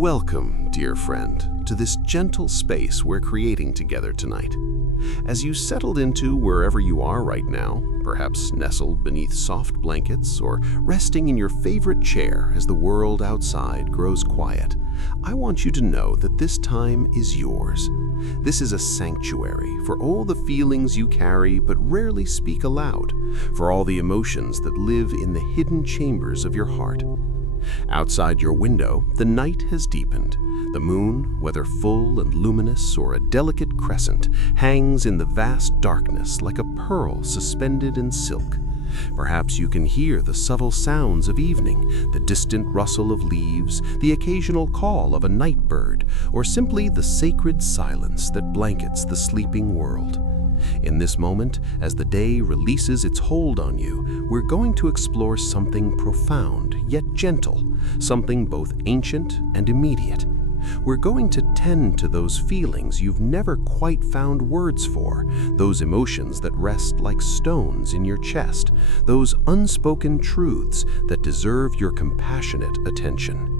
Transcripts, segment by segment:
Welcome, dear friend, to this gentle space we're creating together tonight. As you settled into wherever you are right now, perhaps nestled beneath soft blankets or resting in your favorite chair as the world outside grows quiet, I want you to know that this time is yours. This is a sanctuary for all the feelings you carry but rarely speak aloud, for all the emotions that live in the hidden chambers of your heart. Outside your window, the night has deepened. The moon, whether full and luminous or a delicate crescent, hangs in the vast darkness like a pearl suspended in silk. Perhaps you can hear the subtle sounds of evening, the distant rustle of leaves, the occasional call of a night bird, or simply the sacred silence that blankets the sleeping world. In this moment, as the day releases its hold on you, we're going to explore something profound yet gentle, something both ancient and immediate. We're going to tend to those feelings you've never quite found words for, those emotions that rest like stones in your chest, those unspoken truths that deserve your compassionate attention.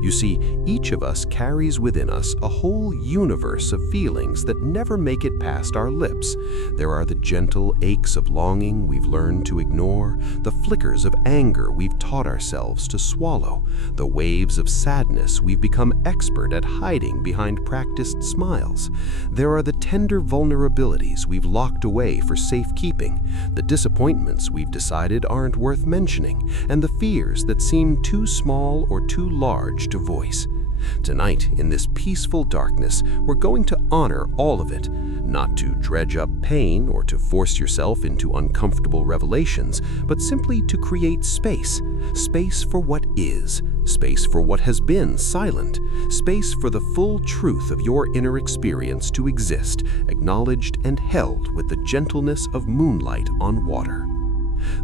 You see, each of us carries within us a whole universe of feelings that never make it past our lips. There are the gentle aches of longing we've learned to ignore, the flickers of anger we've taught ourselves to swallow, the waves of sadness we've become expert at hiding behind practiced smiles. There are the tender vulnerabilities we've locked away for safekeeping, the disappointments we've decided aren't worth mentioning, and the fears that seem too small or too large to voice. Tonight, in this peaceful darkness, we're going to honor all of it, not to dredge up pain or to force yourself into uncomfortable revelations, but simply to create space. Space for what is, space for what has been silent, space for the full truth of your inner experience to exist, acknowledged and held with the gentleness of moonlight on water.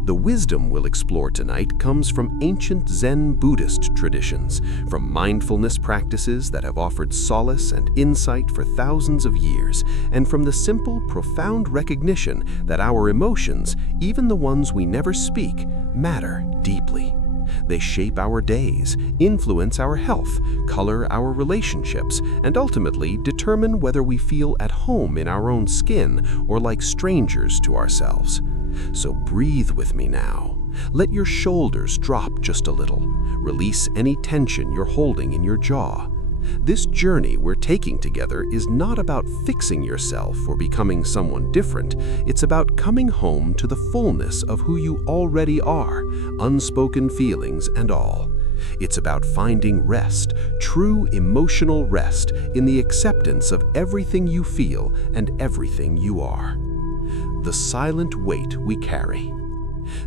The wisdom we'll explore tonight comes from ancient Zen Buddhist traditions, from mindfulness practices that have offered solace and insight for thousands of years, and from the simple, profound recognition that our emotions, even the ones we never speak, matter deeply. They shape our days, influence our health, color our relationships, and ultimately determine whether we feel at home in our own skin or like strangers to ourselves. So breathe with me now. Let your shoulders drop just a little. Release any tension you're holding in your jaw. This journey we're taking together is not about fixing yourself or becoming someone different. It's about coming home to the fullness of who you already are, unspoken feelings and all. It's about finding rest, true emotional rest, in the acceptance of everything you feel and everything you are. The silent weight we carry.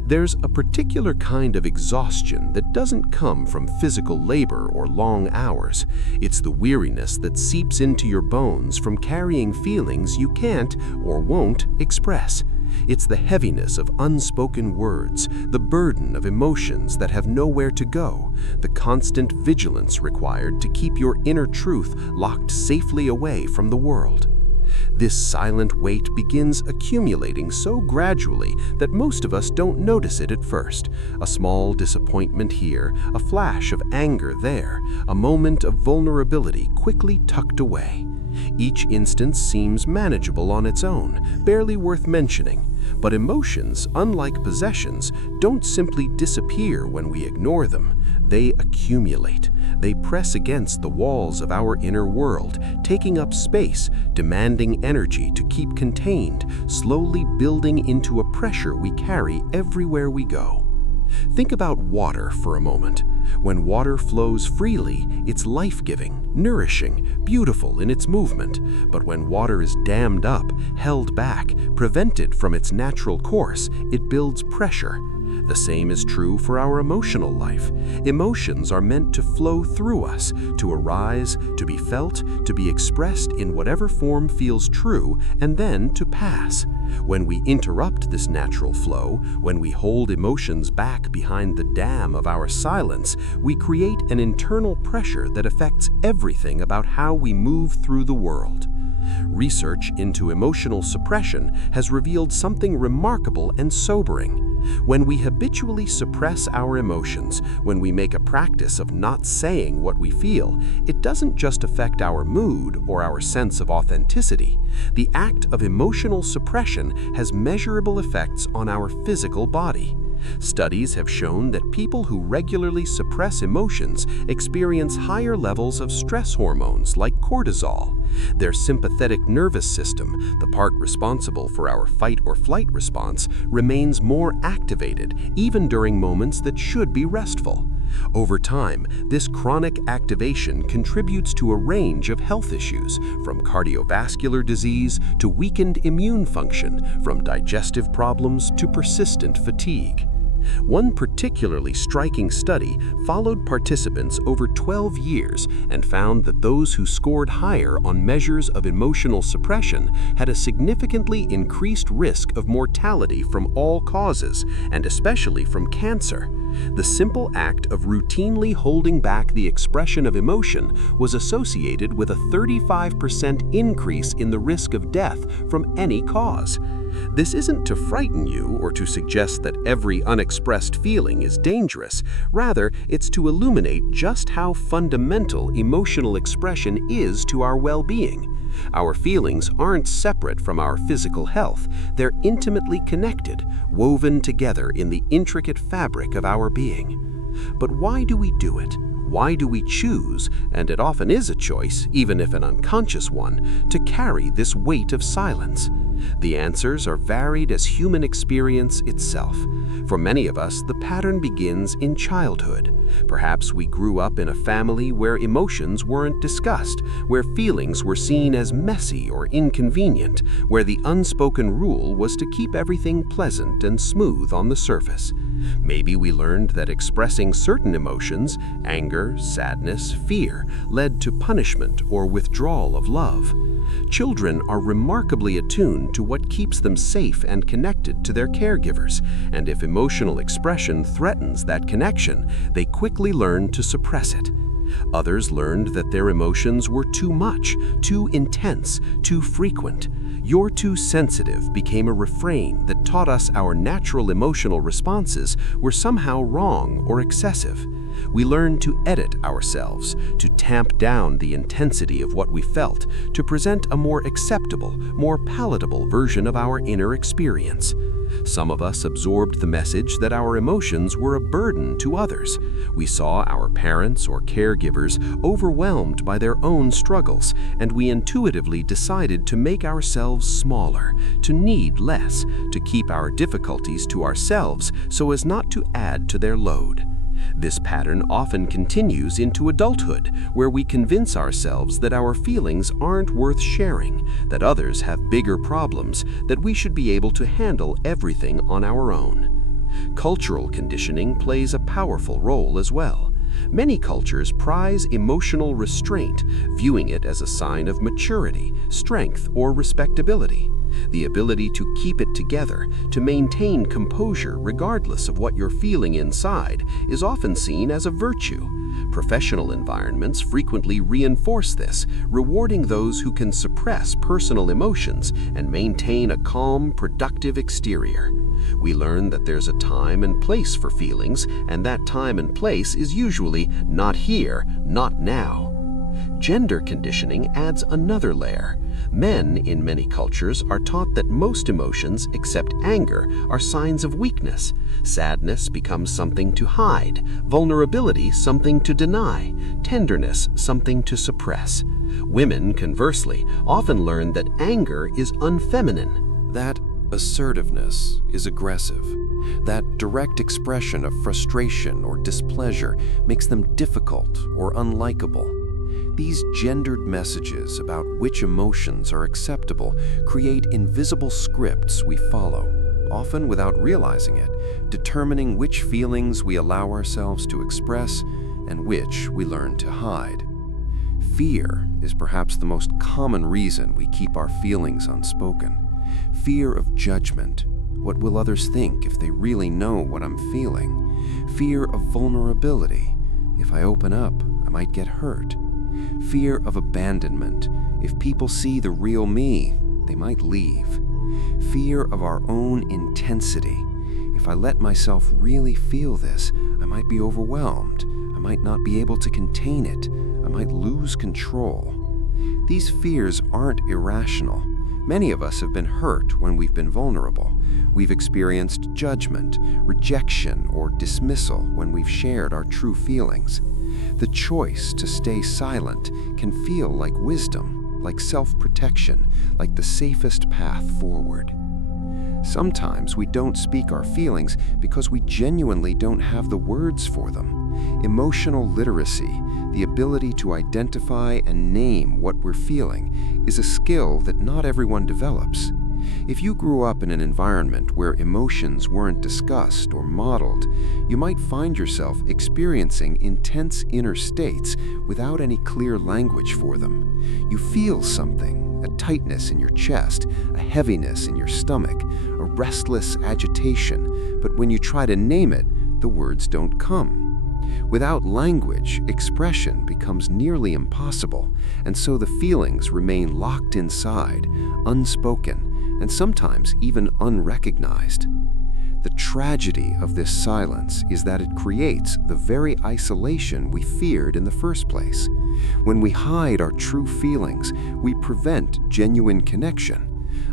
There's a particular kind of exhaustion that doesn't come from physical labor or long hours. It's the weariness that seeps into your bones from carrying feelings you can't or won't express. It's the heaviness of unspoken words, the burden of emotions that have nowhere to go, the constant vigilance required to keep your inner truth locked safely away from the world. This silent weight begins accumulating so gradually that most of us don't notice it at first. A small disappointment here, a flash of anger there, a moment of vulnerability quickly tucked away. Each instance seems manageable on its own, barely worth mentioning. But emotions, unlike possessions, don't simply disappear when we ignore them. They accumulate. They press against the walls of our inner world, taking up space, demanding energy to keep contained, slowly building into a pressure we carry everywhere we go. Think about water for a moment. When water flows freely, it's life-giving, nourishing, beautiful in its movement. But when water is dammed up, held back, prevented from its natural course, it builds pressure. The same is true for our emotional life. Emotions are meant to flow through us, to arise, to be felt, to be expressed in whatever form feels true, and then to pass. When we interrupt this natural flow, when we hold emotions back behind the dam of our silence, we create an internal pressure that affects everything about how we move through the world. Research into emotional suppression has revealed something remarkable and sobering. When we habitually suppress our emotions, when we make a practice of not saying what we feel, it doesn't just affect our mood or our sense of authenticity. The act of emotional suppression has measurable effects on our physical body. Studies have shown that people who regularly suppress emotions experience higher levels of stress hormones like cortisol. Their sympathetic nervous system, the part responsible for our fight or flight response, remains more activated even during moments that should be restful. Over time, this chronic activation contributes to a range of health issues, from cardiovascular disease to weakened immune function, from digestive problems to persistent fatigue. One particularly striking study followed participants over 12 years and found that those who scored higher on measures of emotional suppression had a significantly increased risk of mortality from all causes, and especially from cancer. The simple act of routinely holding back the expression of emotion was associated with a 35% increase in the risk of death from any cause. This isn't to frighten you or to suggest that every unexpressed feeling is dangerous. Rather, it's to illuminate just how fundamental emotional expression is to our well-being. Our feelings aren't separate from our physical health. They're intimately connected, woven together in the intricate fabric of our being. But why do we do it? Why do we choose, and it often is a choice, even if an unconscious one, to carry this weight of silence? The answers are varied as human experience itself. For many of us, the pattern begins in childhood. Perhaps we grew up in a family where emotions weren't discussed, where feelings were seen as messy or inconvenient, where the unspoken rule was to keep everything pleasant and smooth on the surface. Maybe we learned that expressing certain emotions, anger, sadness, fear, led to punishment or withdrawal of love. Children are remarkably attuned to what keeps them safe and connected to their caregivers, and if emotional expression threatens that connection, they quickly learn to suppress it. Others learned that their emotions were too much, too intense, too frequent. "You're too sensitive" became a refrain that taught us our natural emotional responses were somehow wrong or excessive. We learned to edit ourselves, to tamp down the intensity of what we felt, to present a more acceptable, more palatable version of our inner experience. Some of us absorbed the message that our emotions were a burden to others. We saw our parents or caregivers overwhelmed by their own struggles, and we intuitively decided to make ourselves smaller, to need less, to keep our difficulties to ourselves so as not to add to their load. This pattern often continues into adulthood, where we convince ourselves that our feelings aren't worth sharing, that others have bigger problems, that we should be able to handle everything on our own. Cultural conditioning plays a powerful role as well. Many cultures prize emotional restraint, viewing it as a sign of maturity, strength, or respectability. The ability to keep it together, to maintain composure regardless of what you're feeling inside, is often seen as a virtue. Professional environments frequently reinforce this, rewarding those who can suppress personal emotions and maintain a calm, productive exterior. We learn that there's a time and place for feelings, and that time and place is usually not here, not now. Gender conditioning adds another layer. Men, in many cultures, are taught that most emotions, except anger, are signs of weakness. Sadness becomes something to hide, vulnerability something to deny, tenderness something to suppress. Women, conversely, often learn that anger is unfeminine, that assertiveness is aggressive, that direct expression of frustration or displeasure makes them difficult or unlikable. These gendered messages about which emotions are acceptable create invisible scripts we follow, often without realizing it, determining which feelings we allow ourselves to express and which we learn to hide. Fear is perhaps the most common reason we keep our feelings unspoken. Fear of judgment. What will others think if they really know what I'm feeling? Fear of vulnerability. If I open up, I might get hurt. Fear of abandonment. If people see the real me, they might leave. Fear of our own intensity. If I let myself really feel this, I might be overwhelmed. I might not be able to contain it. I might lose control. These fears aren't irrational. Many of us have been hurt when we've been vulnerable. We've experienced judgment, rejection, or dismissal when we've shared our true feelings. The choice to stay silent can feel like wisdom, like self-protection, like the safest path forward. Sometimes we don't speak our feelings because we genuinely don't have the words for them. Emotional literacy, the ability to identify and name what we're feeling, is a skill that not everyone develops. If you grew up in an environment where emotions weren't discussed or modeled, you might find yourself experiencing intense inner states without any clear language for them. You feel something, a tightness in your chest, a heaviness in your stomach, a restless agitation, but when you try to name it, the words don't come. Without language, expression becomes nearly impossible, and so the feelings remain locked inside, unspoken, and sometimes even unrecognized. The tragedy of this silence is that it creates the very isolation we feared in the first place. When we hide our true feelings, we prevent genuine connection.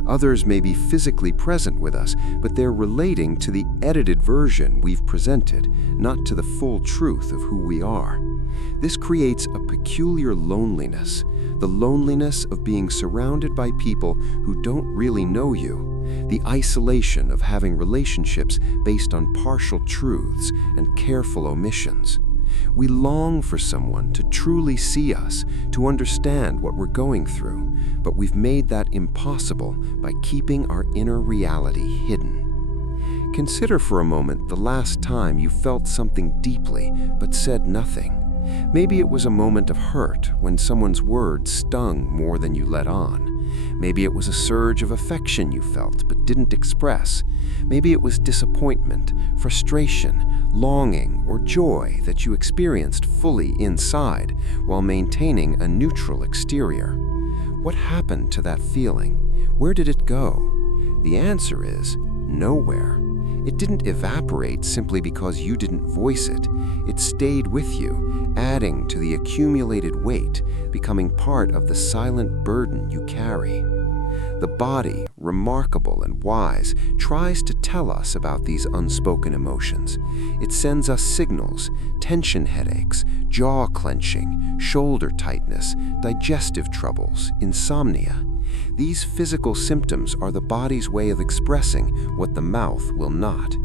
Others may be physically present with us, but they're relating to the edited version we've presented, not to the full truth of who we are. This creates a peculiar loneliness, the loneliness of being surrounded by people who don't really know you, the isolation of having relationships based on partial truths and careful omissions. We long for someone to truly see us, to understand what we're going through, but we've made that impossible by keeping our inner reality hidden. Consider for a moment the last time you felt something deeply but said nothing. Maybe it was a moment of hurt when someone's words stung more than you let on. Maybe it was a surge of affection you felt but didn't express. Maybe it was disappointment, frustration, longing, or joy that you experienced fully inside while maintaining a neutral exterior. What happened to that feeling? Where did it go? The answer is nowhere. It didn't evaporate simply because you didn't voice it. It stayed with you, adding to the accumulated weight, becoming part of the silent burden you carry. The body, remarkable and wise, tries to tell us about these unspoken emotions. It sends us signals, tension headaches, jaw clenching, shoulder tightness, digestive troubles, insomnia. These physical symptoms are the body's way of expressing what the mouth will not.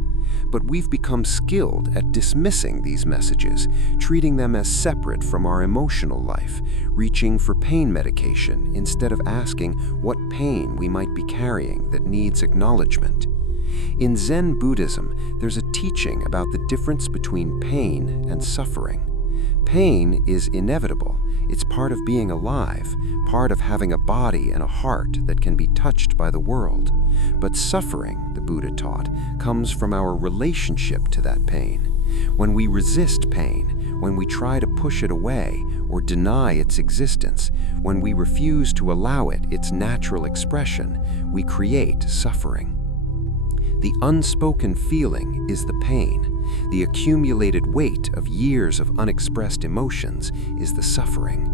But we've become skilled at dismissing these messages, treating them as separate from our emotional life, reaching for pain medication instead of asking what pain we might be carrying that needs acknowledgement. In Zen Buddhism, there's a teaching about the difference between pain and suffering. Pain is inevitable. It's part of being alive, part of having a body and a heart that can be touched by the world. But suffering, the Buddha taught, comes from our relationship to that pain. When we resist pain, when we try to push it away or deny its existence, when we refuse to allow it its natural expression, we create suffering. The unspoken feeling is the pain. The accumulated weight of years of unexpressed emotions is the suffering.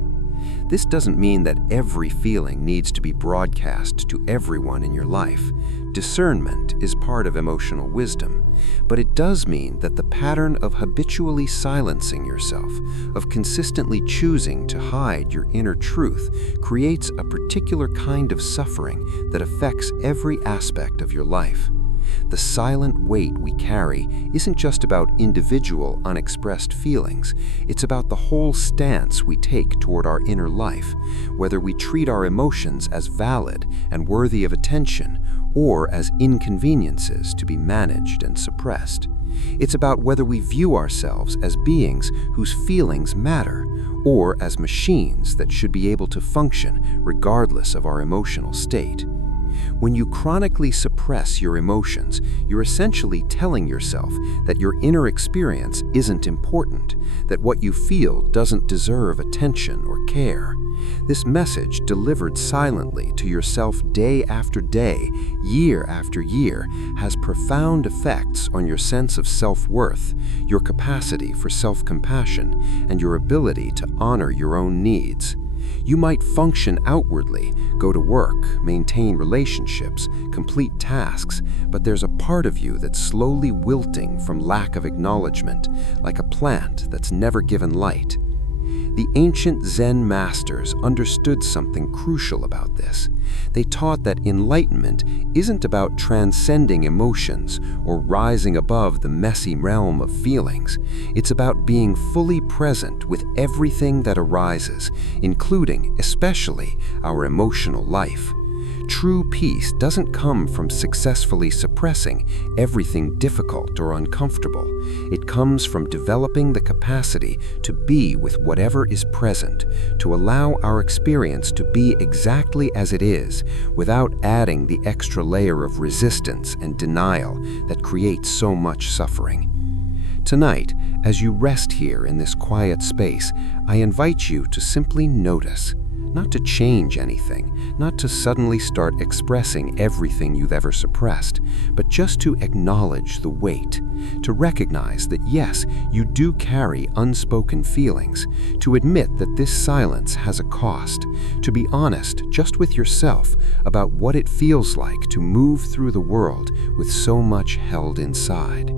This doesn't mean that every feeling needs to be broadcast to everyone in your life. Discernment is part of emotional wisdom, but it does mean that the pattern of habitually silencing yourself, of consistently choosing to hide your inner truth, creates a particular kind of suffering that affects every aspect of your life. The silent weight we carry isn't just about individual unexpressed feelings. It's about the whole stance we take toward our inner life, whether we treat our emotions as valid and worthy of attention or as inconveniences to be managed and suppressed. It's about whether we view ourselves as beings whose feelings matter or as machines that should be able to function regardless of our emotional state. When you chronically suppress your emotions, you're essentially telling yourself that your inner experience isn't important, that what you feel doesn't deserve attention or care. This message, delivered silently to yourself day after day, year after year, has profound effects on your sense of self-worth, your capacity for self-compassion, and your ability to honor your own needs. You might function outwardly, go to work, maintain relationships, complete tasks, but there's a part of you that's slowly wilting from lack of acknowledgement, like a plant that's never given light. The ancient Zen masters understood something crucial about this. They taught that enlightenment isn't about transcending emotions or rising above the messy realm of feelings. It's about being fully present with everything that arises, including, especially, our emotional life. True peace doesn't come from successfully suppressing everything difficult or uncomfortable. It comes from developing the capacity to be with whatever is present, to allow our experience to be exactly as it is, without adding the extra layer of resistance and denial that creates so much suffering. Tonight, as you rest here in this quiet space, I invite you to simply notice. Not to change anything, not to suddenly start expressing everything you've ever suppressed, but just to acknowledge the weight, to recognize that yes, you do carry unspoken feelings, to admit that this silence has a cost, to be honest just with yourself about what it feels like to move through the world with so much held inside.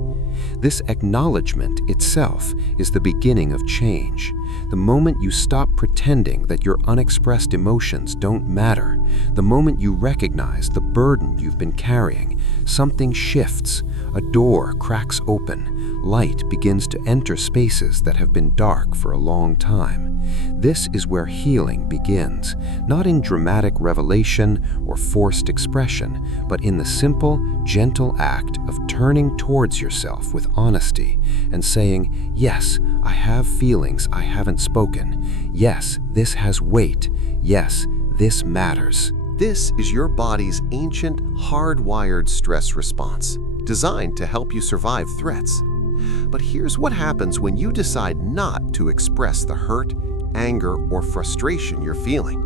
This acknowledgement itself is the beginning of change. The moment you stop pretending that your unexpressed emotions don't matter, the moment you recognize the burden you've been carrying, something shifts, a door cracks open, light begins to enter spaces that have been dark for a long time. This is where healing begins, not in dramatic revelation or forced expression, but in the simple, gentle act of turning towards yourself with honesty and saying, yes, I have feelings I haven't spoken. Yes, this has weight. Yes, this matters. This is your body's ancient, hardwired stress response, designed to help you survive threats. But here's what happens when you decide not to express the hurt, anger, or frustration you're feeling.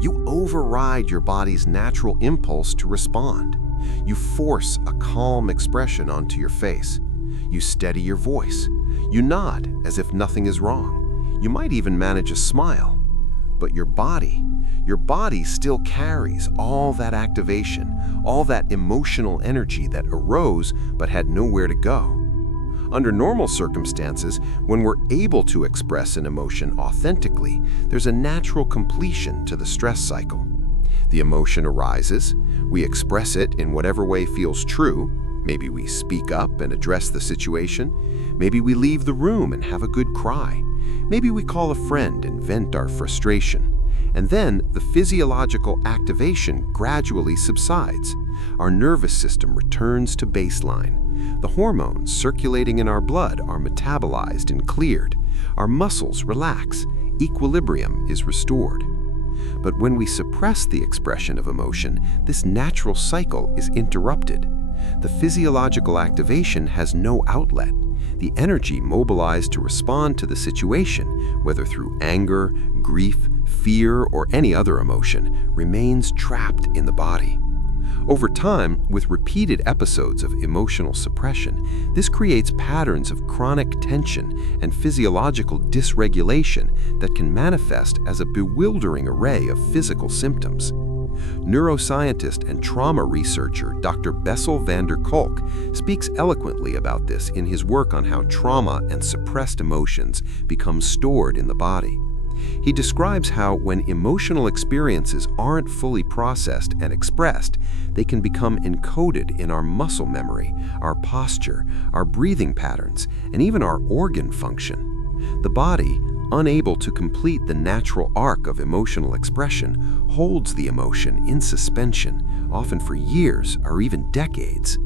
You override your body's natural impulse to respond. You force a calm expression onto your face. You steady your voice. You nod as if nothing is wrong. You might even manage a smile. But your body still carries all that activation, all that emotional energy that arose but had nowhere to go. Under normal circumstances, when we're able to express an emotion authentically, there's a natural completion to the stress cycle. The emotion arises, we express it in whatever way feels true. Maybe we speak up and address the situation. Maybe we leave the room and have a good cry. Maybe we call a friend and vent our frustration. And then the physiological activation gradually subsides. Our nervous system returns to baseline. The hormones circulating in our blood are metabolized and cleared. Our muscles relax. Equilibrium is restored. But when we suppress the expression of emotion, this natural cycle is interrupted. The physiological activation has no outlet. The energy mobilized to respond to the situation, whether through anger, grief, fear, or any other emotion, remains trapped in the body. Over time, with repeated episodes of emotional suppression, this creates patterns of chronic tension and physiological dysregulation that can manifest as a bewildering array of physical symptoms. Neuroscientist and trauma researcher Dr. Bessel van der Kolk speaks eloquently about this in his work on how trauma and suppressed emotions become stored in the body. He describes how when emotional experiences aren't fully processed and expressed, they can become encoded in our muscle memory, our posture, our breathing patterns, and even our organ function. The body, unable to complete the natural arc of emotional expression, holds the emotion in suspension, often for years or even decades.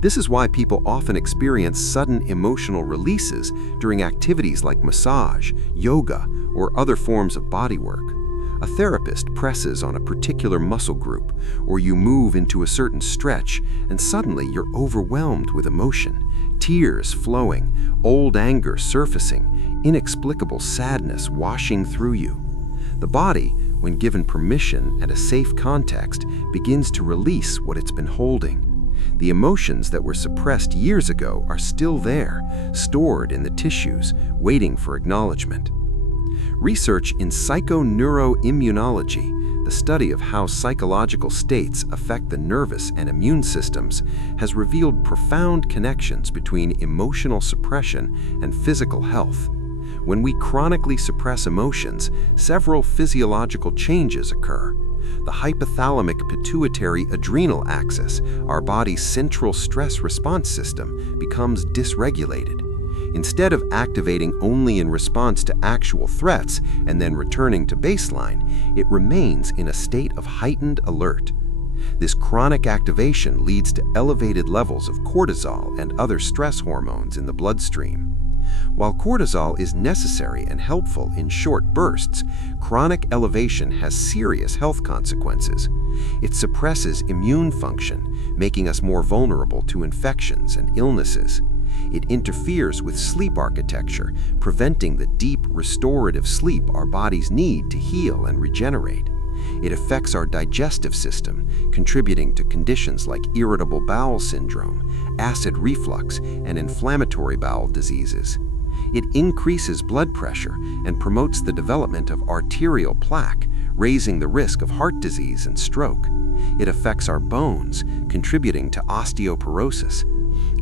This is why people often experience sudden emotional releases during activities like massage, yoga, or other forms of bodywork. A therapist presses on a particular muscle group, or you move into a certain stretch, and suddenly you're overwhelmed with emotion, tears flowing, old anger surfacing, inexplicable sadness washing through you. The body, when given permission and a safe context, begins to release what it's been holding. The emotions that were suppressed years ago are still there, stored in the tissues, waiting for acknowledgement. Research in psychoneuroimmunology, the study of how psychological states affect the nervous and immune systems, has revealed profound connections between emotional suppression and physical health. When we chronically suppress emotions, several physiological changes occur. The hypothalamic pituitary adrenal axis, our body's central stress response system, becomes dysregulated. Instead of activating only in response to actual threats and then returning to baseline, it remains in a state of heightened alert. This chronic activation leads to elevated levels of cortisol and other stress hormones in the bloodstream. While cortisol is necessary and helpful in short bursts, chronic elevation has serious health consequences. It suppresses immune function, making us more vulnerable to infections and illnesses. It interferes with sleep architecture, preventing the deep, restorative sleep our bodies need to heal and regenerate. It affects our digestive system, contributing to conditions like irritable bowel syndrome, acid reflux, and inflammatory bowel diseases. It increases blood pressure and promotes the development of arterial plaque, raising the risk of heart disease and stroke. It affects our bones, contributing to osteoporosis.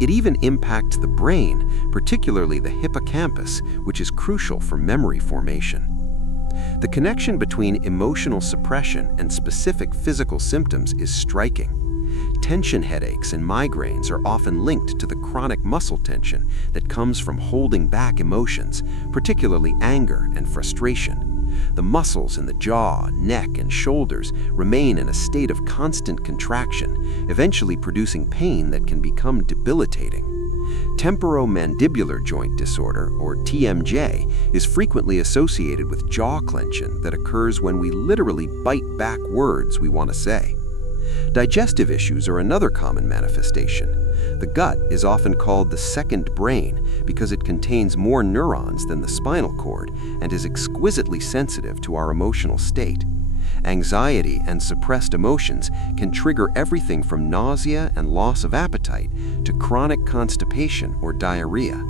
It even impacts the brain, particularly the hippocampus, which is crucial for memory formation. The connection between emotional suppression and specific physical symptoms is striking. Tension headaches and migraines are often linked to the chronic muscle tension that comes from holding back emotions, particularly anger and frustration. The muscles in the jaw, neck, and shoulders remain in a state of constant contraction, eventually producing pain that can become debilitating. Temporomandibular joint disorder, or TMJ, is frequently associated with jaw clenching that occurs when we literally bite back words we want to say. Digestive issues are another common manifestation. The gut is often called the second brain because it contains more neurons than the spinal cord and is exquisitely sensitive to our emotional state. Anxiety and suppressed emotions can trigger everything from nausea and loss of appetite to chronic constipation or diarrhea.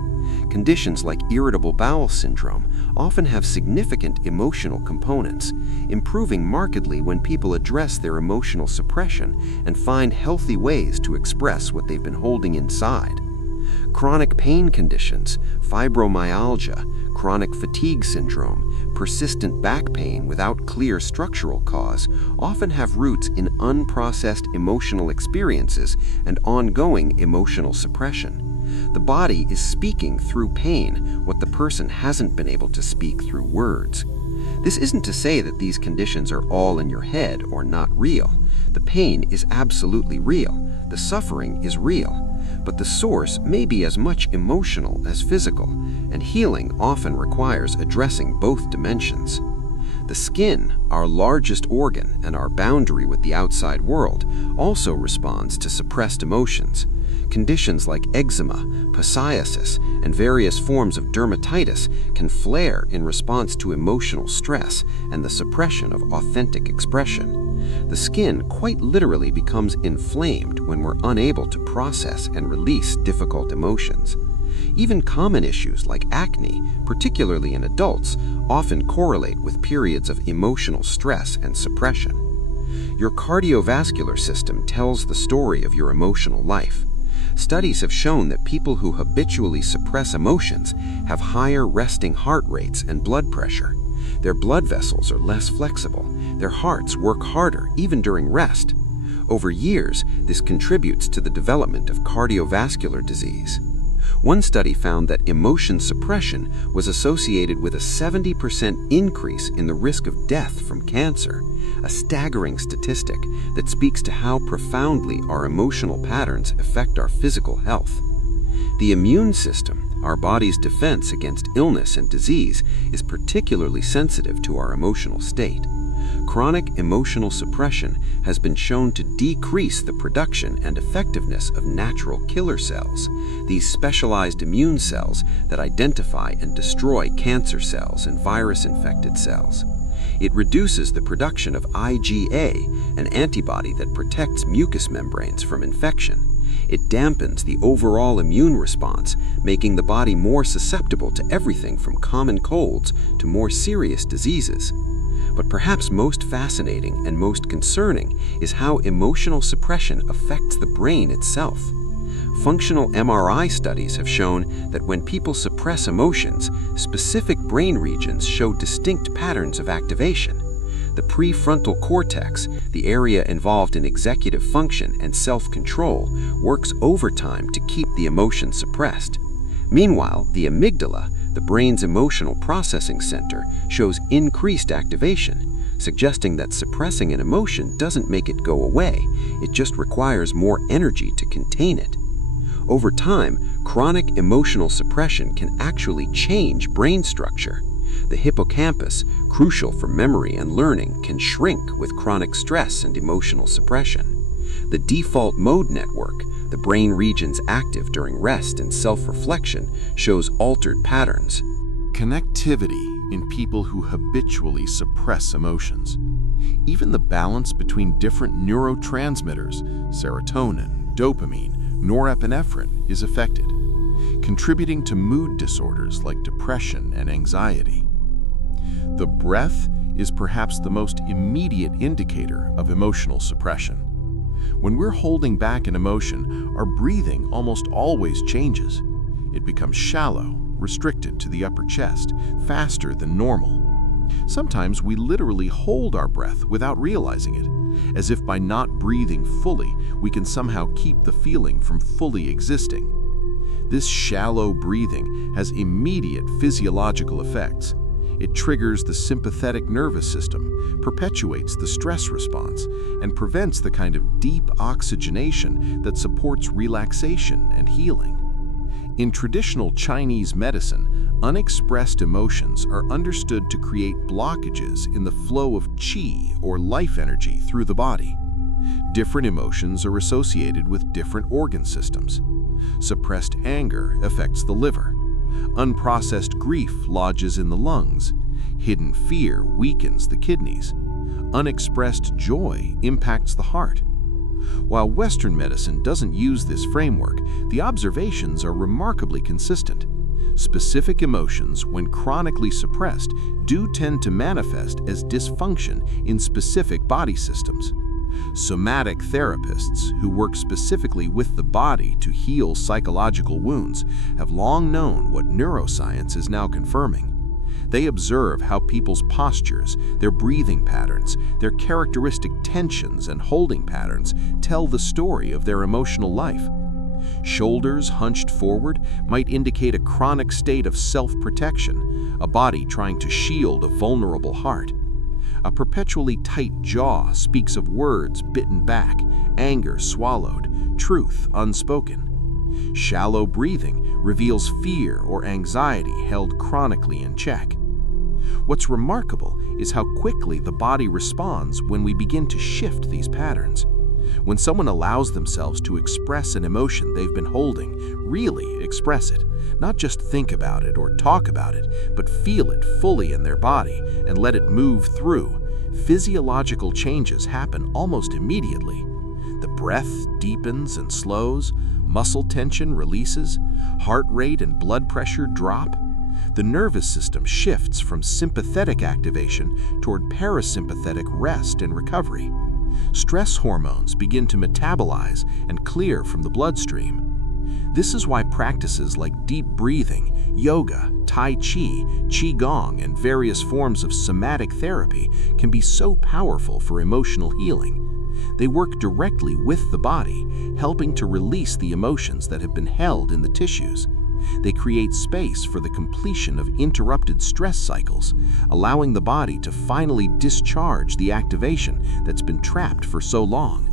Conditions like irritable bowel syndrome often have significant emotional components, improving markedly when people address their emotional suppression and find healthy ways to express what they've been holding inside. Chronic pain conditions, fibromyalgia, chronic fatigue syndrome, persistent back pain without clear structural cause often have roots in unprocessed emotional experiences and ongoing emotional suppression. The body is speaking through pain what the person hasn't been able to speak through words. This isn't to say that these conditions are all in your head or not real. The pain is absolutely real. The suffering is real. But the source may be as much emotional as physical, and healing often requires addressing both dimensions. The skin, our largest organ and our boundary with the outside world, also responds to suppressed emotions. Conditions like eczema, psoriasis, and various forms of dermatitis can flare in response to emotional stress and the suppression of authentic expression. The skin quite literally becomes inflamed when we're unable to process and release difficult emotions. Even common issues like acne, particularly in adults, often correlate with periods of emotional stress and suppression. Your cardiovascular system tells the story of your emotional life. Studies have shown that people who habitually suppress emotions have higher resting heart rates and blood pressure. Their blood vessels are less flexible. Their hearts work harder even during rest. Over years, this contributes to the development of cardiovascular disease. One study found that emotion suppression was associated with a 70% increase in the risk of death from cancer, a staggering statistic that speaks to how profoundly our emotional patterns affect our physical health. The immune system, our body's defense against illness and disease, is particularly sensitive to our emotional state. Chronic emotional suppression has been shown to decrease the production and effectiveness of natural killer cells, these specialized immune cells that identify and destroy cancer cells and virus-infected cells. It reduces the production of IgA, an antibody that protects mucous membranes from infection. It dampens the overall immune response, making the body more susceptible to everything from common colds to more serious diseases. But perhaps most fascinating and most concerning is how emotional suppression affects the brain itself. Functional MRI studies have shown that when people suppress emotions, specific brain regions show distinct patterns of activation. The prefrontal cortex, the area involved in executive function and self-control, works overtime to keep the emotion suppressed. Meanwhile, the amygdala, the brain's emotional processing center, shows increased activation, suggesting that suppressing an emotion doesn't make it go away, it just requires more energy to contain it. Over time, chronic emotional suppression can actually change brain structure. The hippocampus, crucial for memory and learning, can shrink with chronic stress and emotional suppression. The default mode network, the brain regions active during rest and self-reflection, shows altered patterns. Connectivity in people who habitually suppress emotions. Even the balance between different neurotransmitters, serotonin, dopamine, norepinephrine, is affected, contributing to mood disorders like depression and anxiety. The breath is perhaps the most immediate indicator of emotional suppression. When we're holding back an emotion, our breathing almost always changes. It becomes shallow, restricted to the upper chest, faster than normal. Sometimes we literally hold our breath without realizing it, as if by not breathing fully, we can somehow keep the feeling from fully existing. This shallow breathing has immediate physiological effects. It triggers the sympathetic nervous system, perpetuates the stress response, and prevents the kind of deep oxygenation that supports relaxation and healing. In traditional Chinese medicine, unexpressed emotions are understood to create blockages in the flow of qi, or life energy, through the body. Different emotions are associated with different organ systems. Suppressed anger affects the liver. Unprocessed grief lodges in the lungs. Hidden fear weakens the kidneys. Unexpressed joy impacts the heart. While Western medicine doesn't use this framework, the observations are remarkably consistent. Specific emotions, when chronically suppressed, do tend to manifest as dysfunction in specific body systems. Somatic therapists, who work specifically with the body to heal psychological wounds, have long known what neuroscience is now confirming. They observe how people's postures, their breathing patterns, their characteristic tensions and holding patterns tell the story of their emotional life. Shoulders hunched forward might indicate a chronic state of self-protection, a body trying to shield a vulnerable heart. A perpetually tight jaw speaks of words bitten back, anger swallowed, truth unspoken. Shallow breathing reveals fear or anxiety held chronically in check. What's remarkable is how quickly the body responds when we begin to shift these patterns. When someone allows themselves to express an emotion they've been holding, really express it, not just think about it or talk about it, but feel it fully in their body and let it move through, physiological changes happen almost immediately. The breath deepens and slows, muscle tension releases, heart rate and blood pressure drop. The nervous system shifts from sympathetic activation toward parasympathetic rest and recovery. Stress hormones begin to metabolize and clear from the bloodstream. This is why practices like deep breathing, yoga, tai chi, qigong, and various forms of somatic therapy can be so powerful for emotional healing. They work directly with the body, helping to release the emotions that have been held in the tissues. They create space for the completion of interrupted stress cycles, allowing the body to finally discharge the activation that's been trapped for so long.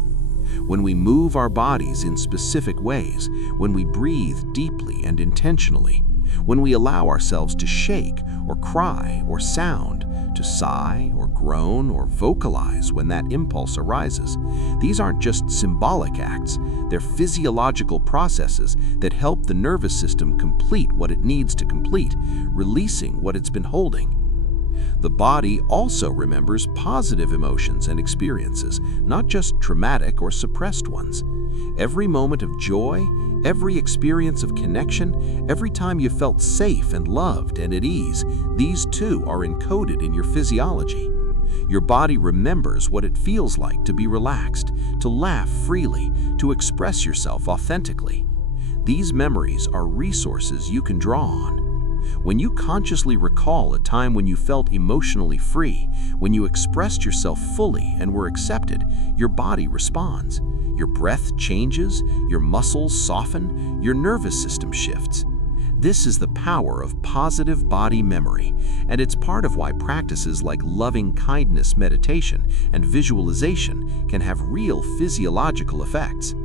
When we move our bodies in specific ways, when we breathe deeply and intentionally, when we allow ourselves to shake or cry or sound, to sigh or groan or vocalize when that impulse arises. These aren't just symbolic acts, they're physiological processes that help the nervous system complete what it needs to complete, releasing what it's been holding. The body also remembers positive emotions and experiences, not just traumatic or suppressed ones. Every moment of joy, every experience of connection, every time you felt safe and loved and at ease, these too are encoded in your physiology. Your body remembers what it feels like to be relaxed, to laugh freely, to express yourself authentically. These memories are resources you can draw on. When you consciously recall a time when you felt emotionally free, when you expressed yourself fully and were accepted, your body responds. Your breath changes, your muscles soften, your nervous system shifts. This is the power of positive body memory, and it's part of why practices like loving kindness meditation and visualization can have real physiological effects.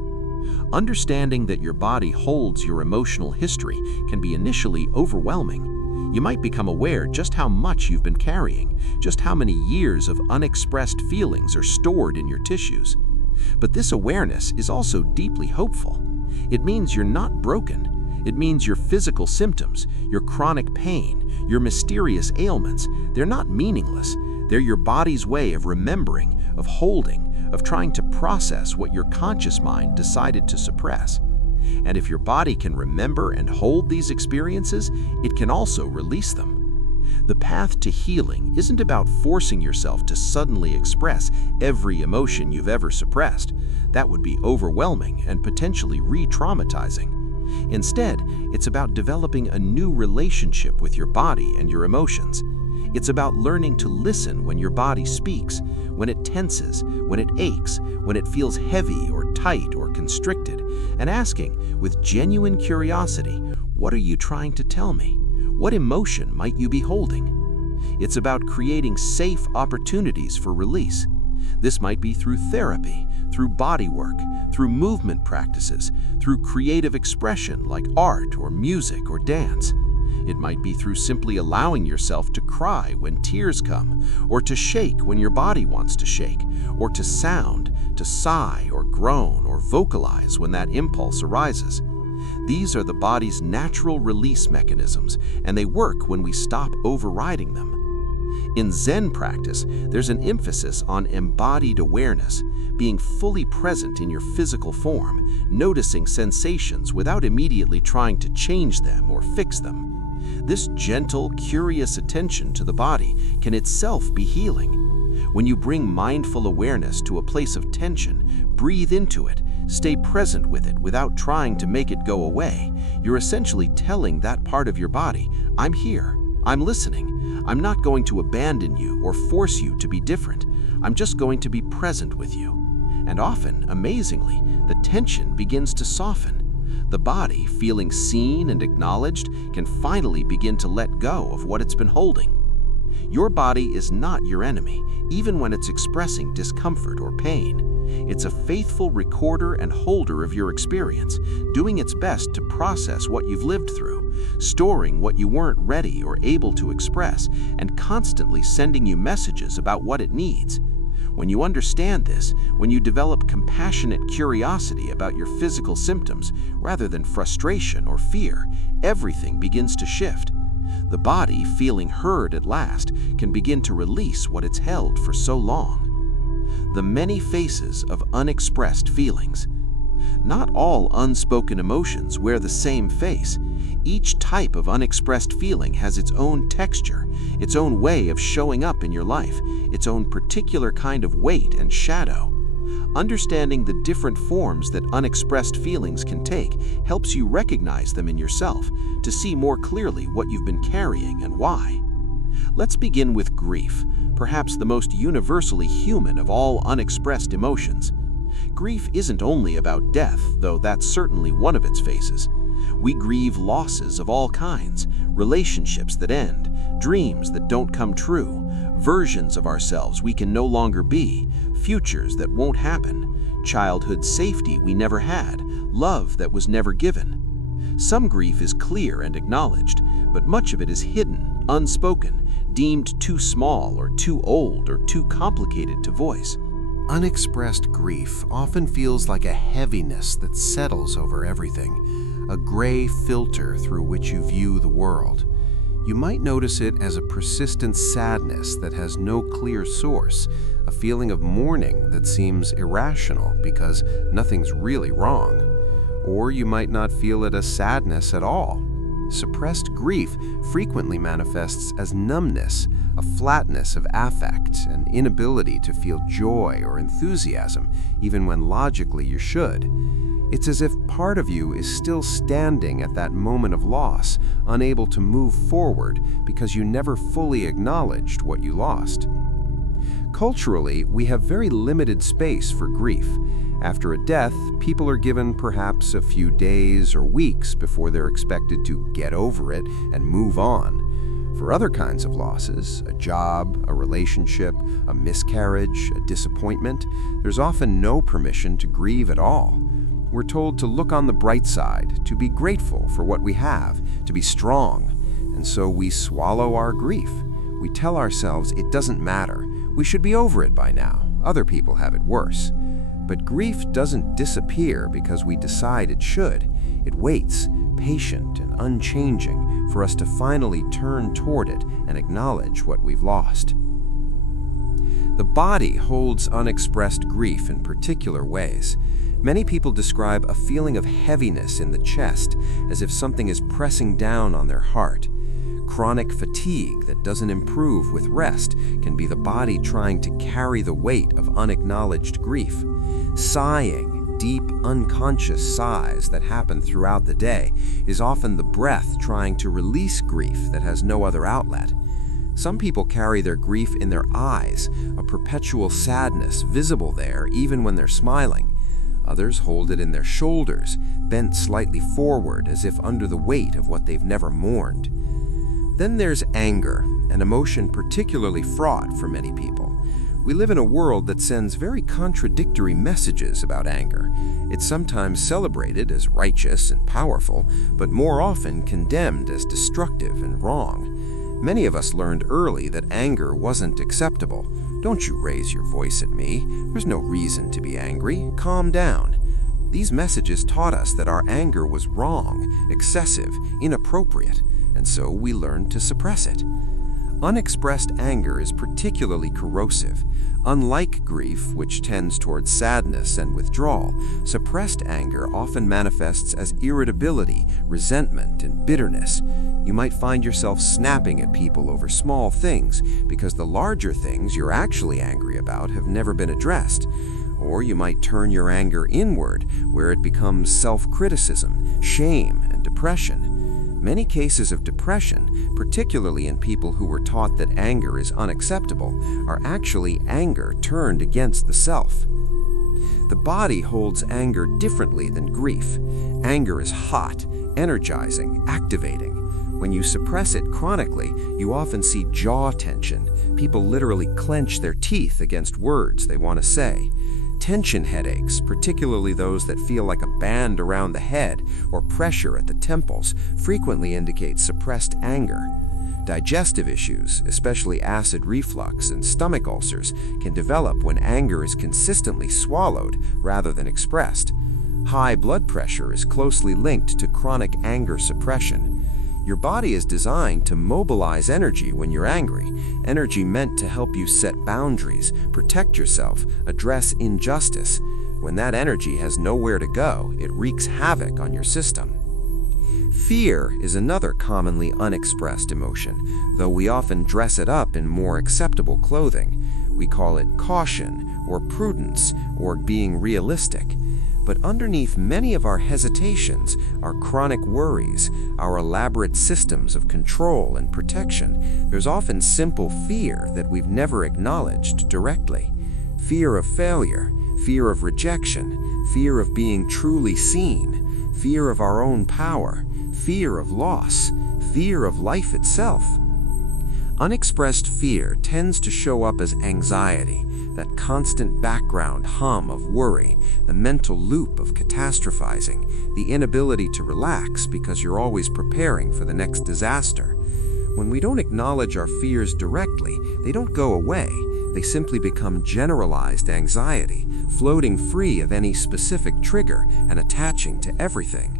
Understanding that your body holds your emotional history can be initially overwhelming. You might become aware just how much you've been carrying, just how many years of unexpressed feelings are stored in your tissues. But this awareness is also deeply hopeful. It means you're not broken. It means your physical symptoms, your chronic pain, your mysterious ailments, they're not meaningless. They're your body's way of remembering, of holding, of trying to process what your conscious mind decided to suppress. And if your body can remember and hold these experiences, it can also release them. The path to healing isn't about forcing yourself to suddenly express every emotion you've ever suppressed. That would be overwhelming and potentially re-traumatizing. Instead, it's about developing a new relationship with your body and your emotions. It's about learning to listen when your body speaks, when it tenses, when it aches, when it feels heavy or tight or constricted, and asking with genuine curiosity, what are you trying to tell me? What emotion might you be holding? It's about creating safe opportunities for release. This might be through therapy, through body work, through movement practices, through creative expression like art or music or dance. It might be through simply allowing yourself to cry when tears come, or to shake when your body wants to shake, or to sound, to sigh or groan or vocalize when that impulse arises. These are the body's natural release mechanisms, and they work when we stop overriding them. In Zen practice, there's an emphasis on embodied awareness, being fully present in your physical form, noticing sensations without immediately trying to change them or fix them. This gentle, curious attention to the body can itself be healing. When you bring mindful awareness to a place of tension, breathe into it, stay present with it without trying to make it go away, you're essentially telling that part of your body, I'm here, I'm listening, I'm not going to abandon you or force you to be different, I'm just going to be present with you. And often, amazingly, the tension begins to soften. The body, feeling seen and acknowledged, can finally begin to let go of what it's been holding. Your body is not your enemy, even when it's expressing discomfort or pain. It's a faithful recorder and holder of your experience, doing its best to process what you've lived through, storing what you weren't ready or able to express, and constantly sending you messages about what it needs. When you understand this, when you develop compassionate curiosity about your physical symptoms rather than frustration or fear, everything begins to shift. The body, feeling heard at last, can begin to release what it's held for so long. The many faces of unexpressed feelings. Not all unspoken emotions wear the same face. Each type of unexpressed feeling has its own texture, its own way of showing up in your life, its own particular kind of weight and shadow. Understanding the different forms that unexpressed feelings can take helps you recognize them in yourself, to see more clearly what you've been carrying and why. Let's begin with grief, perhaps the most universally human of all unexpressed emotions. Grief isn't only about death, though that's certainly one of its faces. We grieve losses of all kinds, relationships that end, dreams that don't come true, versions of ourselves we can no longer be, futures that won't happen, childhood safety we never had, love that was never given. Some grief is clear and acknowledged, but much of it is hidden, unspoken, deemed too small or too old or too complicated to voice. Unexpressed grief often feels like a heaviness that settles over everything, a gray filter through which you view the world. You might notice it as a persistent sadness that has no clear source, a feeling of mourning that seems irrational because nothing's really wrong. Or you might not feel it as sadness at all. Suppressed grief frequently manifests as numbness, a flatness of affect, an inability to feel joy or enthusiasm, even when logically you should. It's as if part of you is still standing at that moment of loss, unable to move forward because you never fully acknowledged what you lost. Culturally, we have very limited space for grief. After a death, people are given perhaps a few days or weeks before they're expected to get over it and move on. For other kinds of losses, a job, a relationship, a miscarriage, a disappointment, there's often no permission to grieve at all. We're told to look on the bright side, to be grateful for what we have, to be strong, and so we swallow our grief. We tell ourselves it doesn't matter. We should be over it by now. Other people have it worse. But grief doesn't disappear because we decide it should. It waits, patient and unchanging, for us to finally turn toward it and acknowledge what we've lost. The body holds unexpressed grief in particular ways. Many people describe a feeling of heaviness in the chest, as if something is pressing down on their heart. Chronic fatigue that doesn't improve with rest can be the body trying to carry the weight of unacknowledged grief. Sighing, deep, unconscious sighs that happen throughout the day, is often the breath trying to release grief that has no other outlet. Some people carry their grief in their eyes, a perpetual sadness visible there even when they're smiling. Others hold it in their shoulders, bent slightly forward as if under the weight of what they've never mourned. Then there's anger, an emotion particularly fraught for many people. We live in a world that sends very contradictory messages about anger. It's sometimes celebrated as righteous and powerful, but more often condemned as destructive and wrong. Many of us learned early that anger wasn't acceptable. Don't you raise your voice at me. There's no reason to be angry. Calm down. These messages taught us that our anger was wrong, excessive, inappropriate, and so we learned to suppress it. Unexpressed anger is particularly corrosive. Unlike grief, which tends towards sadness and withdrawal, suppressed anger often manifests as irritability, resentment, and bitterness. You might find yourself snapping at people over small things because the larger things you're actually angry about have never been addressed. Or you might turn your anger inward, where it becomes self-criticism, shame, and depression. Many cases of depression, particularly in people who were taught that anger is unacceptable, are actually anger turned against the self. The body holds anger differently than grief. Anger is hot, energizing, activating. When you suppress it chronically, you often see jaw tension. People literally clench their teeth against words they want to say. Tension headaches, particularly those that feel like a band around the head or pressure at the temples, frequently indicate suppressed anger. Digestive issues, especially acid reflux and stomach ulcers, can develop when anger is consistently swallowed rather than expressed. High blood pressure is closely linked to chronic anger suppression. Your body is designed to mobilize energy when you're angry, energy meant to help you set boundaries, protect yourself, address injustice. When that energy has nowhere to go, it wreaks havoc on your system. Fear is another commonly unexpressed emotion, though we often dress it up in more acceptable clothing. We call it caution, or prudence, or being realistic. But underneath many of our hesitations, our chronic worries, our elaborate systems of control and protection, there's often simple fear that we've never acknowledged directly. Fear of failure, fear of rejection, fear of being truly seen, fear of our own power, fear of loss, fear of life itself. Unexpressed fear tends to show up as anxiety, that constant background hum of worry, the mental loop of catastrophizing, the inability to relax because you're always preparing for the next disaster. When we don't acknowledge our fears directly, they don't go away. They simply become generalized anxiety, floating free of any specific trigger and attaching to everything.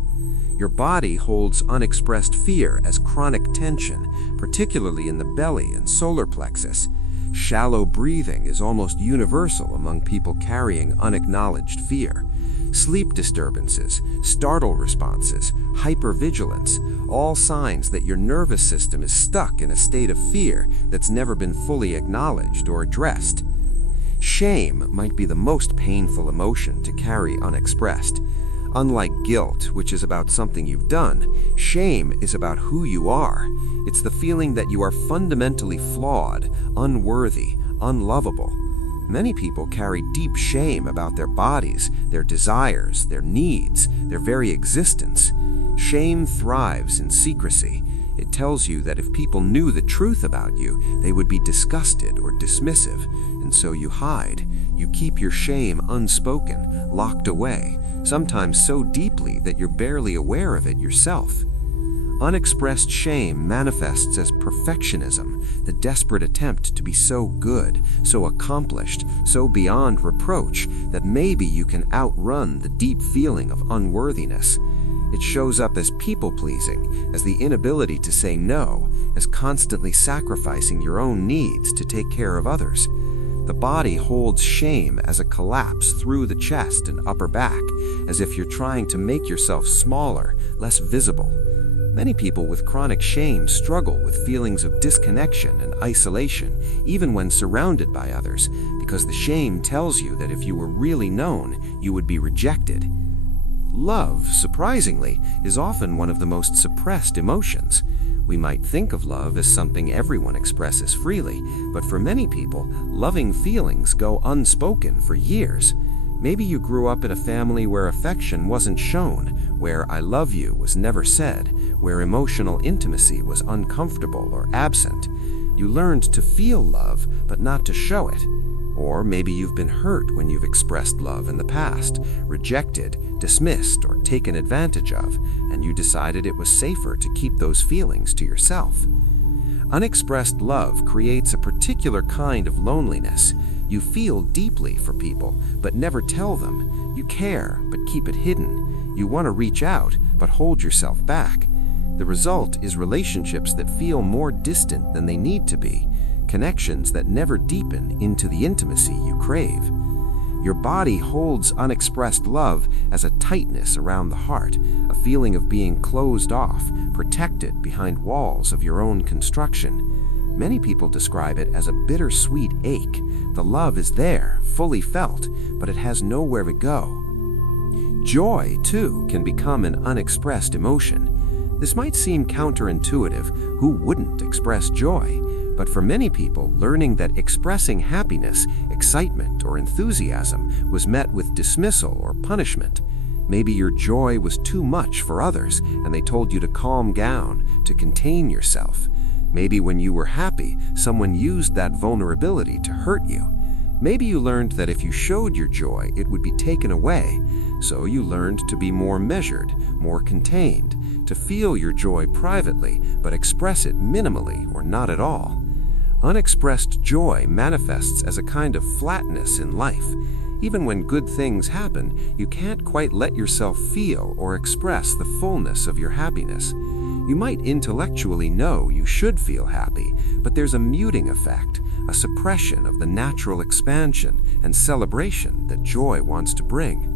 Your body holds unexpressed fear as chronic tension, particularly in the belly and solar plexus. Shallow breathing is almost universal among people carrying unacknowledged fear. Sleep disturbances, startle responses, hypervigilance, all signs that your nervous system is stuck in a state of fear that's never been fully acknowledged or addressed. Shame might be the most painful emotion to carry unexpressed. Unlike guilt, which is about something you've done, shame is about who you are. It's the feeling that you are fundamentally flawed, unworthy, unlovable. Many people carry deep shame about their bodies, their desires, their needs, their very existence. Shame thrives in secrecy. It tells you that if people knew the truth about you, they would be disgusted or dismissive, and so you hide. You keep your shame unspoken, locked away, sometimes so deeply that you're barely aware of it yourself. Unexpressed shame manifests as perfectionism, the desperate attempt to be so good, so accomplished, so beyond reproach that maybe you can outrun the deep feeling of unworthiness. It shows up as people-pleasing, as the inability to say no, as constantly sacrificing your own needs to take care of others. The body holds shame as a collapse through the chest and upper back, as if you're trying to make yourself smaller, less visible. Many people with chronic shame struggle with feelings of disconnection and isolation, even when surrounded by others, because the shame tells you that if you were really known, you would be rejected. Love, surprisingly, is often one of the most suppressed emotions. We might think of love as something everyone expresses freely, but for many people, loving feelings go unspoken for years. Maybe you grew up in a family where affection wasn't shown, where "I love you" was never said, where emotional intimacy was uncomfortable or absent. You learned to feel love, but not to show it. Or maybe you've been hurt when you've expressed love in the past, rejected, dismissed, or taken advantage of, and you decided it was safer to keep those feelings to yourself. Unexpressed love creates a particular kind of loneliness. You feel deeply for people, but never tell them. You care, but keep it hidden. You want to reach out, but hold yourself back. The result is relationships that feel more distant than they need to be, connections that never deepen into the intimacy you crave. Your body holds unexpressed love as a tightness around the heart, a feeling of being closed off, protected behind walls of your own construction. Many people describe it as a bittersweet ache. The love is there, fully felt, but it has nowhere to go. Joy, too, can become an unexpressed emotion. This might seem counterintuitive. Who wouldn't express joy? But for many people, learning that expressing happiness, excitement, or enthusiasm was met with dismissal or punishment. Maybe your joy was too much for others, and they told you to calm down, to contain yourself. Maybe when you were happy, someone used that vulnerability to hurt you. Maybe you learned that if you showed your joy, it would be taken away. So you learned to be more measured, more contained, to feel your joy privately, but express it minimally or not at all. Unexpressed joy manifests as a kind of flatness in life. Even when good things happen, you can't quite let yourself feel or express the fullness of your happiness. You might intellectually know you should feel happy, but there's a muting effect, a suppression of the natural expansion and celebration that joy wants to bring.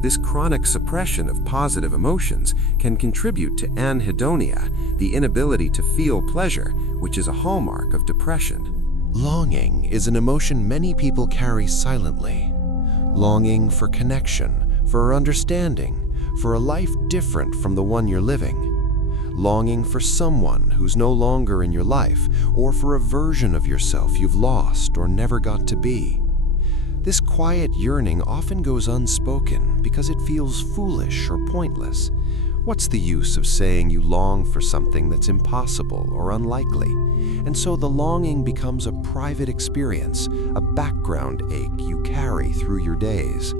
This chronic suppression of positive emotions can contribute to anhedonia, the inability to feel pleasure, which is a hallmark of depression. Longing is an emotion many people carry silently. Longing for connection, for understanding, for a life different from the one you're living. Longing for someone who's no longer in your life, or for a version of yourself you've lost or never got to be. This quiet yearning often goes unspoken because it feels foolish or pointless. What's the use of saying you long for something that's impossible or unlikely? And so the longing becomes a private experience, a background ache you carry through your days.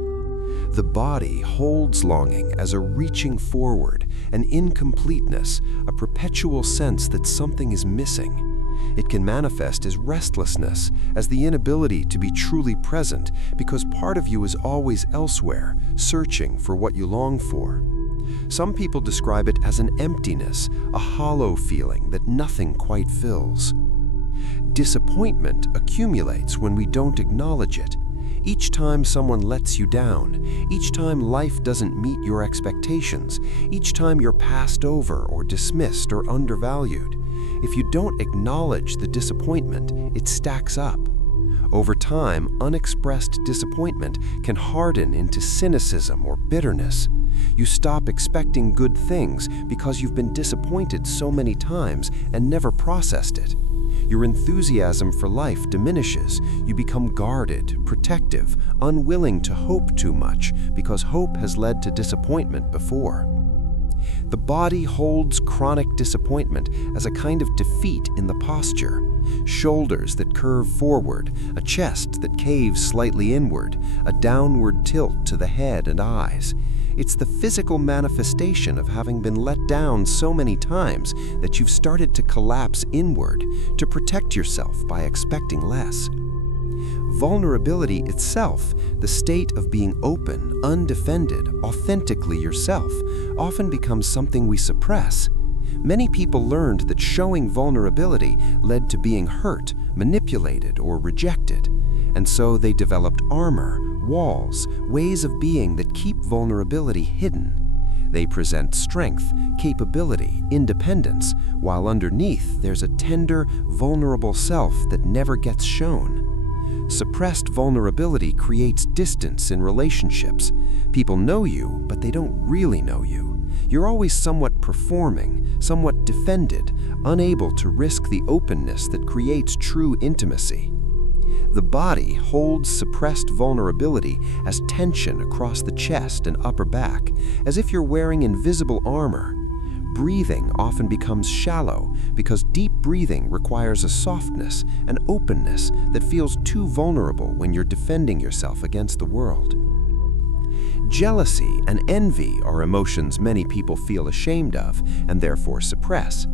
The body holds longing as a reaching forward, an incompleteness, a perpetual sense that something is missing. It can manifest as restlessness, as the inability to be truly present because part of you is always elsewhere, searching for what you long for. Some people describe it as an emptiness, a hollow feeling that nothing quite fills. Disappointment accumulates when we don't acknowledge it. Each time someone lets you down, each time life doesn't meet your expectations, each time you're passed over or dismissed or undervalued. If you don't acknowledge the disappointment, it stacks up. Over time, unexpressed disappointment can harden into cynicism or bitterness. You stop expecting good things because you've been disappointed so many times and never processed it. Your enthusiasm for life diminishes. You become guarded, protective, unwilling to hope too much because hope has led to disappointment before. The body holds chronic disappointment as a kind of defeat in the posture. Shoulders that curve forward, a chest that caves slightly inward, a downward tilt to the head and eyes. It's the physical manifestation of having been let down so many times that you've started to collapse inward to protect yourself by expecting less. Vulnerability itself, the state of being open, undefended, authentically yourself, often becomes something we suppress. Many people learned that showing vulnerability led to being hurt, manipulated, or rejected, and so they developed armor, walls, ways of being that keep vulnerability hidden. They present strength, capability, independence, while underneath there's a tender, vulnerable self that never gets shown. Suppressed vulnerability creates distance in relationships. People know you, but they don't really know you. You're always somewhat performing, somewhat defended, unable to risk the openness that creates true intimacy. The body holds suppressed vulnerability as tension across the chest and upper back, as if you're wearing invisible armor. Breathing often becomes shallow because deep breathing requires a softness, an openness that feels too vulnerable when you're defending yourself against the world. Jealousy and envy are emotions many people feel ashamed of and therefore suppress.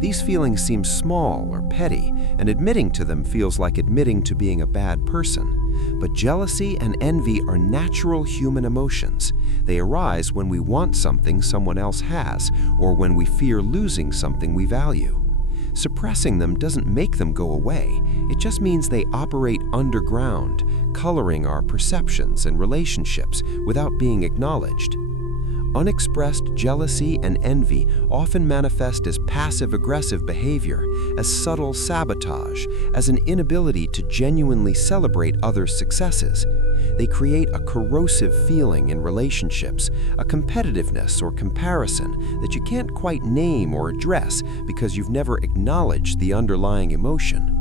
These feelings seem small or petty, and admitting to them feels like admitting to being a bad person. But jealousy and envy are natural human emotions. They arise when we want something someone else has, or when we fear losing something we value. Suppressing them doesn't make them go away. It just means they operate underground, coloring our perceptions and relationships without being acknowledged. Unexpressed jealousy and envy often manifest as passive-aggressive behavior, as subtle sabotage, as an inability to genuinely celebrate others' successes. They create a corrosive feeling in relationships, a competitiveness or comparison that you can't quite name or address because you've never acknowledged the underlying emotion.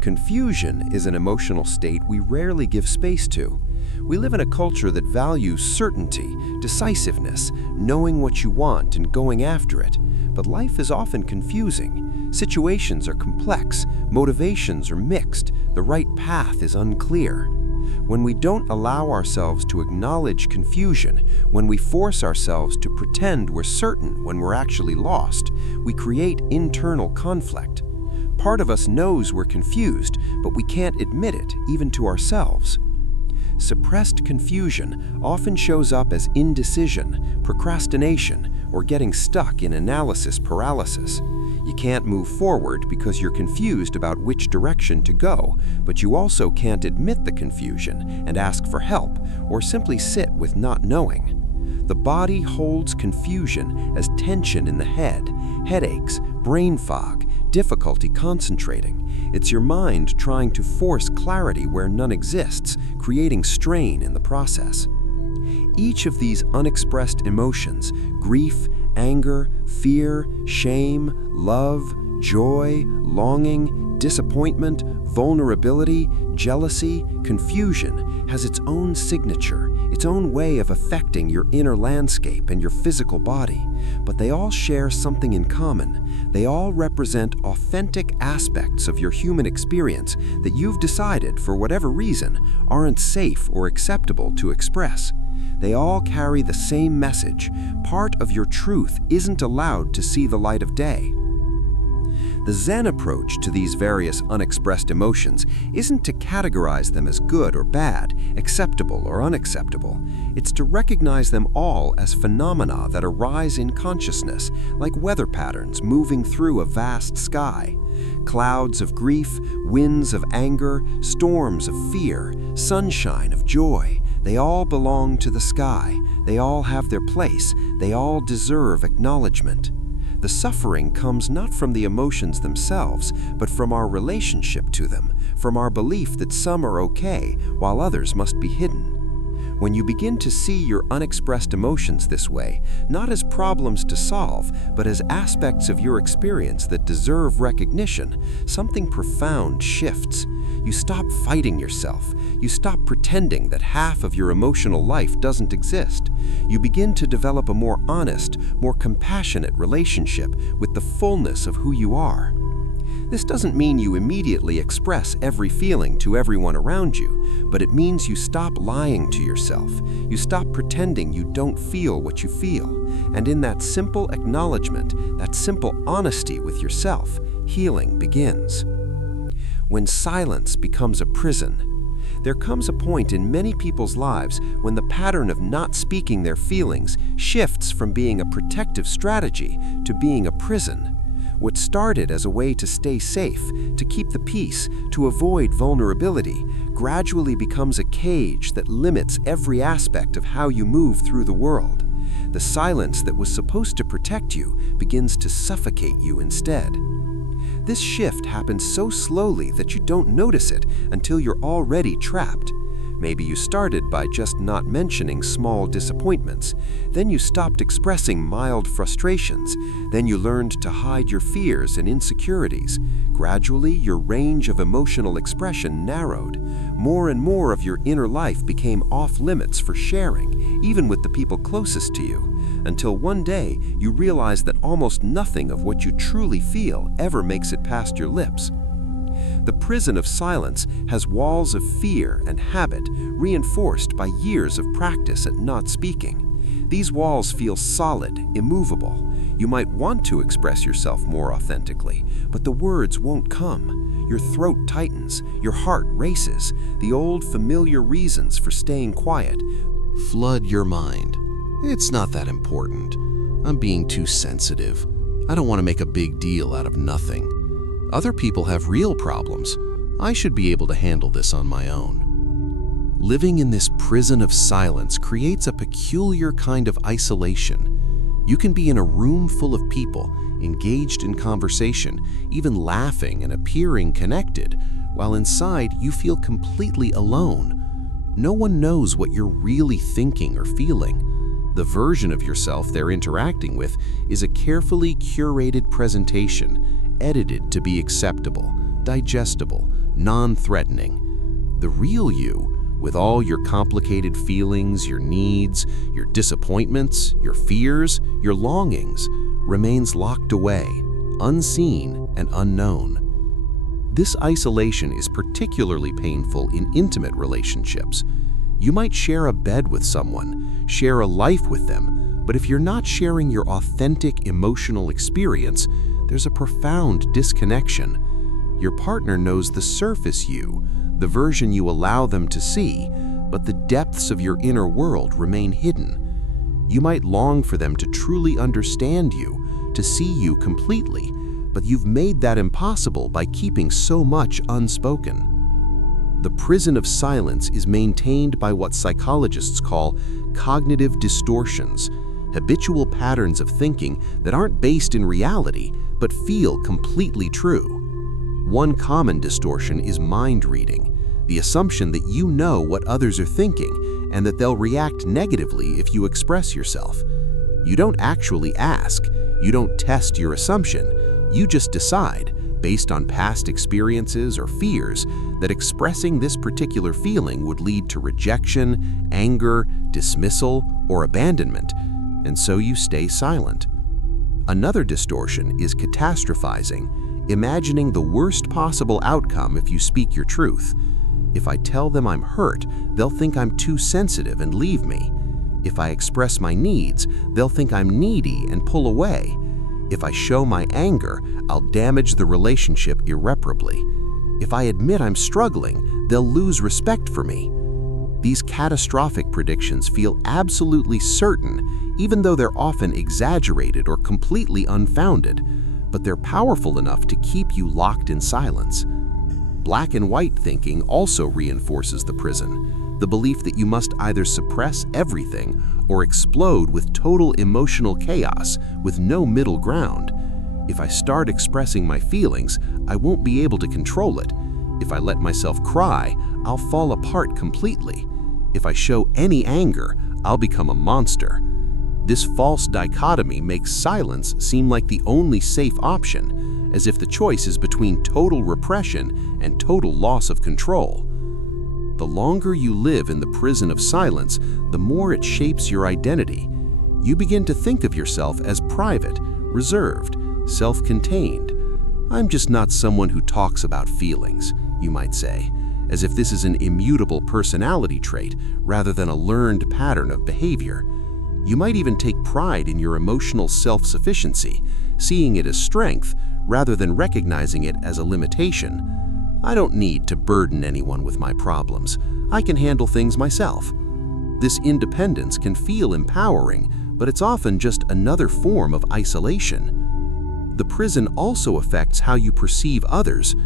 Confusion is an emotional state we rarely give space to. We live in a culture that values certainty, decisiveness, knowing what you want and going after it. But life is often confusing. Situations are complex, motivations are mixed, the right path is unclear. When we don't allow ourselves to acknowledge confusion, when we force ourselves to pretend we're certain when we're actually lost, we create internal conflict. Part of us knows we're confused, but we can't admit it, even to ourselves. Suppressed confusion often shows up as indecision, procrastination, or getting stuck in analysis paralysis. You can't move forward because you're confused about which direction to go, but you also can't admit the confusion and ask for help, or simply sit with not knowing. The body holds confusion as tension in the head, headaches, brain fog, difficulty concentrating. It's your mind trying to force clarity where none exists, creating strain in the process. Each of these unexpressed emotions, grief, anger, fear, shame, love, joy, longing, disappointment, vulnerability, jealousy, confusion, has its own signature, its own way of affecting your inner landscape and your physical body, but they all share something in common. They all represent authentic aspects of your human experience that you've decided, for whatever reason, aren't safe or acceptable to express. They all carry the same message. Part of your truth isn't allowed to see the light of day. The Zen approach to these various unexpressed emotions isn't to categorize them as good or bad, acceptable or unacceptable. It's to recognize them all as phenomena that arise in consciousness, like weather patterns moving through a vast sky. Clouds of grief, winds of anger, storms of fear, sunshine of joy. They all belong to the sky. They all have their place. They all deserve acknowledgement. The suffering comes not from the emotions themselves, but from our relationship to them, from our belief that some are okay while others must be hidden. When you begin to see your unexpressed emotions this way, not as problems to solve, but as aspects of your experience that deserve recognition, something profound shifts. You stop fighting yourself. You stop pretending that half of your emotional life doesn't exist. You begin to develop a more honest, more compassionate relationship with the fullness of who you are. This doesn't mean you immediately express every feeling to everyone around you, but it means you stop lying to yourself. You stop pretending you don't feel what you feel. And in that simple acknowledgement, that simple honesty with yourself, healing begins. When silence becomes a prison, there comes a point in many people's lives when the pattern of not speaking their feelings shifts from being a protective strategy to being a prison. What started as a way to stay safe, to keep the peace, to avoid vulnerability, gradually becomes a cage that limits every aspect of how you move through the world. The silence that was supposed to protect you begins to suffocate you instead. This shift happens so slowly that you don't notice it until you're already trapped. Maybe you started by just not mentioning small disappointments. Then you stopped expressing mild frustrations. Then you learned to hide your fears and insecurities. Gradually, your range of emotional expression narrowed. More and more of your inner life became off limits for sharing, even with the people closest to you, until one day you realized that almost nothing of what you truly feel ever makes it past your lips. The prison of silence has walls of fear and habit reinforced by years of practice at not speaking. These walls feel solid, immovable. You might want to express yourself more authentically, but the words won't come. Your throat tightens, your heart races. The old familiar reasons for staying quiet Flood your mind. It's not that important. I'm being too sensitive. I don't want to make a big deal out of nothing. Other people have real problems. I should be able to handle this on my own. Living in this prison of silence creates a peculiar kind of isolation. You can be in a room full of people, engaged in conversation, even laughing and appearing connected, while inside you feel completely alone. No one knows what you're really thinking or feeling. The version of yourself they're interacting with is a carefully curated presentation, edited to be acceptable, digestible, non-threatening. The real you, with all your complicated feelings, your needs, your disappointments, your fears, your longings, remains locked away, unseen and unknown. This isolation is particularly painful in intimate relationships. You might share a bed with someone, share a life with them, but if you're not sharing your authentic emotional experience, there's a profound disconnection. Your partner knows the surface you, the version you allow them to see, but the depths of your inner world remain hidden. You might long for them to truly understand you, to see you completely, but you've made that impossible by keeping so much unspoken. The prison of silence is maintained by what psychologists call cognitive distortions, habitual patterns of thinking that aren't based in reality, but feel completely true. One common distortion is mind reading, the assumption that you know what others are thinking and that they'll react negatively if you express yourself. You don't actually ask, you don't test your assumption, you just decide, based on past experiences or fears that expressing this particular feeling would lead to rejection, anger, dismissal, or abandonment, and so you stay silent. Another distortion is catastrophizing, imagining the worst possible outcome if you speak your truth. If I tell them I'm hurt, they'll think I'm too sensitive and leave me. If I express my needs, they'll think I'm needy and pull away. If I show my anger, I'll damage the relationship irreparably. If I admit I'm struggling, they'll lose respect for me. These catastrophic predictions feel absolutely certain, even though they're often exaggerated or completely unfounded, but they're powerful enough to keep you locked in silence. Black and white thinking also reinforces the prison, the belief that you must either suppress everything or explode with total emotional chaos with no middle ground. If I start expressing my feelings, I won't be able to control it. If I let myself cry, I'll fall apart completely. If I show any anger, I'll become a monster. This false dichotomy makes silence seem like the only safe option, as if the choice is between total repression and total loss of control. The longer you live in the prison of silence, the more it shapes your identity. You begin to think of yourself as private, reserved, self-contained. I'm just not someone who talks about feelings, you might say, as if this is an immutable personality trait rather than a learned pattern of behavior. You might even take pride in your emotional self-sufficiency, seeing it as strength rather than recognizing it as a limitation. I don't need to burden anyone with my problems. I can handle things myself. This independence can feel empowering, but it's often just another form of isolation. The prison also affects how you perceive others.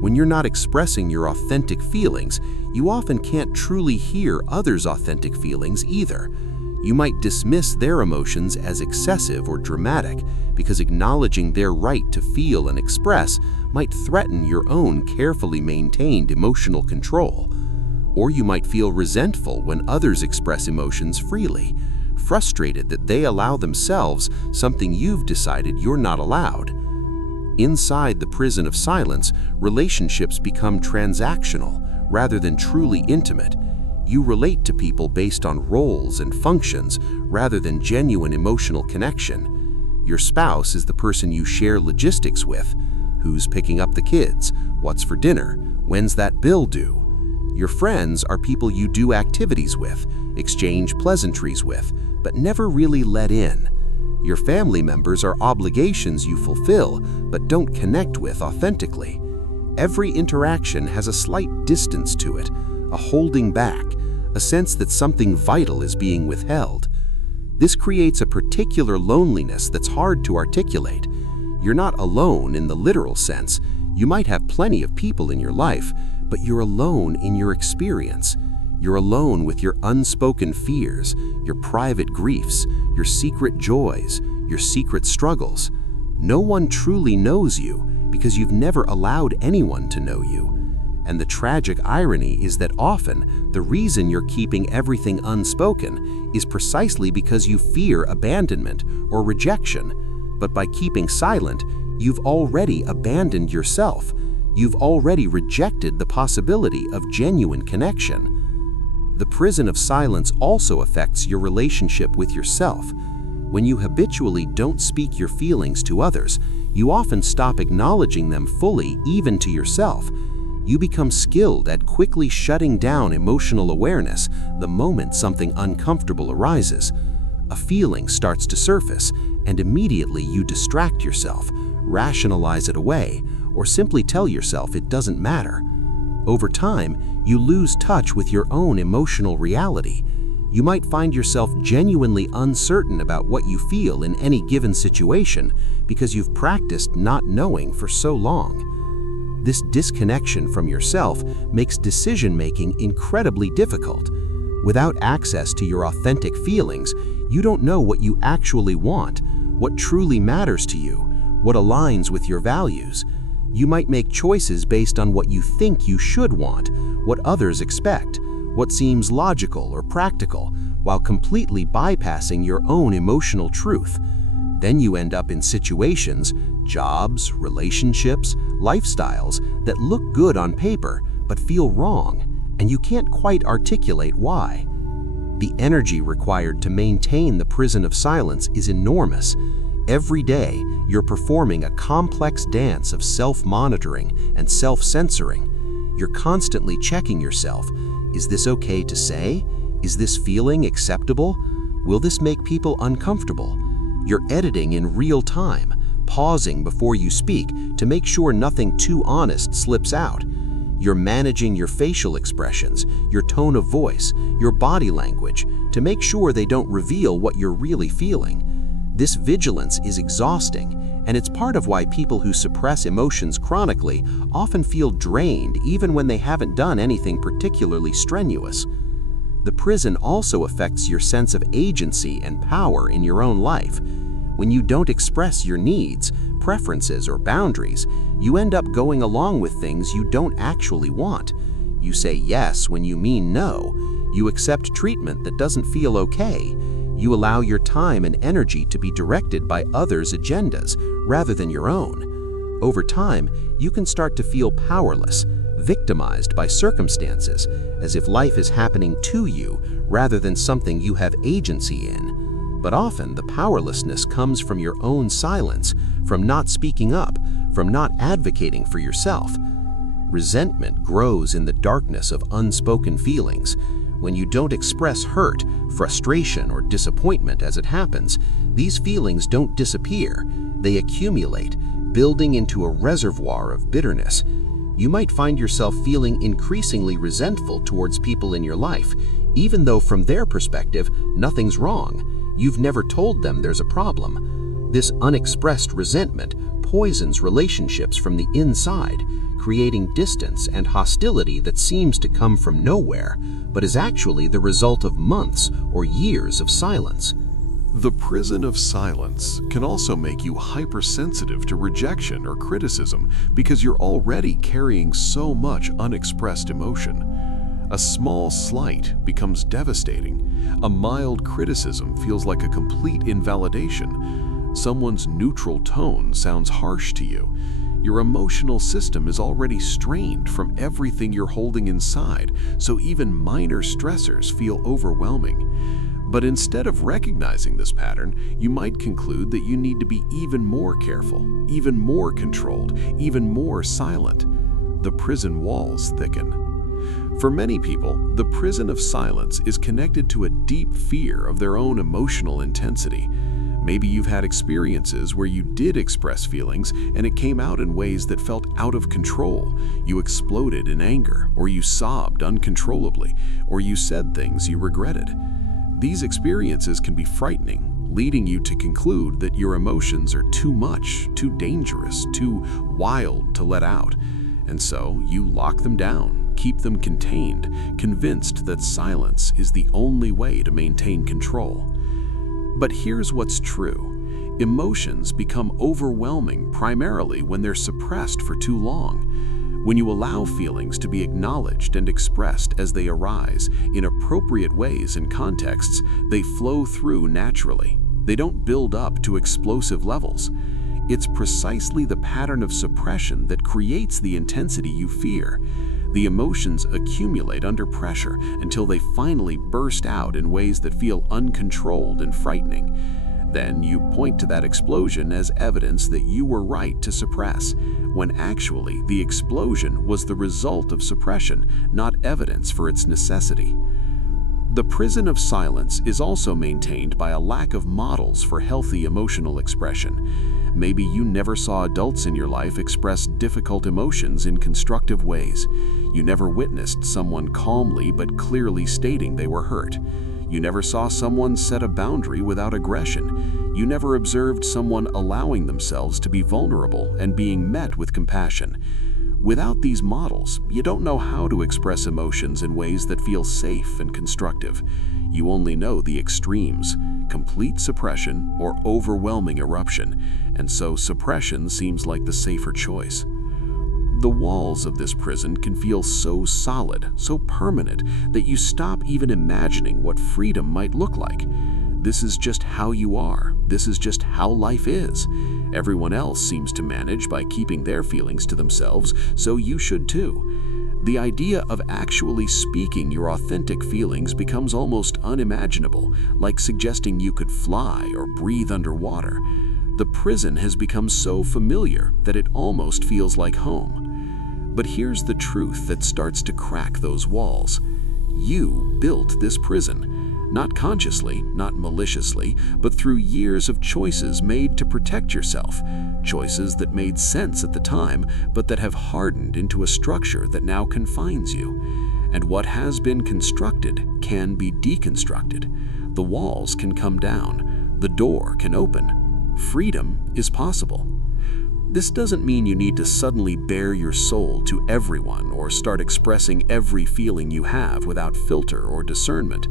When you're not expressing your authentic feelings, you often can't truly hear others' authentic feelings either. You might dismiss their emotions as excessive or dramatic because acknowledging their right to feel and express might threaten your own carefully maintained emotional control. Or you might feel resentful when others express emotions freely, frustrated that they allow themselves something you've decided you're not allowed. Inside the prison of silence, relationships become transactional rather than truly intimate. You relate to people based on roles and functions rather than genuine emotional connection. Your spouse is the person you share logistics with. Who's picking up the kids? What's for dinner? When's that bill due? Your friends are people you do activities with, exchange pleasantries with, but never really let in. Your family members are obligations you fulfill, but don't connect with authentically. Every interaction has a slight distance to it, a holding back, a sense that something vital is being withheld. This creates a particular loneliness that's hard to articulate. You're not alone in the literal sense. You might have plenty of people in your life, but you're alone in your experience. You're alone with your unspoken fears, your private griefs, your secret joys, your secret struggles. No one truly knows you because you've never allowed anyone to know you. And the tragic irony is that often the reason you're keeping everything unspoken is precisely because you fear abandonment or rejection. But by keeping silent, you've already abandoned yourself. You've already rejected the possibility of genuine connection. The prison of silence also affects your relationship with yourself. When you habitually don't speak your feelings to others, you often stop acknowledging them fully, even to yourself. You become skilled at quickly shutting down emotional awareness the moment something uncomfortable arises. A feeling starts to surface, and immediately you distract yourself, rationalize it away, or simply tell yourself it doesn't matter. Over time, you lose touch with your own emotional reality. You might find yourself genuinely uncertain about what you feel in any given situation because you've practiced not knowing for so long. This disconnection from yourself makes decision-making incredibly difficult. Without access to your authentic feelings, you don't know what you actually want, what truly matters to you, what aligns with your values. You might make choices based on what you think you should want, what others expect, what seems logical or practical, while completely bypassing your own emotional truth. Then you end up in situations, jobs, relationships, lifestyles that look good on paper but feel wrong, and you can't quite articulate why. The energy required to maintain the prison of silence is enormous. Every day, you're performing a complex dance of self-monitoring and self-censoring. You're constantly checking yourself. Is this okay to say? Is this feeling acceptable? Will this make people uncomfortable? You're editing in real time, pausing before you speak to make sure nothing too honest slips out. You're managing your facial expressions, your tone of voice, your body language to make sure they don't reveal what you're really feeling. This vigilance is exhausting, and it's part of why people who suppress emotions chronically often feel drained even when they haven't done anything particularly strenuous. The prison also affects your sense of agency and power in your own life. When you don't express your needs, preferences, or boundaries, you end up going along with things you don't actually want. You say yes when you mean no. You accept treatment that doesn't feel okay. You allow your time and energy to be directed by others' agendas rather than your own. Over time, you can start to feel powerless, victimized by circumstances, as if life is happening to you rather than something you have agency in. But often the powerlessness comes from your own silence, from not speaking up, from not advocating for yourself. Resentment grows in the darkness of unspoken feelings. When you don't express hurt, frustration, or disappointment as it happens, these feelings don't disappear. They accumulate, building into a reservoir of bitterness. You might find yourself feeling increasingly resentful towards people in your life, even though from their perspective, nothing's wrong. You've never told them there's a problem. This unexpressed resentment poisons relationships from the inside, creating distance and hostility that seems to come from nowhere, but is actually the result of months or years of silence. The prison of silence can also make you hypersensitive to rejection or criticism because you're already carrying so much unexpressed emotion. A small slight becomes devastating. A mild criticism feels like a complete invalidation. Someone's neutral tone sounds harsh to you. Your emotional system is already strained from everything you're holding inside, so even minor stressors feel overwhelming. But instead of recognizing this pattern, you might conclude that you need to be even more careful, even more controlled, even more silent. The prison walls thicken. For many people, the prison of silence is connected to a deep fear of their own emotional intensity. Maybe you've had experiences where you did express feelings and it came out in ways that felt out of control. You exploded in anger, or you sobbed uncontrollably, or you said things you regretted. These experiences can be frightening, leading you to conclude that your emotions are too much, too dangerous, too wild to let out. And so you lock them down, keep them contained, convinced that silence is the only way to maintain control. But here's what's true. Emotions become overwhelming primarily when they're suppressed for too long. When you allow feelings to be acknowledged and expressed as they arise in appropriate ways and contexts, they flow through naturally. They don't build up to explosive levels. It's precisely the pattern of suppression that creates the intensity you fear. The emotions accumulate under pressure until they finally burst out in ways that feel uncontrolled and frightening. Then you point to that explosion as evidence that you were right to suppress, when actually the explosion was the result of suppression, not evidence for its necessity. The prison of silence is also maintained by a lack of models for healthy emotional expression. Maybe you never saw adults in your life express difficult emotions in constructive ways. You never witnessed someone calmly but clearly stating they were hurt. You never saw someone set a boundary without aggression. You never observed someone allowing themselves to be vulnerable and being met with compassion. Without these models, you don't know how to express emotions in ways that feel safe and constructive. You only know the extremes, complete suppression or overwhelming eruption, and so suppression seems like the safer choice. The walls of this prison can feel so solid, so permanent, that you stop even imagining what freedom might look like. This is just how you are. This is just how life is. Everyone else seems to manage by keeping their feelings to themselves, so you should too. The idea of actually speaking your authentic feelings becomes almost unimaginable, like suggesting you could fly or breathe underwater. The prison has become so familiar that it almost feels like home. But here's the truth that starts to crack those walls. You built this prison, not consciously, not maliciously, but through years of choices made to protect yourself, choices that made sense at the time, but that have hardened into a structure that now confines you. And what has been constructed can be deconstructed. The walls can come down, the door can open. Freedom is possible. This doesn't mean you need to suddenly bare your soul to everyone or start expressing every feeling you have without filter or discernment.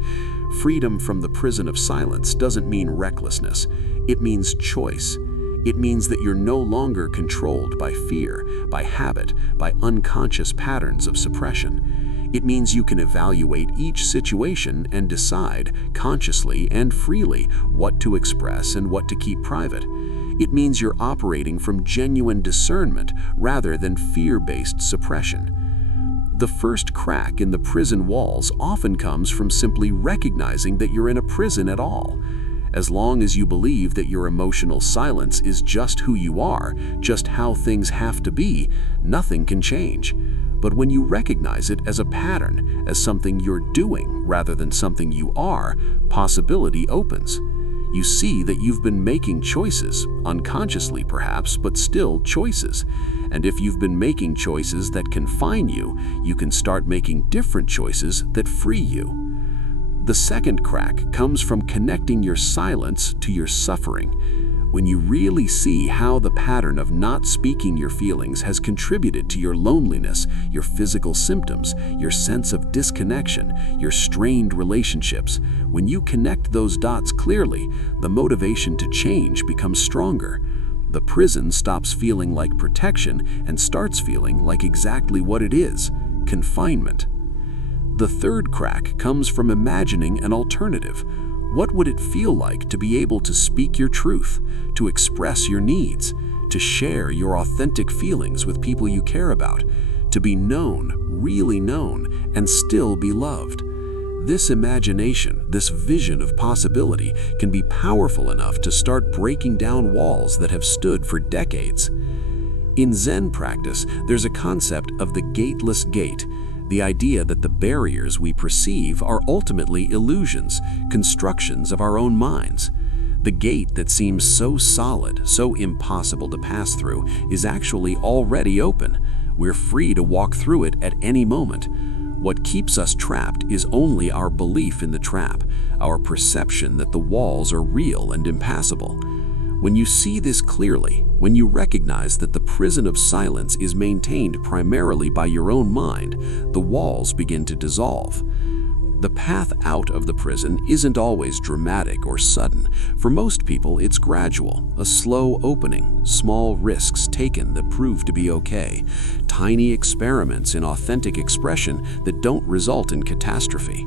Freedom from the prison of silence doesn't mean recklessness. It means choice. It means that you're no longer controlled by fear, by habit, by unconscious patterns of suppression. It means you can evaluate each situation and decide, consciously and freely, what to express and what to keep private. It means you're operating from genuine discernment rather than fear-based suppression. The first crack in the prison walls often comes from simply recognizing that you're in a prison at all. As long as you believe that your emotional silence is just who you are, just how things have to be, nothing can change. But when you recognize it as a pattern, as something you're doing rather than something you are, possibility opens. You see that you've been making choices, unconsciously perhaps, but still choices. And if you've been making choices that confine you, you can start making different choices that free you. The second crack comes from connecting your silence to your suffering. When you really see how the pattern of not speaking your feelings has contributed to your loneliness, your physical symptoms, your sense of disconnection, your strained relationships, when you connect those dots clearly, the motivation to change becomes stronger. The prison stops feeling like protection and starts feeling like exactly what it is: confinement. The third crack comes from imagining an alternative. What would it feel like to be able to speak your truth, to express your needs, to share your authentic feelings with people you care about, to be known, really known, and still be loved? This imagination, this vision of possibility, can be powerful enough to start breaking down walls that have stood for decades. In Zen practice, there's a concept of the gateless gate. The idea that the barriers we perceive are ultimately illusions, constructions of our own minds. The gate that seems so solid, so impossible to pass through, is actually already open. We're free to walk through it at any moment. What keeps us trapped is only our belief in the trap, our perception that the walls are real and impassable. When you see this clearly, when you recognize that the prison of silence is maintained primarily by your own mind, the walls begin to dissolve. The path out of the prison isn't always dramatic or sudden. For most people, it's gradual, a slow opening, small risks taken that prove to be okay, tiny experiments in authentic expression that don't result in catastrophe.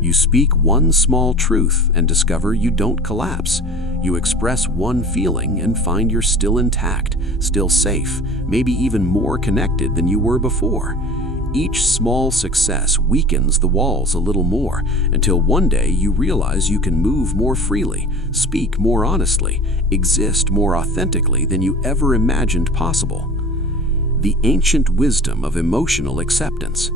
You speak one small truth and discover you don't collapse. You express one feeling and find you're still intact, still safe, maybe even more connected than you were before. Each small success weakens the walls a little more, until one day you realize you can move more freely, speak more honestly, exist more authentically than you ever imagined possible. The ancient wisdom of emotional acceptance.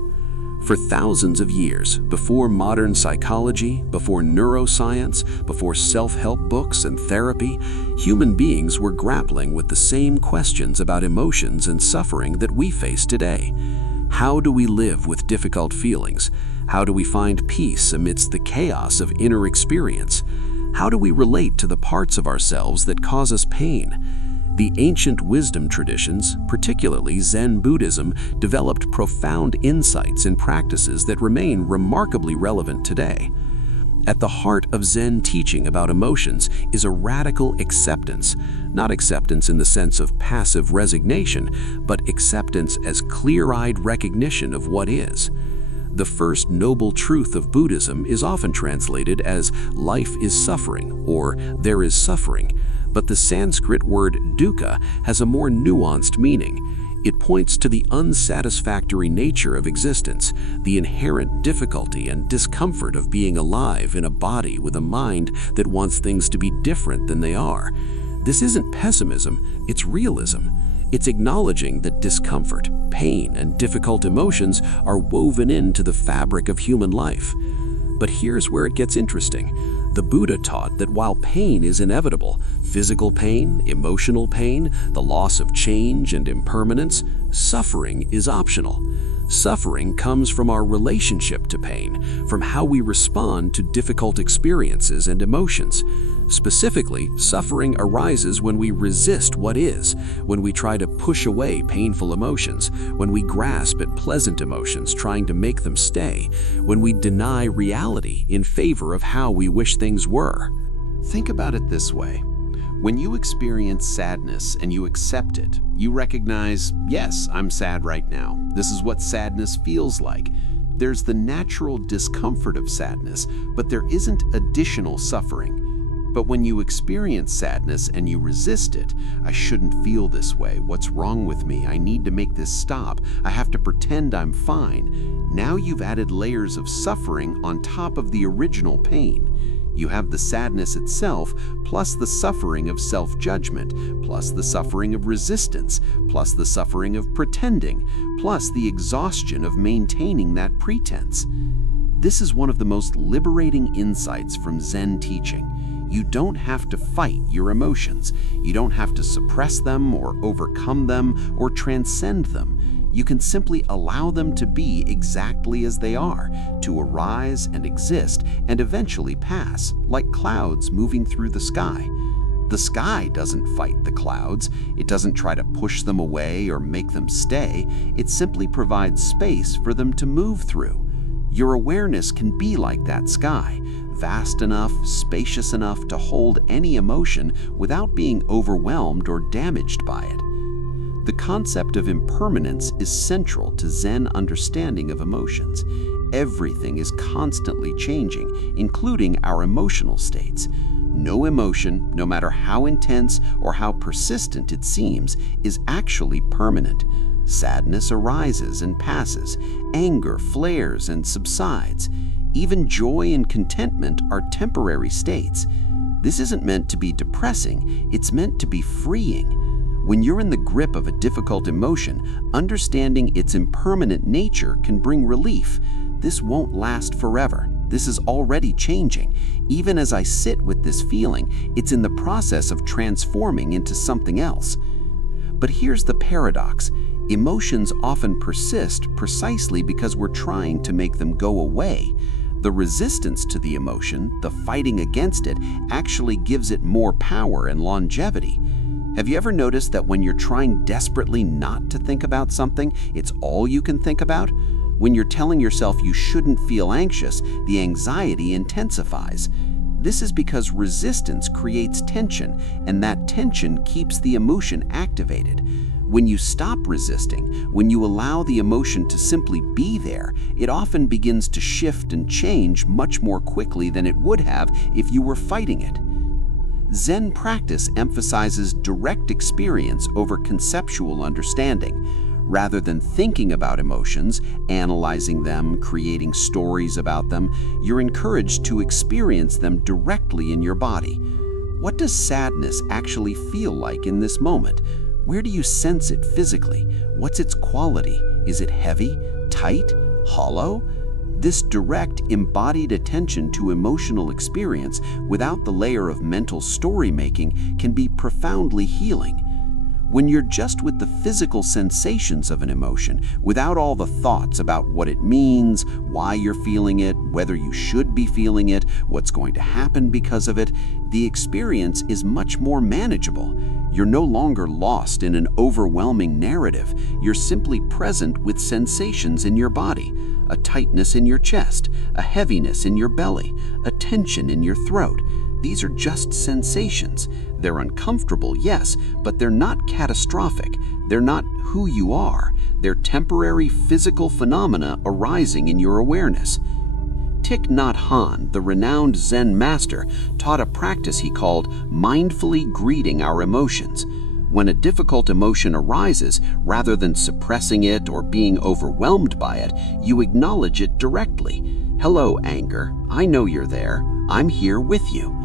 For thousands of years, before modern psychology, before neuroscience, before self-help books and therapy, human beings were grappling with the same questions about emotions and suffering that we face today. How do we live with difficult feelings? How do we find peace amidst the chaos of inner experience? How do we relate to the parts of ourselves that cause us pain? The ancient wisdom traditions, particularly Zen Buddhism, developed profound insights and practices that remain remarkably relevant today. At the heart of Zen teaching about emotions is a radical acceptance, not acceptance in the sense of passive resignation, but acceptance as clear-eyed recognition of what is. The first noble truth of Buddhism is often translated as life is suffering or there is suffering, but the Sanskrit word dukkha has a more nuanced meaning. It points to the unsatisfactory nature of existence, the inherent difficulty and discomfort of being alive in a body with a mind that wants things to be different than they are. This isn't pessimism, it's realism. It's acknowledging that discomfort, pain, and difficult emotions are woven into the fabric of human life. But here's where it gets interesting. The Buddha taught that while pain is inevitable, physical pain, emotional pain, the loss of change and impermanence, suffering is optional. Suffering comes from our relationship to pain, from how we respond to difficult experiences and emotions. Specifically, suffering arises when we resist what is, when we try to push away painful emotions, when we grasp at pleasant emotions trying to make them stay, when we deny reality in favor of how we wish things were. Think about it this way. When you experience sadness and you accept it, you recognize, yes, I'm sad right now. This is what sadness feels like. There's the natural discomfort of sadness, but there isn't additional suffering. But when you experience sadness and you resist it, I shouldn't feel this way. What's wrong with me? I need to make this stop. I have to pretend I'm fine. Now you've added layers of suffering on top of the original pain. You have the sadness itself, plus the suffering of self-judgment, plus the suffering of resistance, plus the suffering of pretending, plus the exhaustion of maintaining that pretense. This is one of the most liberating insights from Zen teaching. You don't have to fight your emotions. You don't have to suppress them or overcome them or transcend them. You can simply allow them to be exactly as they are, to arise and exist and eventually pass, like clouds moving through the sky. The sky doesn't fight the clouds. It doesn't try to push them away or make them stay. It simply provides space for them to move through. Your awareness can be like that sky, vast enough, spacious enough to hold any emotion without being overwhelmed or damaged by it. The concept of impermanence is central to Zen understanding of emotions. Everything is constantly changing, including our emotional states. No emotion, no matter how intense or how persistent it seems, is actually permanent. Sadness arises and passes. Anger flares and subsides. Even joy and contentment are temporary states. This isn't meant to be depressing, it's meant to be freeing. When you're in the grip of a difficult emotion, understanding its impermanent nature can bring relief. This won't last forever. This is already changing. Even as I sit with this feeling, it's in the process of transforming into something else. But here's the paradox. Emotions often persist precisely because we're trying to make them go away. The resistance to the emotion, the fighting against it, actually gives it more power and longevity. Have you ever noticed that when you're trying desperately not to think about something, it's all you can think about? When you're telling yourself you shouldn't feel anxious, the anxiety intensifies. This is because resistance creates tension, and that tension keeps the emotion activated. When you stop resisting, when you allow the emotion to simply be there, it often begins to shift and change much more quickly than it would have if you were fighting it. Zen practice emphasizes direct experience over conceptual understanding. Rather than thinking about emotions, analyzing them, creating stories about them, you're encouraged to experience them directly in your body. What does sadness actually feel like in this moment? Where do you sense it physically? What's its quality? Is it heavy, tight, hollow? This direct, embodied attention to emotional experience without the layer of mental story-making can be profoundly healing. When you're just with the physical sensations of an emotion, without all the thoughts about what it means, why you're feeling it, whether you should be feeling it, what's going to happen because of it, the experience is much more manageable. You're no longer lost in an overwhelming narrative. You're simply present with sensations in your body, a tightness in your chest, a heaviness in your belly, a tension in your throat. These are just sensations. They're uncomfortable, yes, but they're not catastrophic. They're not who you are. They're temporary physical phenomena arising in your awareness. Thich Nhat Hanh, the renowned Zen master, taught a practice he called mindfully greeting our emotions. When a difficult emotion arises, rather than suppressing it or being overwhelmed by it, you acknowledge it directly. Hello, anger. I know you're there. I'm here with you.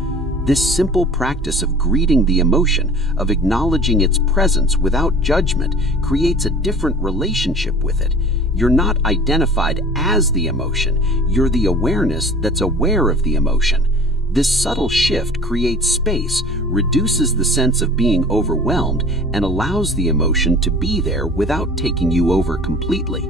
This simple practice of greeting the emotion, of acknowledging its presence without judgment, creates a different relationship with it. You're not identified as the emotion, you're the awareness that's aware of the emotion. This subtle shift creates space, reduces the sense of being overwhelmed, and allows the emotion to be there without taking you over completely.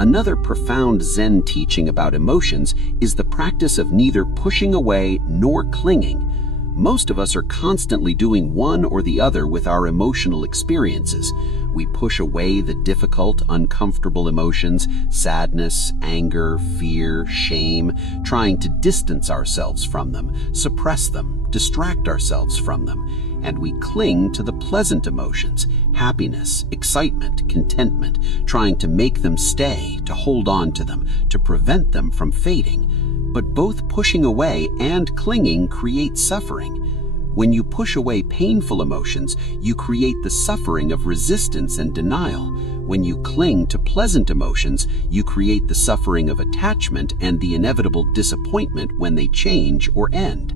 Another profound Zen teaching about emotions is the practice of neither pushing away nor clinging. Most of us are constantly doing one or the other with our emotional experiences. We push away the difficult, uncomfortable emotions, sadness, anger, fear, shame, trying to distance ourselves from them, suppress them, distract ourselves from them. And we cling to the pleasant emotions, happiness, excitement, contentment, trying to make them stay, to hold on to them, to prevent them from fading. But both pushing away and clinging create suffering. When you push away painful emotions, you create the suffering of resistance and denial. When you cling to pleasant emotions, you create the suffering of attachment and the inevitable disappointment when they change or end.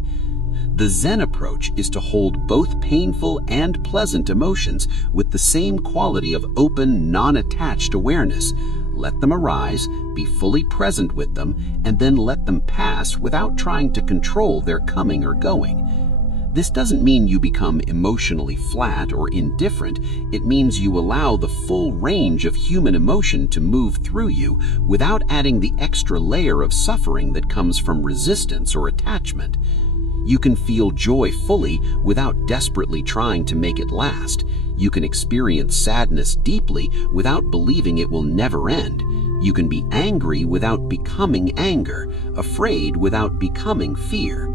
The Zen approach is to hold both painful and pleasant emotions with the same quality of open, non-attached awareness. Let them arise, be fully present with them, and then let them pass without trying to control their coming or going. This doesn't mean you become emotionally flat or indifferent. It means you allow the full range of human emotion to move through you without adding the extra layer of suffering that comes from resistance or attachment. You can feel joy fully without desperately trying to make it last. You can experience sadness deeply without believing it will never end. You can be angry without becoming anger, afraid without becoming fear.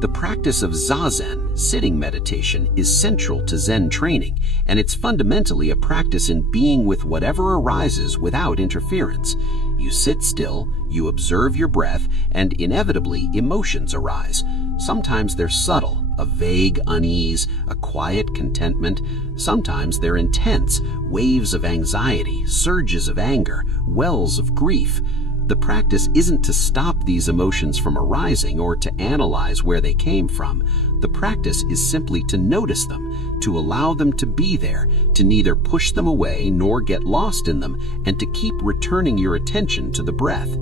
The practice of Zazen, sitting meditation, is central to Zen training, and it's fundamentally a practice in being with whatever arises without interference. You sit still, you observe your breath, and inevitably emotions arise. Sometimes they're subtle, a vague unease, a quiet contentment. Sometimes they're intense, waves of anxiety, surges of anger, wells of grief. The practice isn't to stop these emotions from arising or to analyze where they came from. The practice is simply to notice them, to allow them to be there, to neither push them away nor get lost in them, and to keep returning your attention to the breath.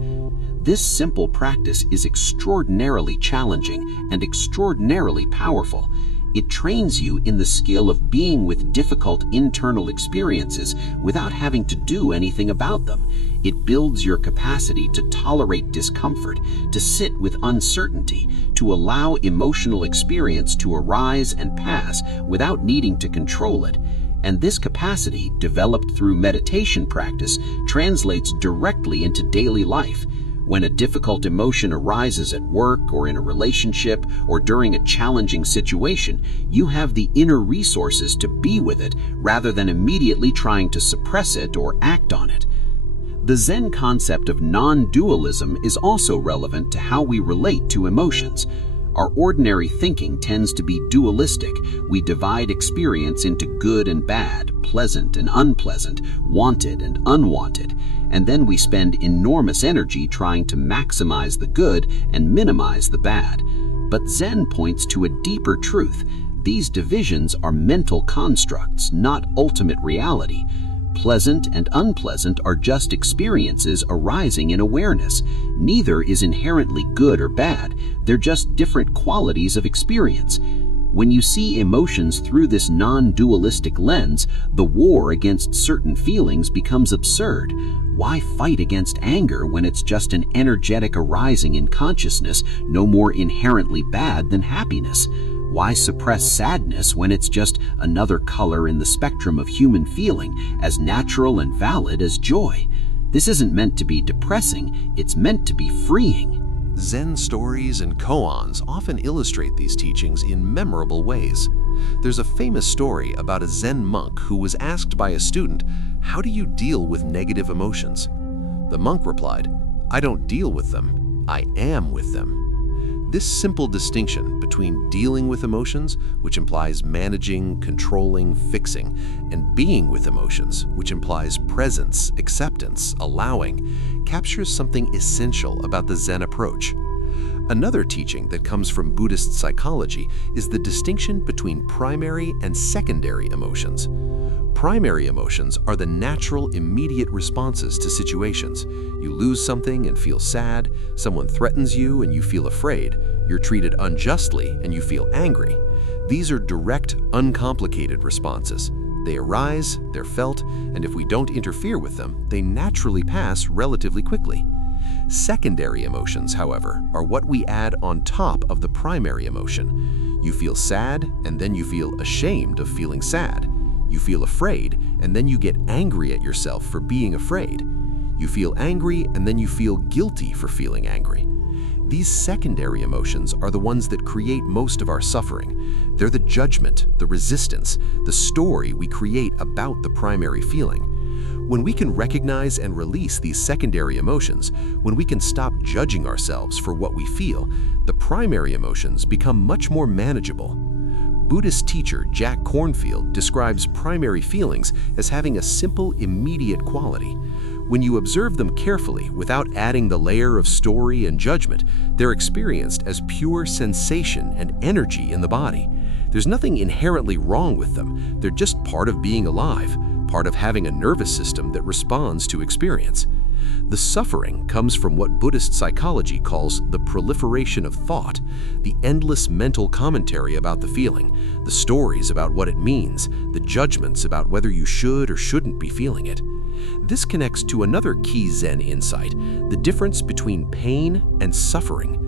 This simple practice is extraordinarily challenging and extraordinarily powerful. It trains you in the skill of being with difficult internal experiences without having to do anything about them. It builds your capacity to tolerate discomfort, to sit with uncertainty, to allow emotional experience to arise and pass without needing to control it. And this capacity, developed through meditation practice, translates directly into daily life. When a difficult emotion arises at work or in a relationship or during a challenging situation, you have the inner resources to be with it rather than immediately trying to suppress it or act on it. The Zen concept of non-dualism is also relevant to how we relate to emotions. Our ordinary thinking tends to be dualistic. We divide experience into good and bad, pleasant and unpleasant, wanted and unwanted, and then we spend enormous energy trying to maximize the good and minimize the bad. But Zen points to a deeper truth. These divisions are mental constructs, not ultimate reality. Pleasant and unpleasant are just experiences arising in awareness. Neither is inherently good or bad. They're just different qualities of experience. When you see emotions through this non-dualistic lens, the war against certain feelings becomes absurd. Why fight against anger when it's just an energetic arising in consciousness, no more inherently bad than happiness? Why suppress sadness when it's just another color in the spectrum of human feeling, as natural and valid as joy? This isn't meant to be depressing, it's meant to be freeing. Zen stories and koans often illustrate these teachings in memorable ways. There's a famous story about a Zen monk who was asked by a student, "How do you deal with negative emotions?" The monk replied, "I don't deal with them, I am with them." This simple distinction between dealing with emotions, which implies managing, controlling, fixing, and being with emotions, which implies presence, acceptance, allowing, captures something essential about the Zen approach. Another teaching that comes from Buddhist psychology is the distinction between primary and secondary emotions. Primary emotions are the natural, immediate responses to situations. You lose something and feel sad, someone threatens you and you feel afraid, you're treated unjustly and you feel angry. These are direct, uncomplicated responses. They arise, they're felt, and if we don't interfere with them, they naturally pass relatively quickly. Secondary emotions, however, are what we add on top of the primary emotion. You feel sad, and then you feel ashamed of feeling sad. You feel afraid, and then you get angry at yourself for being afraid. You feel angry, and then you feel guilty for feeling angry. These secondary emotions are the ones that create most of our suffering. They're the judgment, the resistance, the story we create about the primary feeling. When we can recognize and release these secondary emotions, when we can stop judging ourselves for what we feel, the primary emotions become much more manageable. Buddhist teacher Jack Kornfield describes primary feelings as having a simple, immediate quality. When you observe them carefully without adding the layer of story and judgment, they're experienced as pure sensation and energy in the body. There's nothing inherently wrong with them. They're just part of being alive, part of having a nervous system that responds to experience. The suffering comes from what Buddhist psychology calls the proliferation of thought, the endless mental commentary about the feeling, the stories about what it means, the judgments about whether you should or shouldn't be feeling it. This connects to another key Zen insight, the difference between pain and suffering.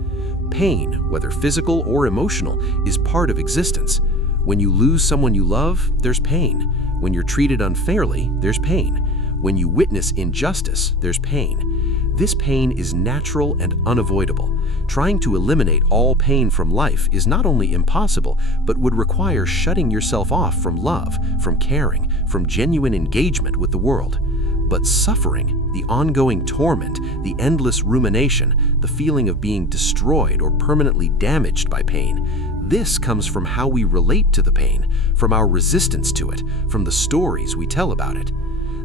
Pain, whether physical or emotional, is part of existence. When you lose someone you love, there's pain. When you're treated unfairly, there's pain. When you witness injustice, there's pain. This pain is natural and unavoidable. Trying to eliminate all pain from life is not only impossible, but would require shutting yourself off from love, from caring, from genuine engagement with the world. But suffering, the ongoing torment, the endless rumination, the feeling of being destroyed or permanently damaged by pain, this comes from how we relate to the pain, from our resistance to it, from the stories we tell about it.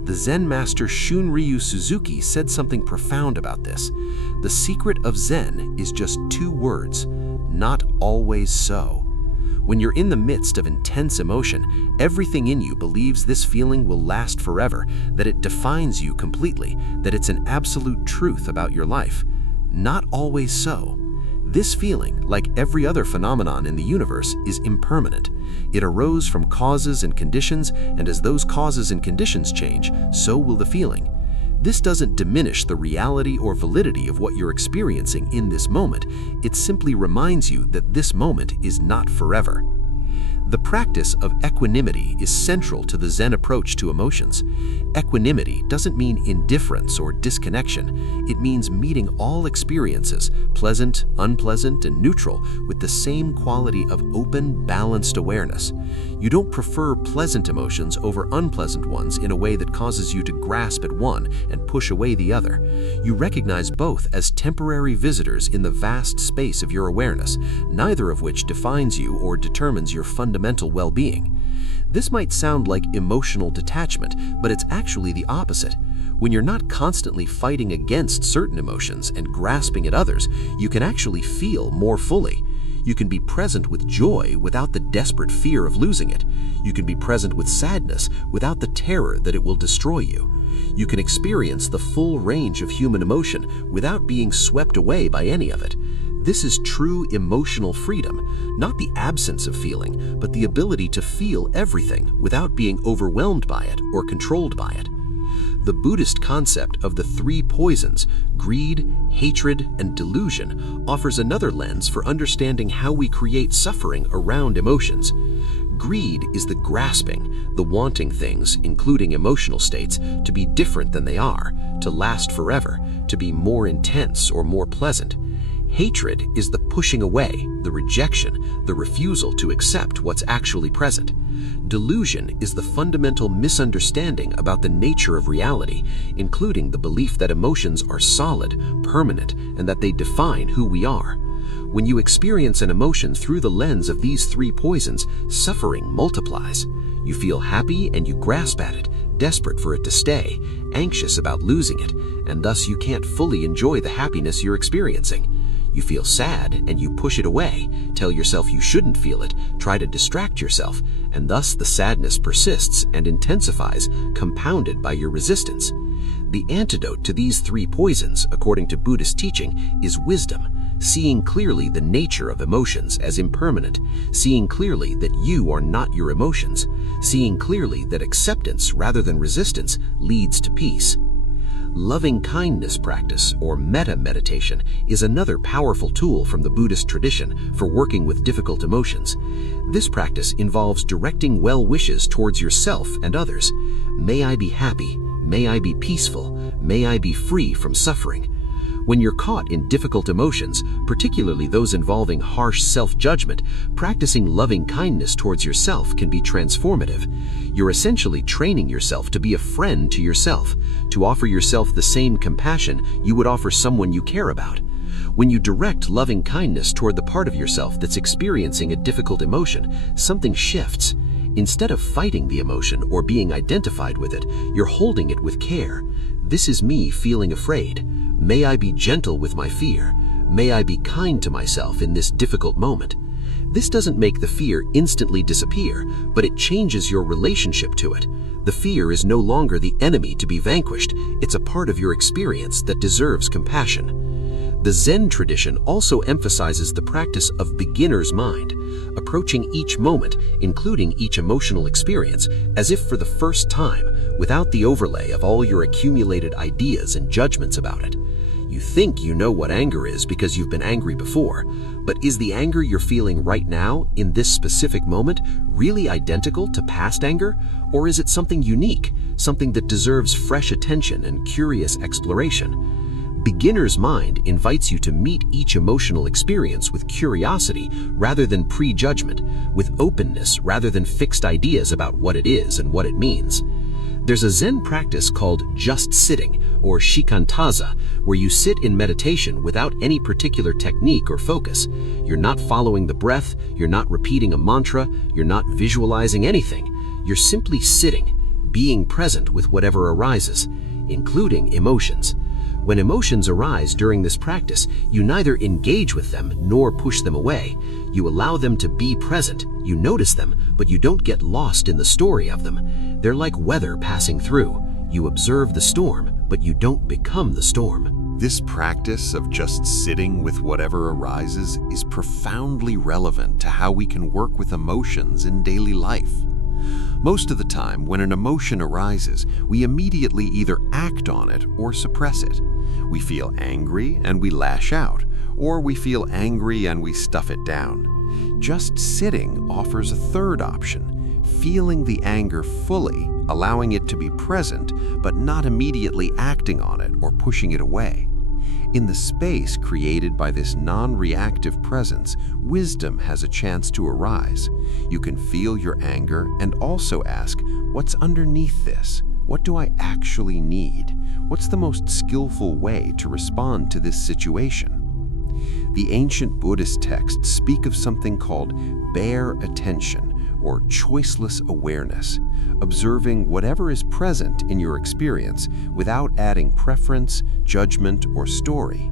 The Zen master Shunryu Suzuki said something profound about this. The secret of Zen is just two words: not always so. When you're in the midst of intense emotion, everything in you believes this feeling will last forever, that it defines you completely, that it's an absolute truth about your life. Not always so. This feeling, like every other phenomenon in the universe, is impermanent. It arose from causes and conditions, and as those causes and conditions change, so will the feeling. This doesn't diminish the reality or validity of what you're experiencing in this moment. It simply reminds you that this moment is not forever. The practice of equanimity is central to the Zen approach to emotions. Equanimity doesn't mean indifference or disconnection. It means meeting all experiences, pleasant, unpleasant, and neutral, with the same quality of open, balanced awareness. You don't prefer pleasant emotions over unpleasant ones in a way that causes you to grasp at one and push away the other. You recognize both as temporary visitors in the vast space of your awareness, neither of which defines you or determines your fundamental well-being. This might sound like emotional detachment, but it's actually the opposite. When you're not constantly fighting against certain emotions and grasping at others, you can actually feel more fully. You can be present with joy without the desperate fear of losing it. You can be present with sadness without the terror that it will destroy you. You can experience the full range of human emotion without being swept away by any of it. This is true emotional freedom, not the absence of feeling, but the ability to feel everything without being overwhelmed by it or controlled by it. The Buddhist concept of the three poisons, greed, hatred, and delusion, offers another lens for understanding how we create suffering around emotions. Greed is the grasping, the wanting things, including emotional states, to be different than they are, to last forever, to be more intense or more pleasant. Hatred is the pushing away, the rejection, the refusal to accept what's actually present. Delusion is the fundamental misunderstanding about the nature of reality, including the belief that emotions are solid, permanent, and that they define who we are. When you experience an emotion through the lens of these three poisons, suffering multiplies. You feel happy and you grasp at it, desperate for it to stay, anxious about losing it, and thus you can't fully enjoy the happiness you're experiencing. You feel sad and you push it away, tell yourself you shouldn't feel it, try to distract yourself, and thus the sadness persists and intensifies, compounded by your resistance. The antidote to these three poisons, according to Buddhist teaching, is wisdom, seeing clearly the nature of emotions as impermanent, seeing clearly that you are not your emotions, seeing clearly that acceptance rather than resistance leads to peace. Loving kindness practice, or metta meditation, is another powerful tool from the Buddhist tradition for working with difficult emotions. This practice involves directing well wishes towards yourself and others. May I be happy, may I be peaceful, may I be free from suffering. When you're caught in difficult emotions, particularly those involving harsh self-judgment, practicing loving kindness towards yourself can be transformative. You're essentially training yourself to be a friend to yourself, to offer yourself the same compassion you would offer someone you care about. When you direct loving kindness toward the part of yourself that's experiencing a difficult emotion, something shifts. Instead of fighting the emotion or being identified with it, you're holding it with care. This is me feeling afraid. May I be gentle with my fear. May I be kind to myself in this difficult moment. This doesn't make the fear instantly disappear, but it changes your relationship to it. The fear is no longer the enemy to be vanquished. It's a part of your experience that deserves compassion. The Zen tradition also emphasizes the practice of beginner's mind, approaching each moment, including each emotional experience, as if for the first time, without the overlay of all your accumulated ideas and judgments about it. You think you know what anger is because you've been angry before, but is the anger you're feeling right now, in this specific moment, really identical to past anger? Or is it something unique, something that deserves fresh attention and curious exploration? Beginner's mind invites you to meet each emotional experience with curiosity rather than prejudgment, with openness rather than fixed ideas about what it is and what it means. There's a Zen practice called just sitting, or shikantaza, where you sit in meditation without any particular technique or focus. You're not following the breath, you're not repeating a mantra, you're not visualizing anything. You're simply sitting, being present with whatever arises, including emotions. When emotions arise during this practice, you neither engage with them nor push them away. You allow them to be present, you notice them, but you don't get lost in the story of them. They're like weather passing through. You observe the storm, but you don't become the storm. This practice of just sitting with whatever arises is profoundly relevant to how we can work with emotions in daily life. Most of the time, when an emotion arises, we immediately either act on it or suppress it. We feel angry and we lash out, or we feel angry and we stuff it down. Just sitting offers a third option, feeling the anger fully, allowing it to be present, but not immediately acting on it or pushing it away. In the space created by this non-reactive presence, wisdom has a chance to arise. You can feel your anger and also ask, what's underneath this? What do I actually need? What's the most skillful way to respond to this situation? The ancient Buddhist texts speak of something called bare attention, or choiceless awareness, observing whatever is present in your experience without adding preference, judgment, or story.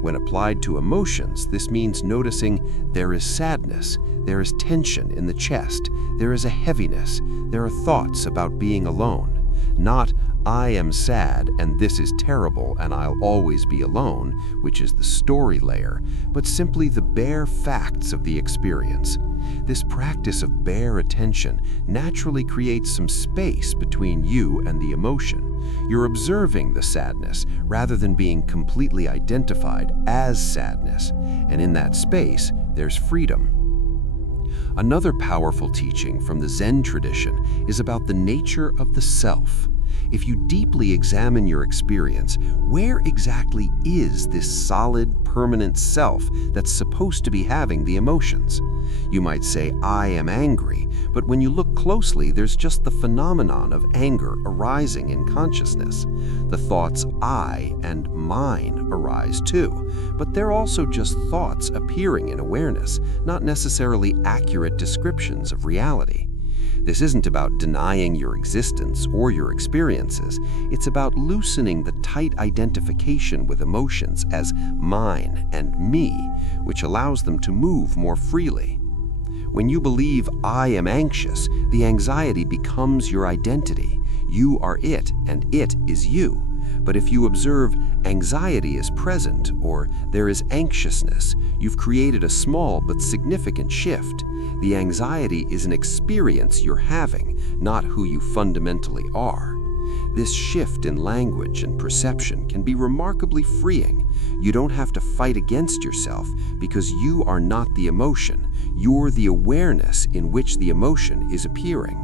When applied to emotions, this means noticing there is sadness, there is tension in the chest, there is a heaviness, there are thoughts about being alone. Not, I am sad and this is terrible and I'll always be alone, which is the story layer, but simply the bare facts of the experience. This practice of bare attention naturally creates some space between you and the emotion. You're observing the sadness rather than being completely identified as sadness, and in that space, there's freedom. Another powerful teaching from the Zen tradition is about the nature of the self. If you deeply examine your experience, where exactly is this solid, permanent self that's supposed to be having the emotions? You might say, I am angry, but when you look closely, there's just the phenomenon of anger arising in consciousness. The thoughts I and mine arise too, but they're also just thoughts appearing in awareness, not necessarily accurate descriptions of reality. This isn't about denying your existence or your experiences. It's about loosening the tight identification with emotions as mine and me, which allows them to move more freely. When you believe I am anxious, the anxiety becomes your identity. You are it, and it is you. But if you observe anxiety is present or there is anxiousness, you've created a small but significant shift. The anxiety is an experience you're having, not who you fundamentally are. This shift in language and perception can be remarkably freeing. You don't have to fight against yourself because you are not the emotion. You're the awareness in which the emotion is appearing.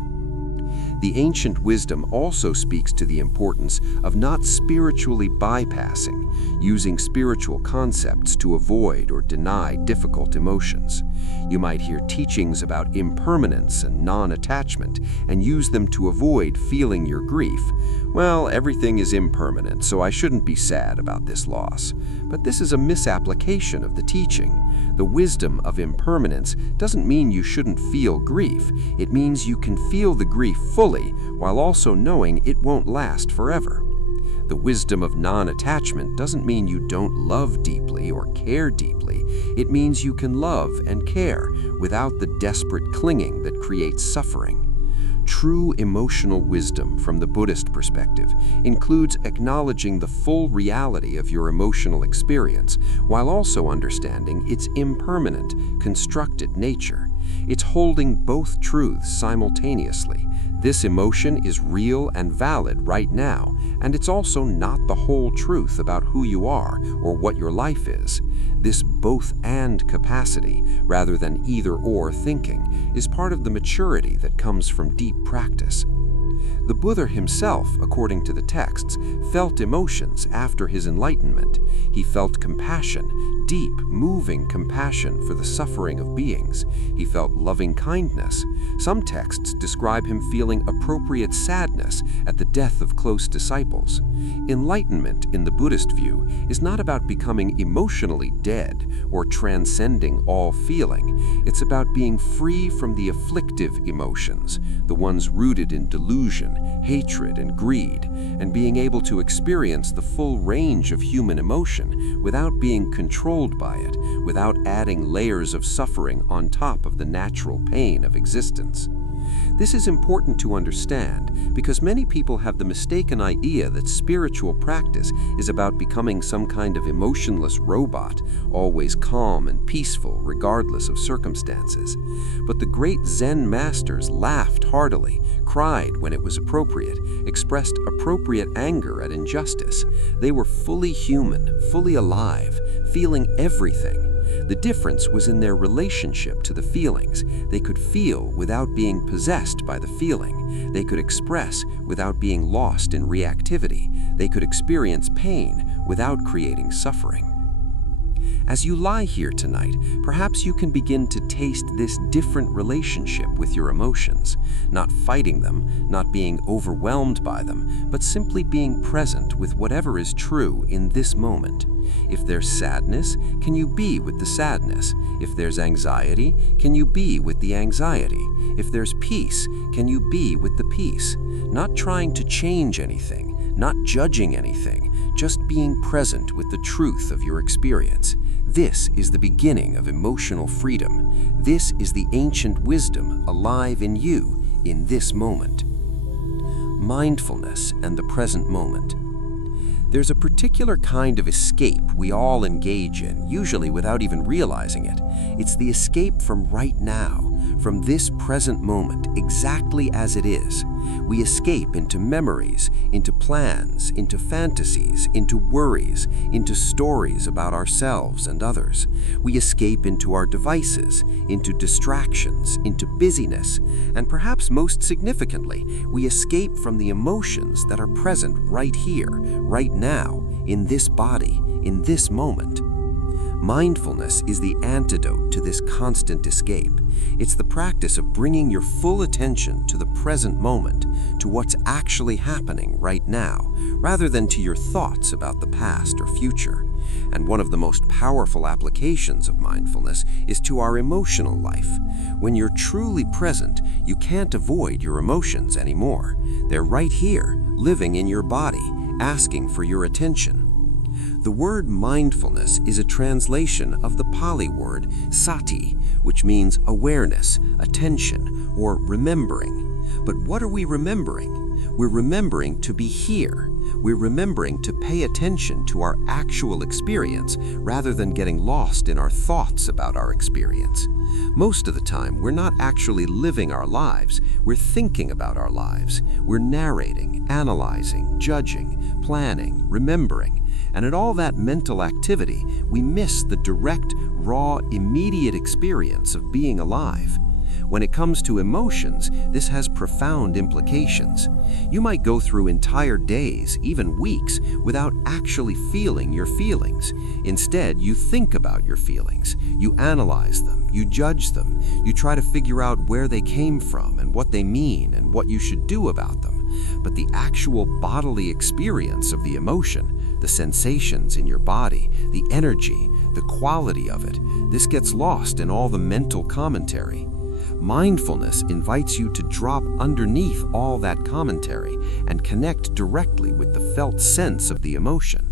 The ancient wisdom also speaks to the importance of not spiritually bypassing, using spiritual concepts to avoid or deny difficult emotions. You might hear teachings about impermanence and non-attachment and use them to avoid feeling your grief. Well, everything is impermanent, so I shouldn't be sad about this loss. But this is a misapplication of the teaching. The wisdom of impermanence doesn't mean you shouldn't feel grief. It means you can feel the grief fully while also knowing it won't last forever. The wisdom of non-attachment doesn't mean you don't love deeply or care deeply. It means you can love and care without the desperate clinging that creates suffering. True emotional wisdom from the Buddhist perspective includes acknowledging the full reality of your emotional experience while also understanding its impermanent, constructed nature. It's holding both truths simultaneously. This emotion is real and valid right now, and it's also not the whole truth about who you are or what your life is. This both-and capacity, rather than either-or thinking, is part of the maturity that comes from deep practice. The Buddha himself, according to the texts, felt emotions after his enlightenment. He felt compassion, deep, moving compassion for the suffering of beings. He felt loving kindness. Some texts describe him feeling appropriate sadness at the death of close disciples. Enlightenment, in the Buddhist view, is not about becoming emotionally dead or transcending all feeling. It's about being free from the afflictive emotions, the ones rooted in delusion, hatred, and greed, and being able to experience the full range of human emotion without being controlled by it, without adding layers of suffering on top of the natural pain of existence. This is important to understand because many people have the mistaken idea that spiritual practice is about becoming some kind of emotionless robot, always calm and peaceful regardless of circumstances. But the great Zen masters laughed heartily, cried when it was appropriate, expressed appropriate anger at injustice. They were fully human, fully alive, feeling everything. The difference was in their relationship to the feelings. They could feel without being possessed by the feeling. They could express without being lost in reactivity. They could experience pain without creating suffering. As you lie here tonight, perhaps you can begin to taste this different relationship with your emotions, not fighting them, not being overwhelmed by them, but simply being present with whatever is true in this moment. If there's sadness, can you be with the sadness? If there's anxiety, can you be with the anxiety? If there's peace, can you be with the peace? Not trying to change anything, not judging anything, just being present with the truth of your experience. This is the beginning of emotional freedom. This is the ancient wisdom alive in you in this moment. Mindfulness and the present moment. There's a particular kind of escape we all engage in, usually without even realizing it. It's the escape from right now, from this present moment exactly as it is. We escape into memories, into plans, into fantasies, into worries, into stories about ourselves and others. We escape into our devices, into distractions, into busyness, and perhaps most significantly, we escape from the emotions that are present right here, right now, in this body, in this moment. Mindfulness is the antidote to this constant escape. It's the practice of bringing your full attention to the present moment, to what's actually happening right now, rather than to your thoughts about the past or future. And one of the most powerful applications of mindfulness is to our emotional life. When you're truly present, you can't avoid your emotions anymore. They're right here, living in your body, asking for your attention. The word mindfulness is a translation of the Pali word sati, which means awareness, attention, or remembering. But what are we remembering? We're remembering to be here. We're remembering to pay attention to our actual experience rather than getting lost in our thoughts about our experience. Most of the time, we're not actually living our lives. We're thinking about our lives. We're narrating, analyzing, judging, planning, remembering. And in all that mental activity, we miss the direct, raw, immediate experience of being alive. When it comes to emotions, this has profound implications. You might go through entire days, even weeks, without actually feeling your feelings. Instead, you think about your feelings. You analyze them, you judge them, you try to figure out where they came from and what they mean and what you should do about them. But the actual bodily experience of the emotion, the sensations in your body, the energy, the quality of it, this gets lost in all the mental commentary. Mindfulness invites you to drop underneath all that commentary and connect directly with the felt sense of the emotion.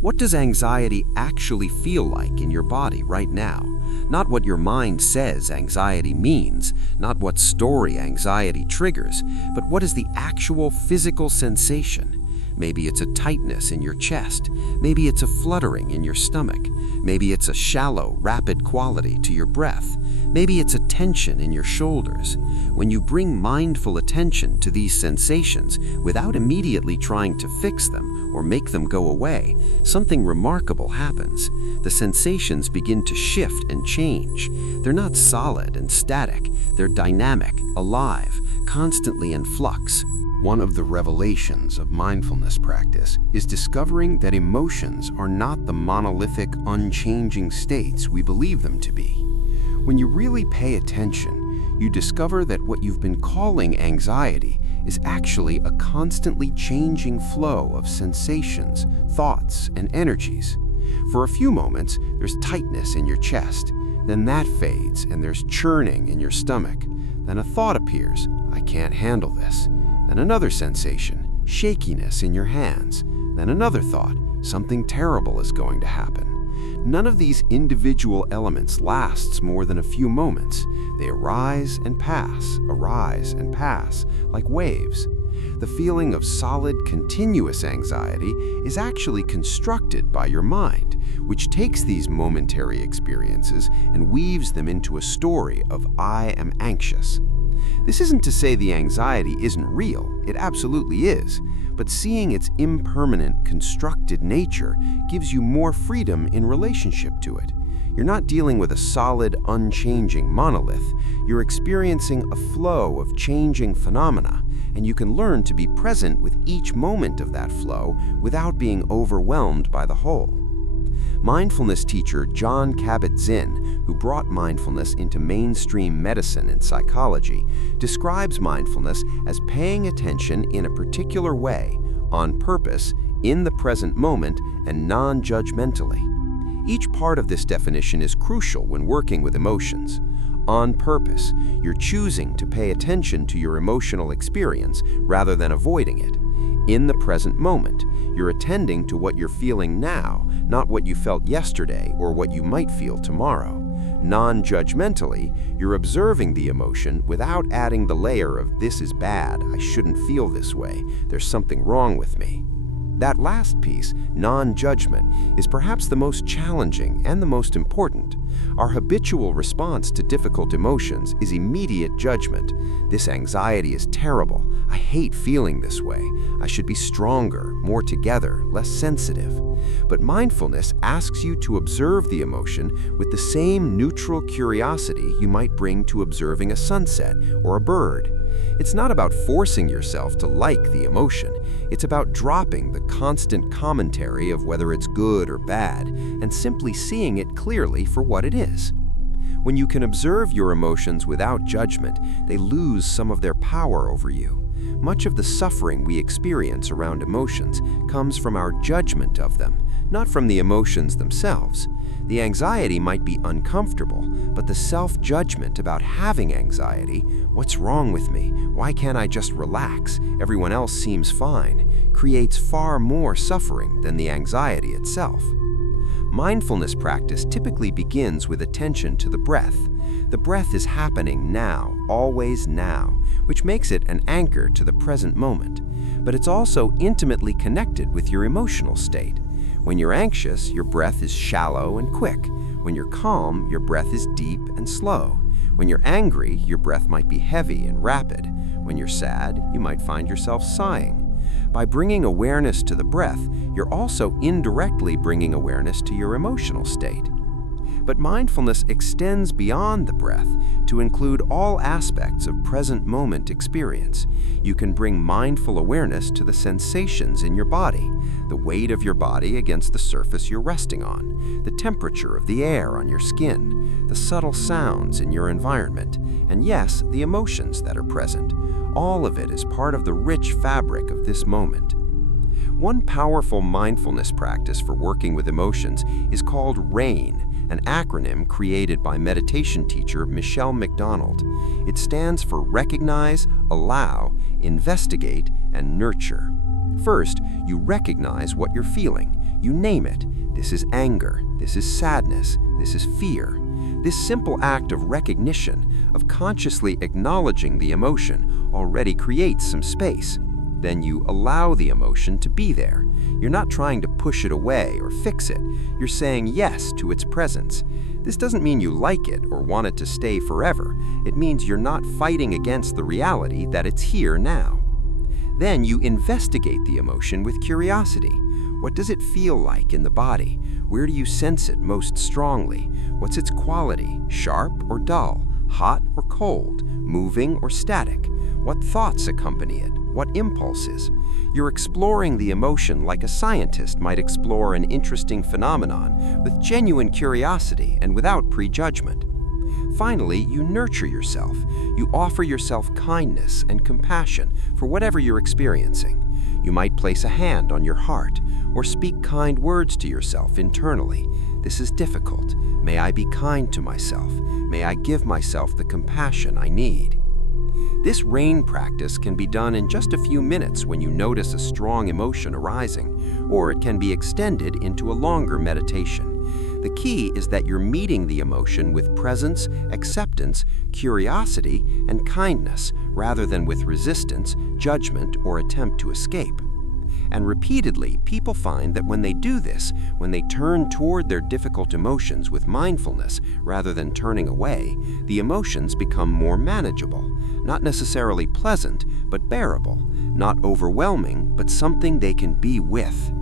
What does anxiety actually feel like in your body right now? Not what your mind says anxiety means, not what story anxiety triggers, but what is the actual physical sensation? Maybe it's a tightness in your chest. Maybe it's a fluttering in your stomach. Maybe it's a shallow, rapid quality to your breath. Maybe it's a tension in your shoulders. When you bring mindful attention to these sensations without immediately trying to fix them or make them go away, something remarkable happens. The sensations begin to shift and change. They're not solid and static. They're dynamic, alive, constantly in flux. One of the revelations of mindfulness practice is discovering that emotions are not the monolithic, unchanging states we believe them to be. When you really pay attention, you discover that what you've been calling anxiety is actually a constantly changing flow of sensations, thoughts, and energies. For a few moments, there's tightness in your chest. Then that fades and there's churning in your stomach. Then a thought appears, I can't handle this. Then another sensation, shakiness in your hands. Then another thought, something terrible is going to happen. None of these individual elements lasts more than a few moments. They arise and pass, like waves. The feeling of solid, continuous anxiety is actually constructed by your mind, which takes these momentary experiences and weaves them into a story of I am anxious. This isn't to say the anxiety isn't real, it absolutely is, but seeing its impermanent, constructed nature gives you more freedom in relationship to it. You're not dealing with a solid, unchanging monolith. You're experiencing a flow of changing phenomena, and you can learn to be present with each moment of that flow without being overwhelmed by the whole. Mindfulness teacher Jon Kabat-Zinn, who brought mindfulness into mainstream medicine and psychology, describes mindfulness as paying attention in a particular way, on purpose, in the present moment, and non-judgmentally. Each part of this definition is crucial when working with emotions. On purpose, you're choosing to pay attention to your emotional experience rather than avoiding it. In the present moment, you're attending to what you're feeling now, not what you felt yesterday or what you might feel tomorrow. Non-judgmentally, you're observing the emotion without adding the layer of this is bad, I shouldn't feel this way, there's something wrong with me. That last piece, non-judgment, is perhaps the most challenging and the most important. Our habitual response to difficult emotions is immediate judgment. This anxiety is terrible. I hate feeling this way. I should be stronger, more together, less sensitive. But mindfulness asks you to observe the emotion with the same neutral curiosity you might bring to observing a sunset or a bird. It's not about forcing yourself to like the emotion. It's about dropping the constant commentary of whether it's good or bad and simply seeing it clearly for what it is. When you can observe your emotions without judgment, they lose some of their power over you. Much of the suffering we experience around emotions comes from our judgment of them, not from the emotions themselves. The anxiety might be uncomfortable, but the self-judgment about having anxiety, what's wrong with me, why can't I just relax, everyone else seems fine, creates far more suffering than the anxiety itself. Mindfulness practice typically begins with attention to the breath. The breath is happening now, always now, which makes it an anchor to the present moment. But it's also intimately connected with your emotional state. When you're anxious, your breath is shallow and quick. When you're calm, your breath is deep and slow. When you're angry, your breath might be heavy and rapid. When you're sad, you might find yourself sighing. By bringing awareness to the breath, you're also indirectly bringing awareness to your emotional state. But mindfulness extends beyond the breath to include all aspects of present moment experience. You can bring mindful awareness to the sensations in your body, the weight of your body against the surface you're resting on, the temperature of the air on your skin, the subtle sounds in your environment, and yes, the emotions that are present. All of it is part of the rich fabric of this moment. One powerful mindfulness practice for working with emotions is called RAIN, an acronym created by meditation teacher Michelle McDonald. It stands for Recognize, Allow, Investigate, and Nurture. First, you recognize what you're feeling. You name it. This is anger. This is sadness. This is fear. This simple act of recognition, of consciously acknowledging the emotion, already creates some space. Then you allow the emotion to be there. You're not trying to push it away or fix it. You're saying yes to its presence. This doesn't mean you like it or want it to stay forever. It means you're not fighting against the reality that it's here now. Then you investigate the emotion with curiosity. What does it feel like in the body? Where do you sense it most strongly? What's its quality? Sharp or dull? Hot or cold? Moving or static? What thoughts accompany it? What impulses? You're exploring the emotion like a scientist might explore an interesting phenomenon with genuine curiosity and without prejudgment. Finally, you nurture yourself. You offer yourself kindness and compassion for whatever you're experiencing. You might place a hand on your heart or speak kind words to yourself internally. This is difficult. May I be kind to myself. May I give myself the compassion I need. This RAIN practice can be done in just a few minutes when you notice a strong emotion arising, or it can be extended into a longer meditation. The key is that you're meeting the emotion with presence, acceptance, curiosity, and kindness, rather than with resistance, judgment, or attempt to escape. And repeatedly, people find that when they do this, when they turn toward their difficult emotions with mindfulness rather than turning away, the emotions become more manageable. Not necessarily pleasant, but bearable. Not overwhelming, but something they can be with.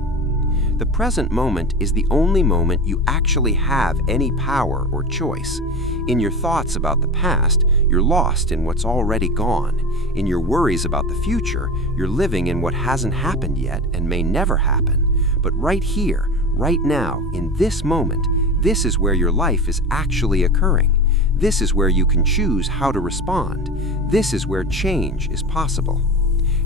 The present moment is the only moment you actually have any power or choice. In your thoughts about the past, you're lost in what's already gone. In your worries about the future, you're living in what hasn't happened yet and may never happen. But right here, right now, in this moment, this is where your life is actually occurring. This is where you can choose how to respond. This is where change is possible.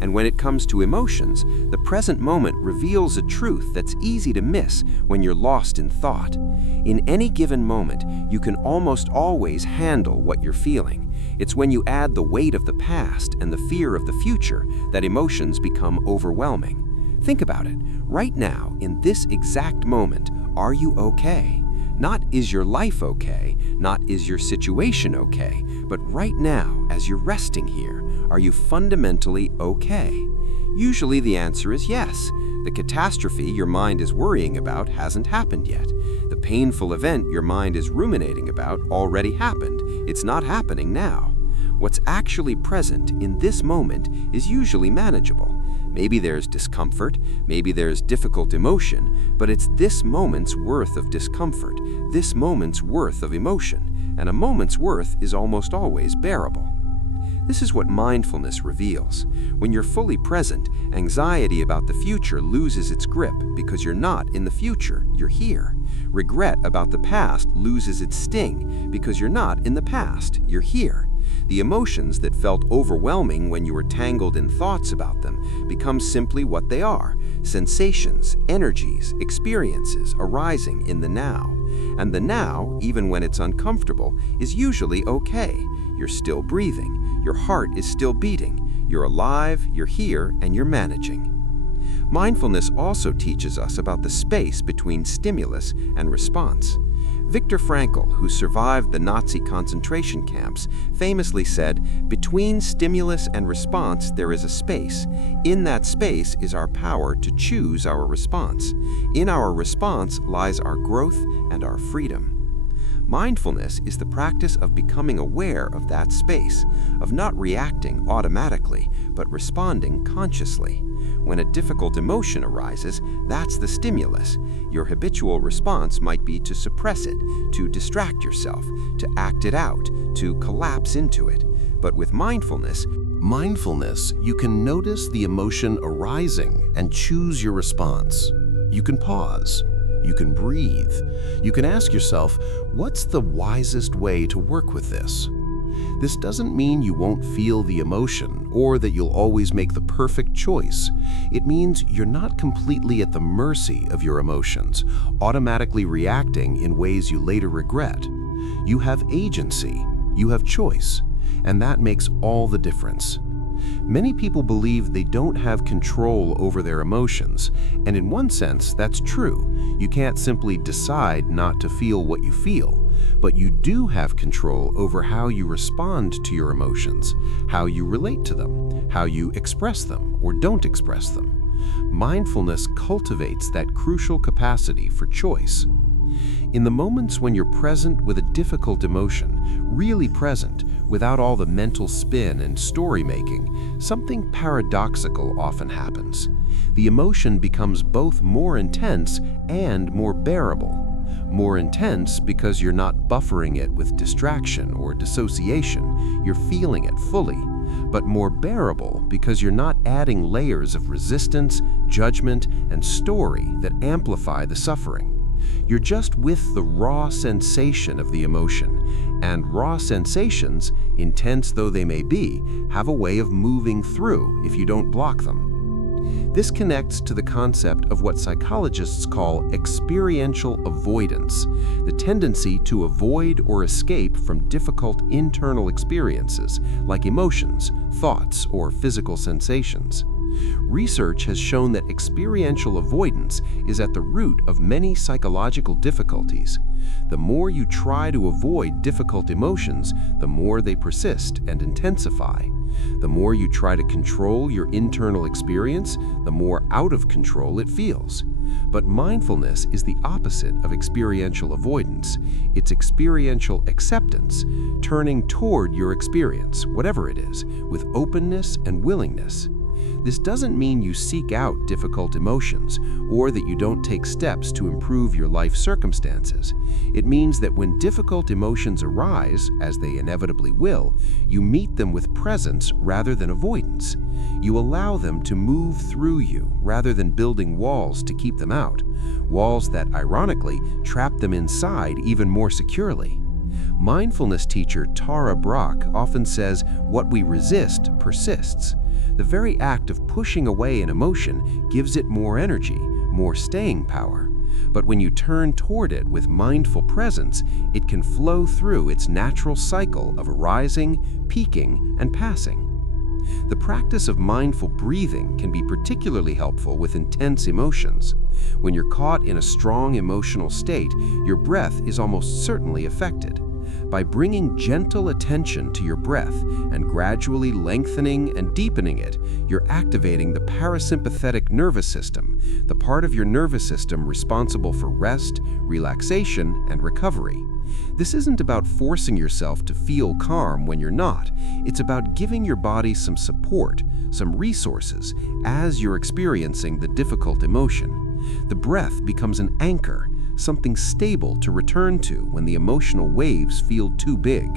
And when it comes to emotions, the present moment reveals a truth that's easy to miss when you're lost in thought. In any given moment, you can almost always handle what you're feeling. It's when you add the weight of the past and the fear of the future that emotions become overwhelming. Think about it. Right now, in this exact moment, are you okay? Not is your life okay, not is your situation okay, but right now, as you're resting here, are you fundamentally okay? Usually the answer is yes. The catastrophe your mind is worrying about hasn't happened yet. The painful event your mind is ruminating about already happened. It's not happening now. What's actually present in this moment is usually manageable. Maybe there's discomfort, maybe there's difficult emotion, but it's this moment's worth of discomfort, this moment's worth of emotion, and a moment's worth is almost always bearable. This is what mindfulness reveals. When you're fully present, anxiety about the future loses its grip because you're not in the future, you're here. Regret about the past loses its sting because you're not in the past, you're here. The emotions that felt overwhelming when you were tangled in thoughts about them become simply what they are: sensations, energies, experiences arising in the now. And the now, even when it's uncomfortable, is usually okay. You're still breathing, your heart is still beating, you're alive, you're here, and you're managing. Mindfulness also teaches us about the space between stimulus and response. Viktor Frankl, who survived the Nazi concentration camps, famously said, "Between stimulus and response there is a space. In that space is our power to choose our response. In our response lies our growth and our freedom." Mindfulness is the practice of becoming aware of that space, of not reacting automatically, but responding consciously. When a difficult emotion arises, that's the stimulus. Your habitual response might be to suppress it, to distract yourself, to act it out, to collapse into it. But with mindfulness, you can notice the emotion arising and choose your response. You can pause. You can breathe. You can ask yourself, what's the wisest way to work with this? This doesn't mean you won't feel the emotion or that you'll always make the perfect choice. It means you're not completely at the mercy of your emotions, automatically reacting in ways you later regret. You have agency, you have choice, and that makes all the difference. Many people believe they don't have control over their emotions, and in one sense, that's true. You can't simply decide not to feel what you feel, but you do have control over how you respond to your emotions, how you relate to them, how you express them or don't express them. Mindfulness cultivates that crucial capacity for choice. In the moments when you're present with a difficult emotion, really present, without all the mental spin and story-making, something paradoxical often happens. The emotion becomes both more intense and more bearable. More intense because you're not buffering it with distraction or dissociation, you're feeling it fully. But more bearable because you're not adding layers of resistance, judgment, and story that amplify the suffering. You're just with the raw sensation of the emotion, and raw sensations, intense though they may be, have a way of moving through if you don't block them. This connects to the concept of what psychologists call experiential avoidance, the tendency to avoid or escape from difficult internal experiences like emotions, thoughts, or physical sensations. Research has shown that experiential avoidance is at the root of many psychological difficulties. The more you try to avoid difficult emotions, the more they persist and intensify. The more you try to control your internal experience, the more out of control it feels. But mindfulness is the opposite of experiential avoidance. It's experiential acceptance, turning toward your experience, whatever it is, with openness and willingness. This doesn't mean you seek out difficult emotions or that you don't take steps to improve your life circumstances. It means that when difficult emotions arise, as they inevitably will, you meet them with presence rather than avoidance. You allow them to move through you rather than building walls to keep them out, walls that, ironically, trap them inside even more securely. Mindfulness teacher Tara Brach often says, "What we resist persists." The very act of pushing away an emotion gives it more energy, more staying power. But when you turn toward it with mindful presence, it can flow through its natural cycle of arising, peaking, and passing. The practice of mindful breathing can be particularly helpful with intense emotions. When you're caught in a strong emotional state, your breath is almost certainly affected. By bringing gentle attention to your breath and gradually lengthening and deepening it, you're activating the parasympathetic nervous system, the part of your nervous system responsible for rest, relaxation, and recovery. This isn't about forcing yourself to feel calm when you're not. It's about giving your body some support, some resources, as you're experiencing the difficult emotion. The breath becomes an anchor, something stable to return to when the emotional waves feel too big.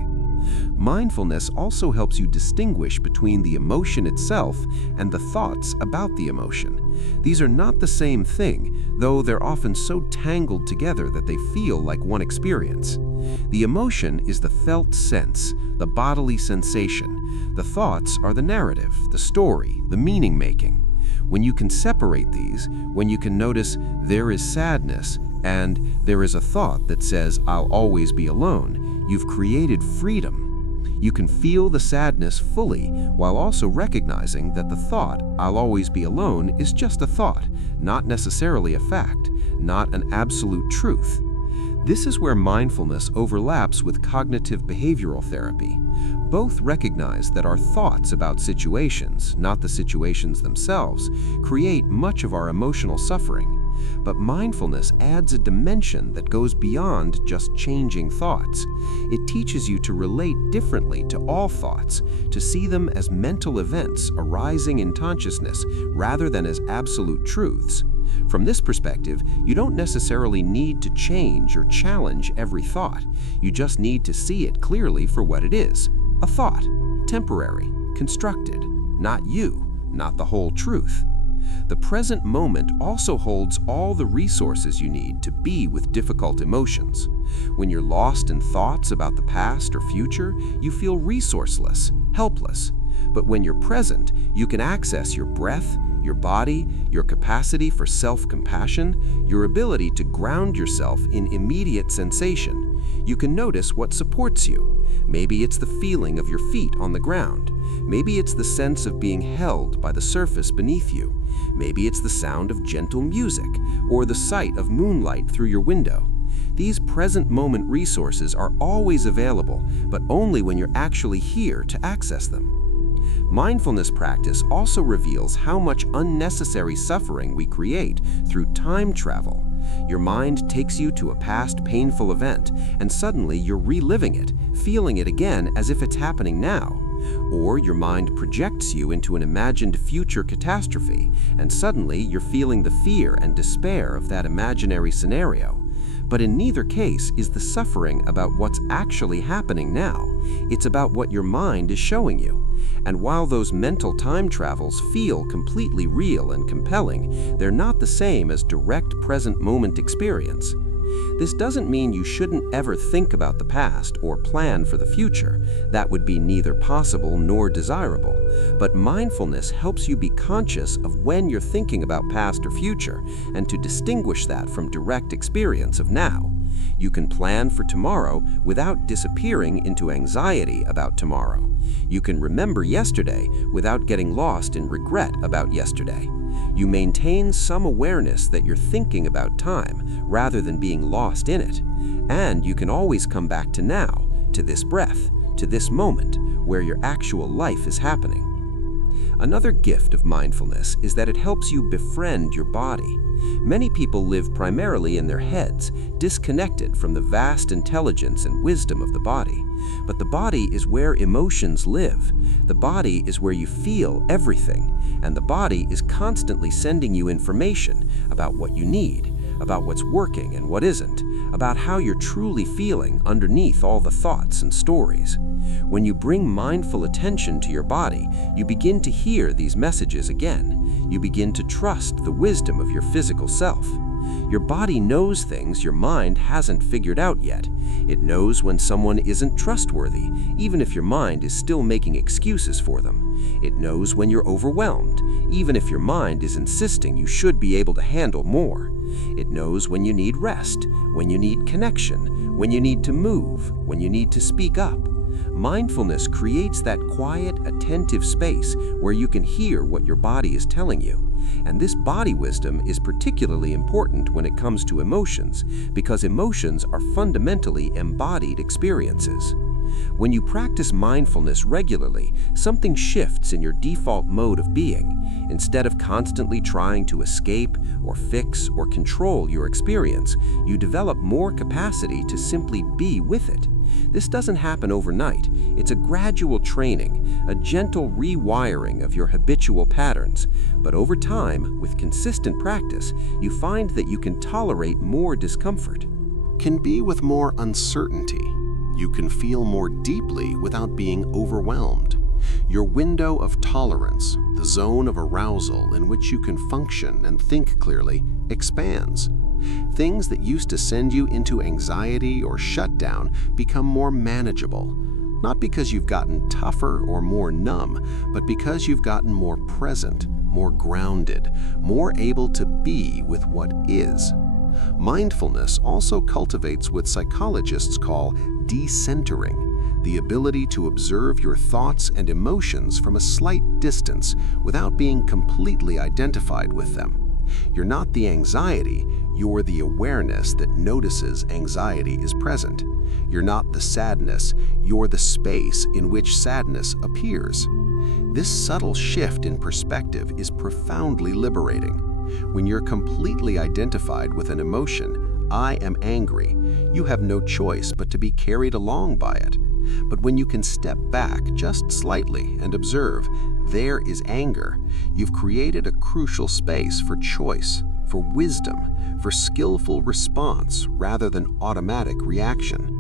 Mindfulness also helps you distinguish between the emotion itself and the thoughts about the emotion. These are not the same thing, though they're often so tangled together that they feel like one experience. The emotion is the felt sense, the bodily sensation. The thoughts are the narrative, the story, the meaning-making. When you can separate these, when you can notice there is sadness and there is a thought that says, "I'll always be alone," you've created freedom. You can feel the sadness fully while also recognizing that the thought, "I'll always be alone," is just a thought, not necessarily a fact, not an absolute truth. This is where mindfulness overlaps with cognitive behavioral therapy. Both recognize that our thoughts about situations, not the situations themselves, create much of our emotional suffering. But mindfulness adds a dimension that goes beyond just changing thoughts. It teaches you to relate differently to all thoughts, to see them as mental events arising in consciousness rather than as absolute truths. From this perspective, you don't necessarily need to change or challenge every thought. You just need to see it clearly for what it is: a thought, temporary, constructed, not you, not the whole truth. The present moment also holds all the resources you need to be with difficult emotions. When you're lost in thoughts about the past or future, you feel resourceless, helpless. But when you're present, you can access your breath, your body, your capacity for self-compassion, your ability to ground yourself in immediate sensation. You can notice what supports you. Maybe it's the feeling of your feet on the ground. Maybe it's the sense of being held by the surface beneath you. Maybe it's the sound of gentle music or the sight of moonlight through your window. These present moment resources are always available, but only when you're actually here to access them. Mindfulness practice also reveals how much unnecessary suffering we create through time travel. Your mind takes you to a past painful event, and suddenly you're reliving it, feeling it again as if it's happening now. Or your mind projects you into an imagined future catastrophe, and suddenly you're feeling the fear and despair of that imaginary scenario. But in neither case is the suffering about what's actually happening now. It's about what your mind is showing you. And while those mental time travels feel completely real and compelling, they're not the same as direct present moment experience. This doesn't mean you shouldn't ever think about the past or plan for the future. That would be neither possible nor desirable. But mindfulness helps you be conscious of when you're thinking about past or future, and to distinguish that from direct experience of now. You can plan for tomorrow without disappearing into anxiety about tomorrow. You can remember yesterday without getting lost in regret about yesterday. You maintain some awareness that you're thinking about time rather than being lost in it. And you can always come back to now, to this breath, to this moment where your actual life is happening. Another gift of mindfulness is that it helps you befriend your body. Many people live primarily in their heads, disconnected from the vast intelligence and wisdom of the body. But the body is where emotions live. The body is where you feel everything. And the body is constantly sending you information about what you need, about what's working and what isn't, about how you're truly feeling underneath all the thoughts and stories. When you bring mindful attention to your body, you begin to hear these messages again. You begin to trust the wisdom of your physical self. Your body knows things your mind hasn't figured out yet. It knows when someone isn't trustworthy, even if your mind is still making excuses for them. It knows when you're overwhelmed, even if your mind is insisting you should be able to handle more. It knows when you need rest, when you need connection, when you need to move, when you need to speak up. Mindfulness creates that quiet, attentive space where you can hear what your body is telling you. And this body wisdom is particularly important when it comes to emotions, because emotions are fundamentally embodied experiences. When you practice mindfulness regularly, something shifts in your default mode of being. Instead of constantly trying to escape or fix or control your experience, you develop more capacity to simply be with it. This doesn't happen overnight. It's a gradual training, a gentle rewiring of your habitual patterns. But over time, with consistent practice, you find that you can tolerate more discomfort. Can be with more uncertainty. You can feel more deeply without being overwhelmed. Your window of tolerance, the zone of arousal in which you can function and think clearly, expands. Things that used to send you into anxiety or shutdown become more manageable, not because you've gotten tougher or more numb, but because you've gotten more present, more grounded, more able to be with what is. Mindfulness also cultivates what psychologists call decentering, the ability to observe your thoughts and emotions from a slight distance without being completely identified with them. You're not the anxiety, you're the awareness that notices anxiety is present. You're not the sadness, you're the space in which sadness appears. This subtle shift in perspective is profoundly liberating. When you're completely identified with an emotion, I am angry, you have no choice but to be carried along by it. But when you can step back just slightly and observe, there is anger, you've created a crucial space for choice, for wisdom, for skillful response rather than automatic reaction.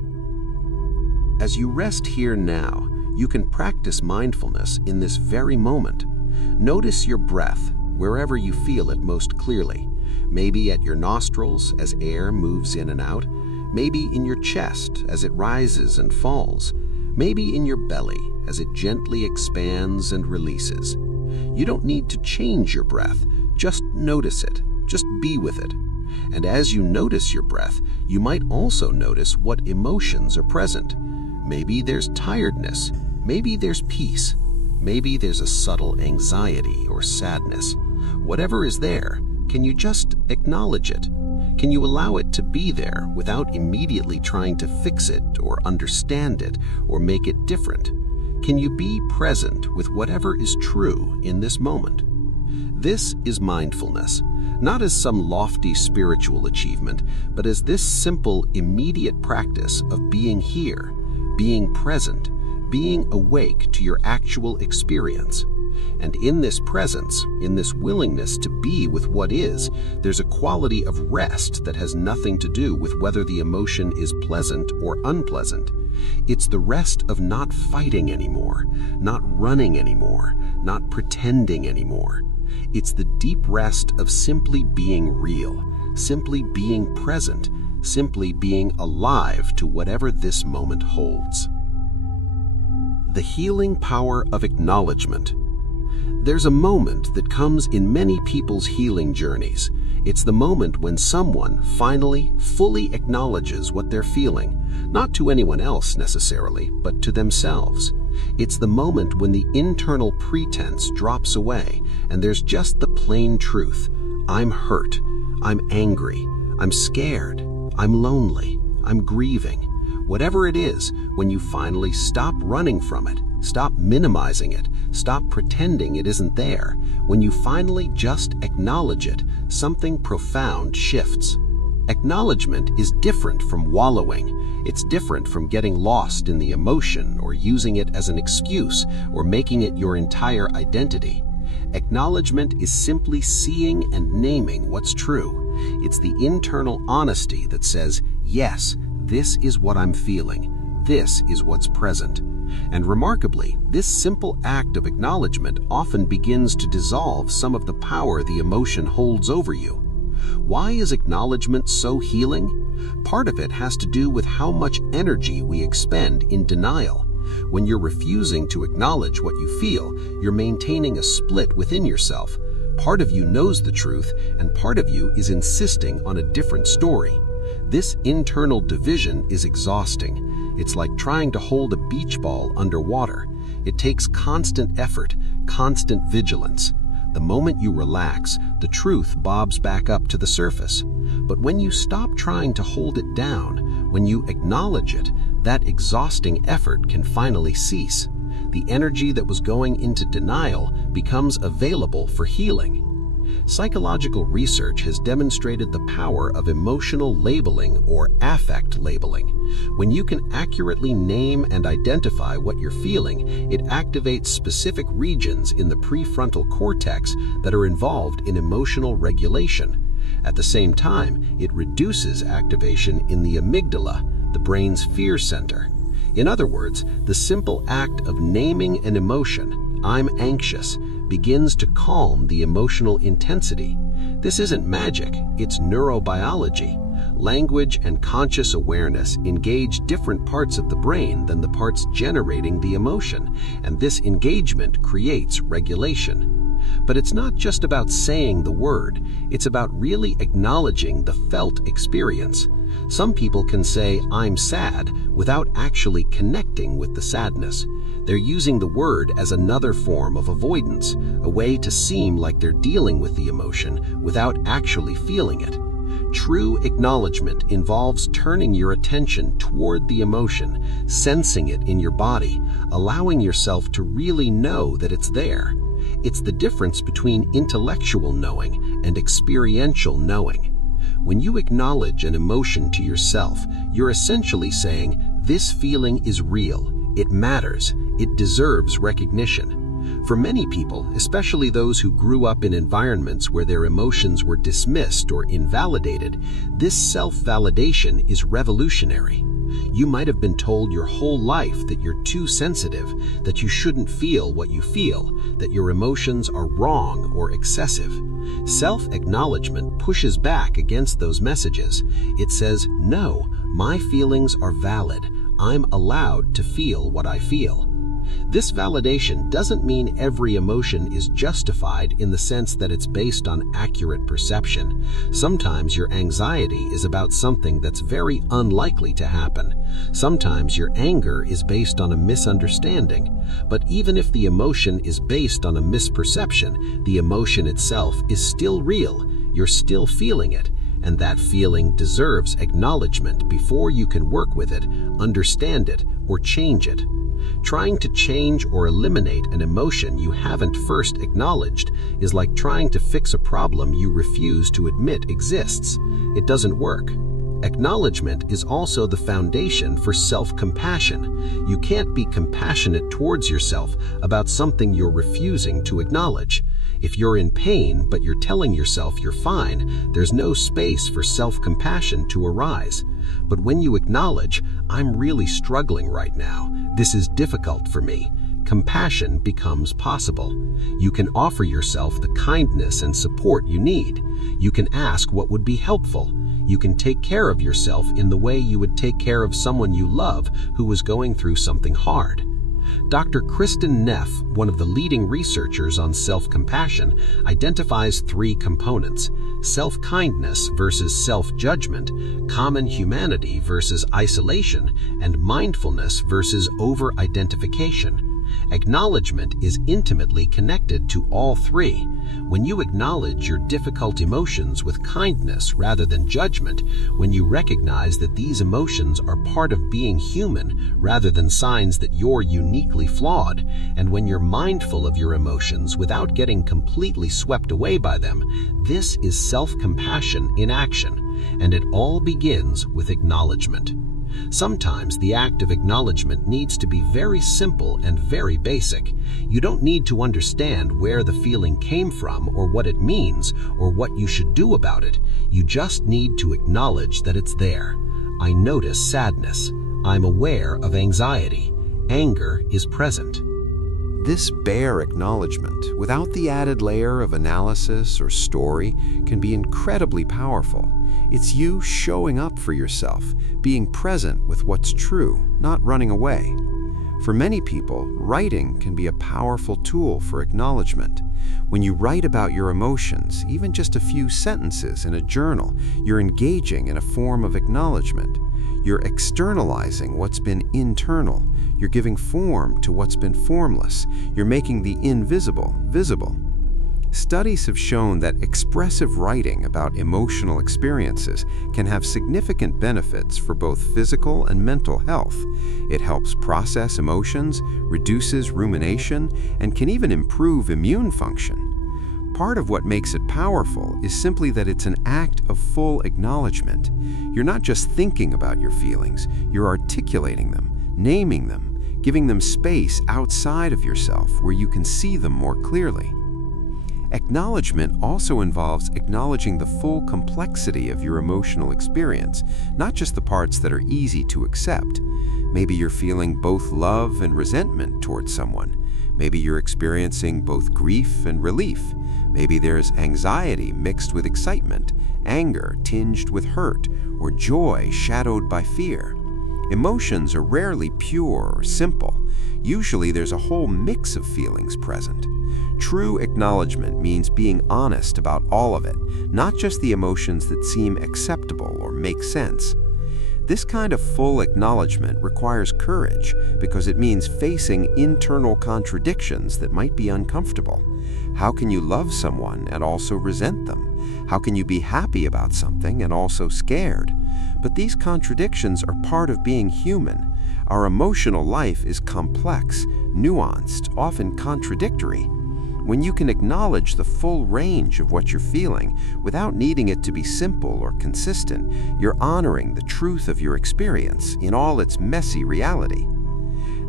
As you rest here now, you can practice mindfulness in this very moment. Notice your breath wherever you feel it most clearly. Maybe at your nostrils as air moves in and out, maybe in your chest as it rises and falls, maybe in your belly as it gently expands and releases. You don't need to change your breath, just notice it, just be with it. And as you notice your breath, you might also notice what emotions are present. Maybe there's tiredness, maybe there's peace, maybe there's a subtle anxiety or sadness. Whatever is there, can you just acknowledge it? Can you allow it to be there without immediately trying to fix it or understand it or make it different? Can you be present with whatever is true in this moment? This is mindfulness, not as some lofty spiritual achievement, but as this simple, immediate practice of being here, being present, being awake to your actual experience. And in this presence, in this willingness to be with what is, there's a quality of rest that has nothing to do with whether the emotion is pleasant or unpleasant. It's the rest of not fighting anymore, not running anymore, not pretending anymore. It's the deep rest of simply being real, simply being present, simply being alive to whatever this moment holds. The healing power of acknowledgement. There's a moment that comes in many people's healing journeys. It's the moment when someone finally, fully acknowledges what they're feeling, not to anyone else necessarily, but to themselves. It's the moment when the internal pretense drops away and there's just the plain truth. I'm hurt, I'm angry, I'm scared, I'm lonely, I'm grieving. Whatever it is, when you finally stop running from it, stop minimizing it, stop pretending it isn't there, when you finally just acknowledge it, something profound shifts. Acknowledgement is different from wallowing. It's different from getting lost in the emotion or using it as an excuse or making it your entire identity. Acknowledgement is simply seeing and naming what's true. It's the internal honesty that says, yes, this is what I'm feeling. This is what's present. And remarkably, this simple act of acknowledgement often begins to dissolve some of the power the emotion holds over you. Why is acknowledgement so healing? Part of it has to do with how much energy we expend in denial. When you're refusing to acknowledge what you feel, you're maintaining a split within yourself. Part of you knows the truth, and part of you is insisting on a different story. This internal division is exhausting. It's like trying to hold a beach ball underwater. It takes constant effort, constant vigilance. The moment you relax, the truth bobs back up to the surface. But when you stop trying to hold it down, when you acknowledge it, that exhausting effort can finally cease. The energy that was going into denial becomes available for healing. Psychological research has demonstrated the power of emotional labeling or affect labeling. When you can accurately name and identify what you're feeling, it activates specific regions in the prefrontal cortex that are involved in emotional regulation. At the same time, it reduces activation in the amygdala, the brain's fear center. In other words, the simple act of naming an emotion, "I'm anxious," begins to calm the emotional intensity. This isn't magic, it's neurobiology. Language and conscious awareness engage different parts of the brain than the parts generating the emotion, and this engagement creates regulation. But it's not just about saying the word, it's about really acknowledging the felt experience. Some people can say, "I'm sad," without actually connecting with the sadness. They're using the word as another form of avoidance, a way to seem like they're dealing with the emotion without actually feeling it. True acknowledgement involves turning your attention toward the emotion, sensing it in your body, allowing yourself to really know that it's there. It's the difference between intellectual knowing and experiential knowing. When you acknowledge an emotion to yourself, you're essentially saying, "This feeling is real, it matters, it deserves recognition." For many people, especially those who grew up in environments where their emotions were dismissed or invalidated, this self-validation is revolutionary. You might have been told your whole life that you're too sensitive, that you shouldn't feel what you feel, that your emotions are wrong or excessive. Self-acknowledgement pushes back against those messages. It says, "No, my feelings are valid. I'm allowed to feel what I feel." This validation doesn't mean every emotion is justified in the sense that it's based on accurate perception. Sometimes your anxiety is about something that's very unlikely to happen. Sometimes your anger is based on a misunderstanding. But even if the emotion is based on a misperception, the emotion itself is still real. You're still feeling it. And that feeling deserves acknowledgement before you can work with it, understand it, or change it. Trying to change or eliminate an emotion you haven't first acknowledged is like trying to fix a problem you refuse to admit exists. It doesn't work. Acknowledgement is also the foundation for self-compassion. You can't be compassionate towards yourself about something you're refusing to acknowledge. If you're in pain but you're telling yourself you're fine, there's no space for self-compassion to arise. But when you acknowledge, "I'm really struggling right now, this is difficult for me," compassion becomes possible. You can offer yourself the kindness and support you need. You can ask what would be helpful. You can take care of yourself in the way you would take care of someone you love who was going through something hard. Dr. Kristen Neff, one of the leading researchers on self-compassion, identifies three components: self-kindness versus self-judgment, common humanity versus isolation, and mindfulness versus over-identification. Acknowledgement is intimately connected to all three. When you acknowledge your difficult emotions with kindness rather than judgment, when you recognize that these emotions are part of being human rather than signs that you're uniquely flawed, and when you're mindful of your emotions without getting completely swept away by them, this is self-compassion in action, and it all begins with acknowledgement. Sometimes the act of acknowledgement needs to be very simple and very basic. You don't need to understand where the feeling came from or what it means or what you should do about it. You just need to acknowledge that it's there. I notice sadness. I'm aware of anxiety. Anger is present. This bare acknowledgement, without the added layer of analysis or story, can be incredibly powerful. It's you showing up for yourself, being present with what's true, not running away. For many people, writing can be a powerful tool for acknowledgement. When you write about your emotions, even just a few sentences in a journal, you're engaging in a form of acknowledgement. You're externalizing what's been internal. You're giving form to what's been formless. You're making the invisible visible. Studies have shown that expressive writing about emotional experiences can have significant benefits for both physical and mental health. It helps process emotions, reduces rumination, and can even improve immune function. Part of what makes it powerful is simply that it's an act of full acknowledgement. You're not just thinking about your feelings, you're articulating them, naming them, giving them space outside of yourself where you can see them more clearly. Acknowledgement also involves acknowledging the full complexity of your emotional experience, not just the parts that are easy to accept. Maybe you're feeling both love and resentment towards someone. Maybe you're experiencing both grief and relief. Maybe there's anxiety mixed with excitement, anger tinged with hurt, or joy shadowed by fear. Emotions are rarely pure or simple. Usually there's a whole mix of feelings present. True acknowledgement means being honest about all of it, not just the emotions that seem acceptable or make sense. This kind of full acknowledgement requires courage because it means facing internal contradictions that might be uncomfortable. How can you love someone and also resent them? How can you be happy about something and also scared? But these contradictions are part of being human. Our emotional life is complex, nuanced, often contradictory. When you can acknowledge the full range of what you're feeling without needing it to be simple or consistent, you're honoring the truth of your experience in all its messy reality.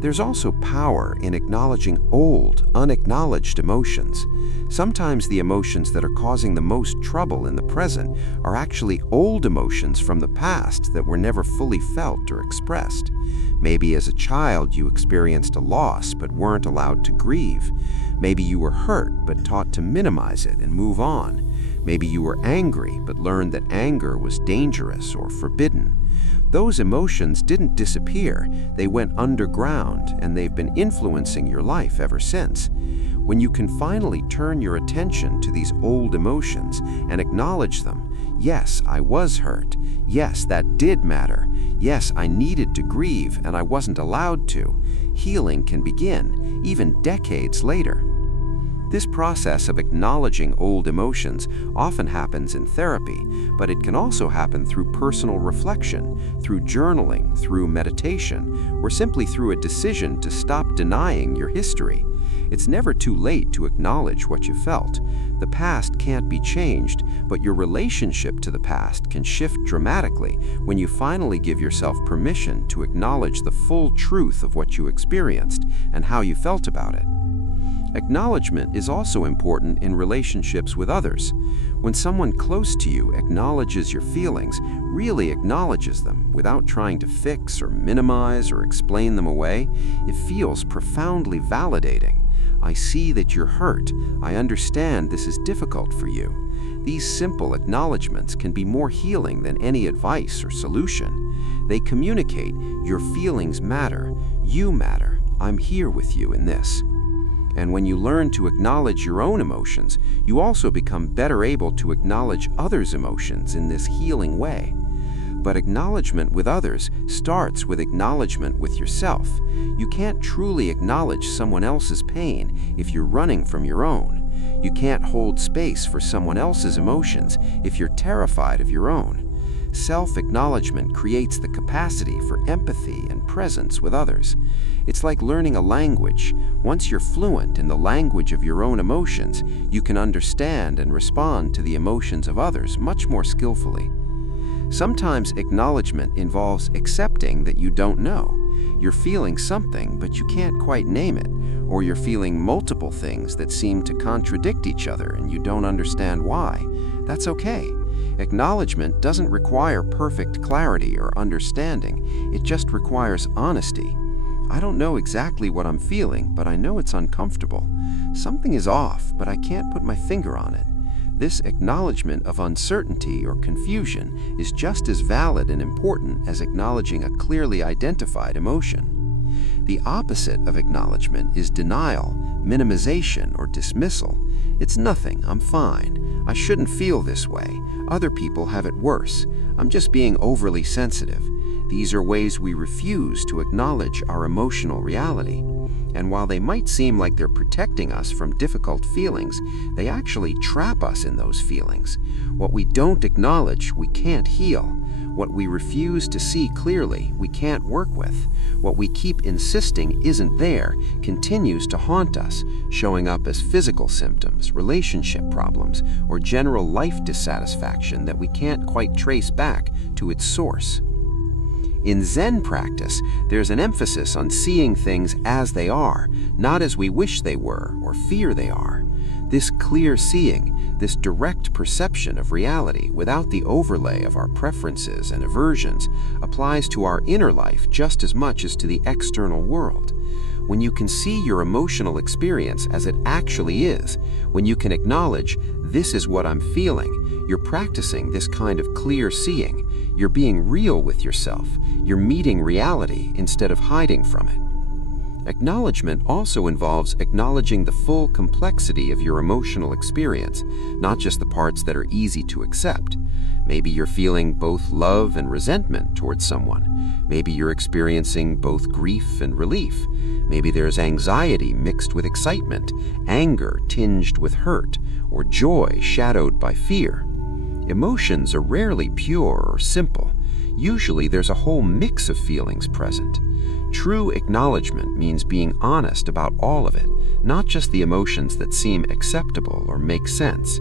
There's also power in acknowledging old, unacknowledged emotions. Sometimes the emotions that are causing the most trouble in the present are actually old emotions from the past that were never fully felt or expressed. Maybe as a child you experienced a loss but weren't allowed to grieve. Maybe you were hurt but taught to minimize it and move on. Maybe you were angry but learned that anger was dangerous or forbidden. Those emotions didn't disappear, they went underground, and they've been influencing your life ever since. When you can finally turn your attention to these old emotions and acknowledge them, yes, I was hurt. Yes, that did matter. Yes, I needed to grieve and I wasn't allowed to. Healing can begin, even decades later. This process of acknowledging old emotions often happens in therapy, but it can also happen through personal reflection, through journaling, through meditation, or simply through a decision to stop denying your history. It's never too late to acknowledge what you felt. The past can't be changed, but your relationship to the past can shift dramatically when you finally give yourself permission to acknowledge the full truth of what you experienced and how you felt about it. Acknowledgement is also important in relationships with others. When someone close to you acknowledges your feelings, really acknowledges them without trying to fix or minimize or explain them away, it feels profoundly validating. I see that you're hurt. I understand this is difficult for you. These simple acknowledgments can be more healing than any advice or solution. They communicate, your feelings matter, you matter, I'm here with you in this. And when you learn to acknowledge your own emotions, you also become better able to acknowledge others' emotions in this healing way. But acknowledgement with others starts with acknowledgement with yourself. You can't truly acknowledge someone else's pain if you're running from your own. You can't hold space for someone else's emotions if you're terrified of your own. Self-acknowledgement creates the capacity for empathy and presence with others. It's like learning a language. Once you're fluent in the language of your own emotions, you can understand and respond to the emotions of others much more skillfully. Sometimes acknowledgement involves accepting that you don't know. You're feeling something, but you can't quite name it, or you're feeling multiple things that seem to contradict each other and you don't understand why. That's okay. Acknowledgement doesn't require perfect clarity or understanding. It just requires honesty. I don't know exactly what I'm feeling, but I know it's uncomfortable. Something is off, but I can't put my finger on it. This acknowledgement of uncertainty or confusion is just as valid and important as acknowledging a clearly identified emotion. The opposite of acknowledgement is denial, minimization, or dismissal. It's nothing, I'm fine. I shouldn't feel this way. Other people have it worse. I'm just being overly sensitive. These are ways we refuse to acknowledge our emotional reality. And while they might seem like they're protecting us from difficult feelings, they actually trap us in those feelings. What we don't acknowledge, we can't heal. What we refuse to see clearly, we can't work with. What we keep insisting isn't there continues to haunt us, showing up as physical symptoms, relationship problems, or general life dissatisfaction that we can't quite trace back to its source. In Zen practice, there's an emphasis on seeing things as they are, not as we wish they were or fear they are. This clear seeing, this direct perception of reality without the overlay of our preferences and aversions, applies to our inner life just as much as to the external world. When you can see your emotional experience as it actually is, when you can acknowledge, this is what I'm feeling, you're practicing this kind of clear seeing. You're being real with yourself. You're meeting reality instead of hiding from it. Acknowledgement also involves acknowledging the full complexity of your emotional experience, not just the parts that are easy to accept. Maybe you're feeling both love and resentment towards someone. Maybe you're experiencing both grief and relief. Maybe there's anxiety mixed with excitement, anger tinged with hurt, or joy shadowed by fear. Emotions are rarely pure or simple. Usually there's a whole mix of feelings present. True acknowledgement means being honest about all of it, not just the emotions that seem acceptable or make sense.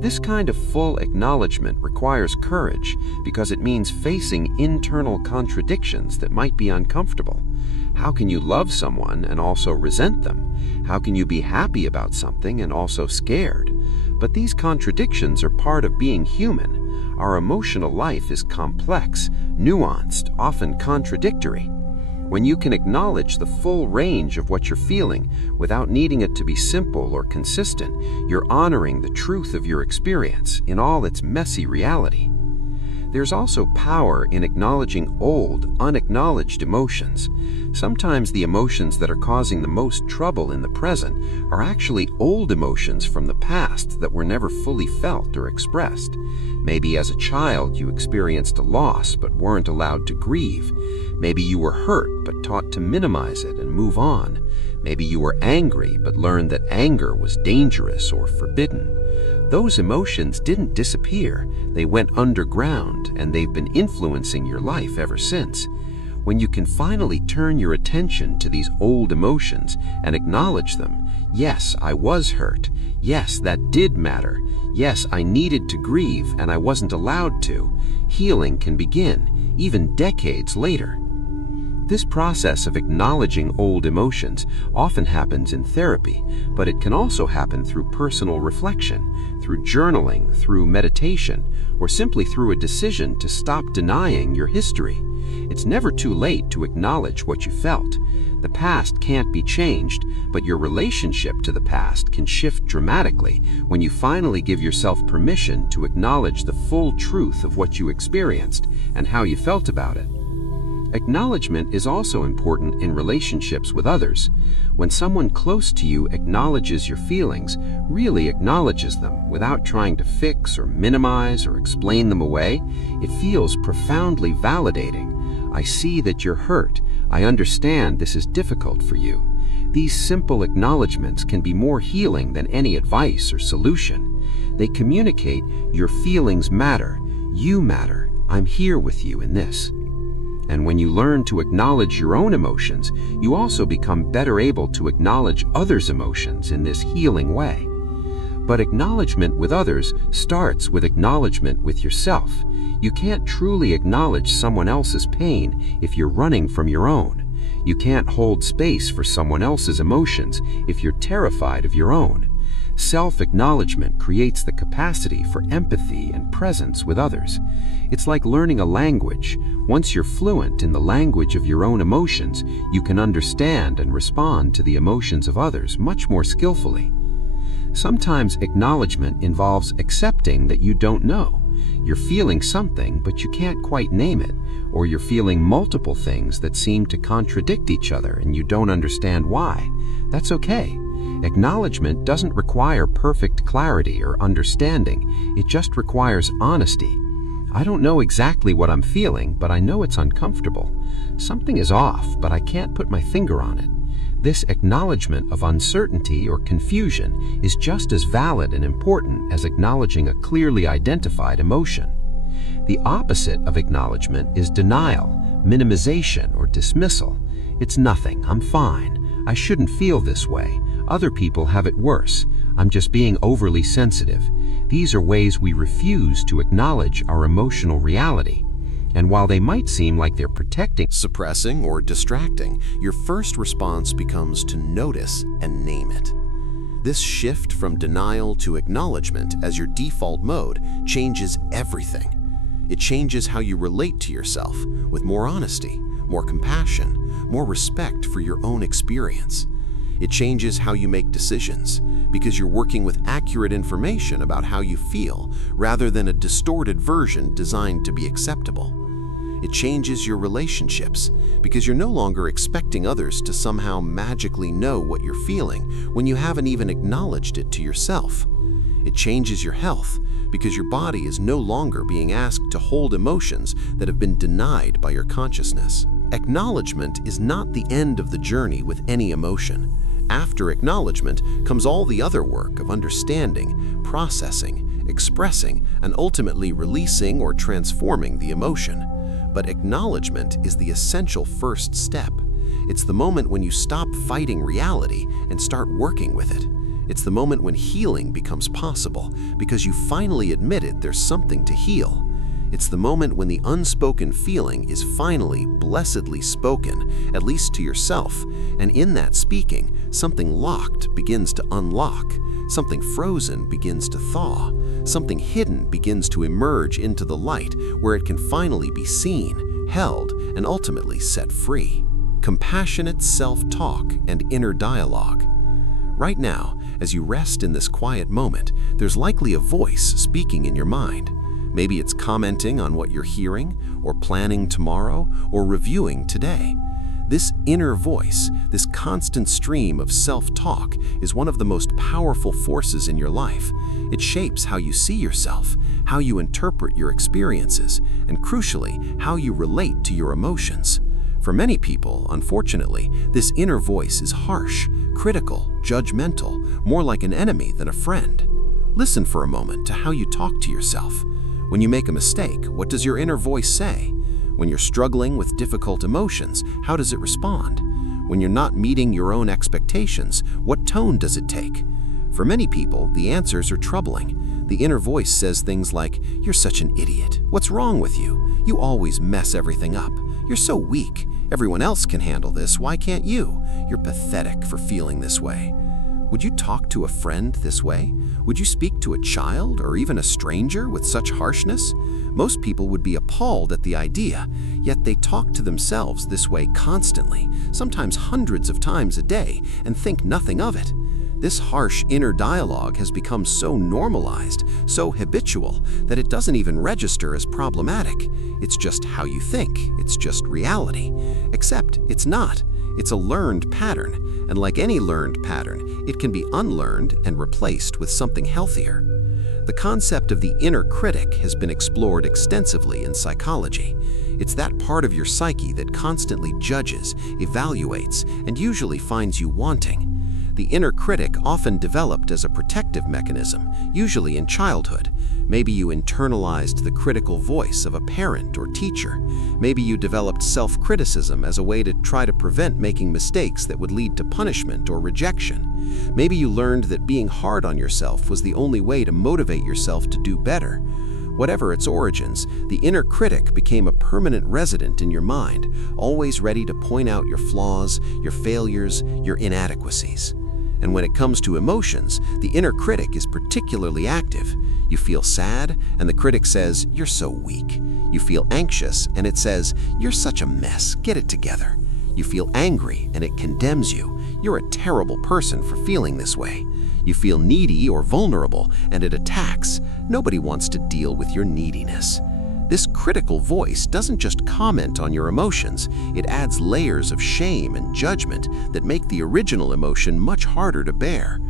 This kind of full acknowledgement requires courage because it means facing internal contradictions that might be uncomfortable. How can you love someone and also resent them? How can you be happy about something and also scared? But these contradictions are part of being human. Our emotional life is complex, nuanced, often contradictory. When you can acknowledge the full range of what you're feeling without needing it to be simple or consistent, you're honoring the truth of your experience in all its messy reality. There's also power in acknowledging old, unacknowledged emotions. Sometimes the emotions that are causing the most trouble in the present are actually old emotions from the past that were never fully felt or expressed. Maybe as a child you experienced a loss but weren't allowed to grieve. Maybe you were hurt but taught to minimize it and move on. Maybe you were angry but learned that anger was dangerous or forbidden. Those emotions didn't disappear, they went underground, and they've been influencing your life ever since. When you can finally turn your attention to these old emotions and acknowledge them, yes, I was hurt. Yes, that did matter. Yes, I needed to grieve and I wasn't allowed to. Healing can begin, even decades later. This process of acknowledging old emotions often happens in therapy, but it can also happen through personal reflection, through journaling, through meditation, or simply through a decision to stop denying your history. It's never too late to acknowledge what you felt. The past can't be changed, but your relationship to the past can shift dramatically when you finally give yourself permission to acknowledge the full truth of what you experienced and how you felt about it. Acknowledgement is also important in relationships with others. When someone close to you acknowledges your feelings, really acknowledges them without trying to fix or minimize or explain them away, it feels profoundly validating. I see that you're hurt. I understand this is difficult for you. These simple acknowledgments can be more healing than any advice or solution. They communicate your feelings matter. You matter. I'm here with you in this. And when you learn to acknowledge your own emotions, you also become better able to acknowledge others' emotions in this healing way. But acknowledgement with others starts with acknowledgement with yourself. You can't truly acknowledge someone else's pain if you're running from your own. You can't hold space for someone else's emotions if you're terrified of your own. Self-acknowledgement creates the capacity for empathy and presence with others. It's like learning a language. Once you're fluent in the language of your own emotions, you can understand and respond to the emotions of others much more skillfully. Sometimes acknowledgement involves accepting that you don't know. You're feeling something, but you can't quite name it, or you're feeling multiple things that seem to contradict each other and you don't understand why. That's okay. Acknowledgement doesn't require perfect clarity or understanding. It just requires honesty. I don't know exactly what I'm feeling, but I know it's uncomfortable. Something is off, but I can't put my finger on it. This acknowledgement of uncertainty or confusion is just as valid and important as acknowledging a clearly identified emotion. The opposite of acknowledgement is denial, minimization, or dismissal. It's nothing, I'm fine. I shouldn't feel this way. Other people have it worse. I'm just being overly sensitive. These are ways we refuse to acknowledge our emotional reality. And while they might seem like they're protecting, Suppressing, or distracting, your first response becomes to notice and name it. This shift from denial to acknowledgement as your default mode changes everything. It changes how you relate to yourself with more honesty, more compassion, more respect for your own experience. It changes how you make decisions because you're working with accurate information about how you feel rather than a distorted version designed to be acceptable. It changes your relationships because you're no longer expecting others to somehow magically know what you're feeling when you haven't even acknowledged it to yourself. It changes your health because your body is no longer being asked to hold emotions that have been denied by your consciousness. Acknowledgement is not the end of the journey with any emotion. After acknowledgement comes all the other work of understanding, processing, expressing, and ultimately releasing or transforming the emotion. But acknowledgement is the essential first step. It's the moment when you stop fighting reality and start working with it. It's the moment when healing becomes possible because you finally admitted there's something to heal. It's the moment when the unspoken feeling is finally blessedly spoken, at least to yourself, and in that speaking, something locked begins to unlock, something frozen begins to thaw, something hidden begins to emerge into the light where it can finally be seen, held, and ultimately set free. Compassionate self-talk and inner dialogue. Right now, as you rest in this quiet moment, there's likely a voice speaking in your mind. Maybe it's commenting on what you're hearing, or planning tomorrow, or reviewing today. This inner voice, this constant stream of self-talk, is one of the most powerful forces in your life. It shapes how you see yourself, how you interpret your experiences, and crucially, how you relate to your emotions. For many people, unfortunately, this inner voice is harsh, critical, judgmental, more like an enemy than a friend. Listen for a moment to how you talk to yourself. When you make a mistake, what does your inner voice say? When you're struggling with difficult emotions, how does it respond? When you're not meeting your own expectations, what tone does it take? For many people, the answers are troubling. The inner voice says things like, "You're such an idiot. What's wrong with you? You always mess everything up. You're so weak. Everyone else can handle this. Why can't you? You're pathetic for feeling this way." Would you talk to a friend this way? Would you speak to a child or even a stranger with such harshness? Most people would be appalled at the idea, yet they talk to themselves this way constantly, sometimes hundreds of times a day, and think nothing of it. This harsh inner dialogue has become so normalized, so habitual, that it doesn't even register as problematic. It's just how you think. It's just reality. Except it's not. It's a learned pattern, and like any learned pattern, it can be unlearned and replaced with something healthier. The concept of the inner critic has been explored extensively in psychology. It's that part of your psyche that constantly judges, evaluates, and usually finds you wanting. The inner critic often developed as a protective mechanism, usually in childhood. Maybe you internalized the critical voice of a parent or teacher. Maybe you developed self-criticism as a way to try to prevent making mistakes that would lead to punishment or rejection. Maybe you learned that being hard on yourself was the only way to motivate yourself to do better. Whatever its origins, the inner critic became a permanent resident in your mind, always ready to point out your flaws, your failures, your inadequacies. And when it comes to emotions, the inner critic is particularly active. You feel sad, and the critic says, "You're so weak." You feel anxious, and it says, "You're such a mess, get it together." You feel angry, and it condemns you. "You're a terrible person for feeling this way." You feel needy or vulnerable, and it attacks. Nobody wants to deal with your neediness. This critical voice doesn't just comment on your emotions, it adds layers of shame and judgment that make the original emotion much harder to bear.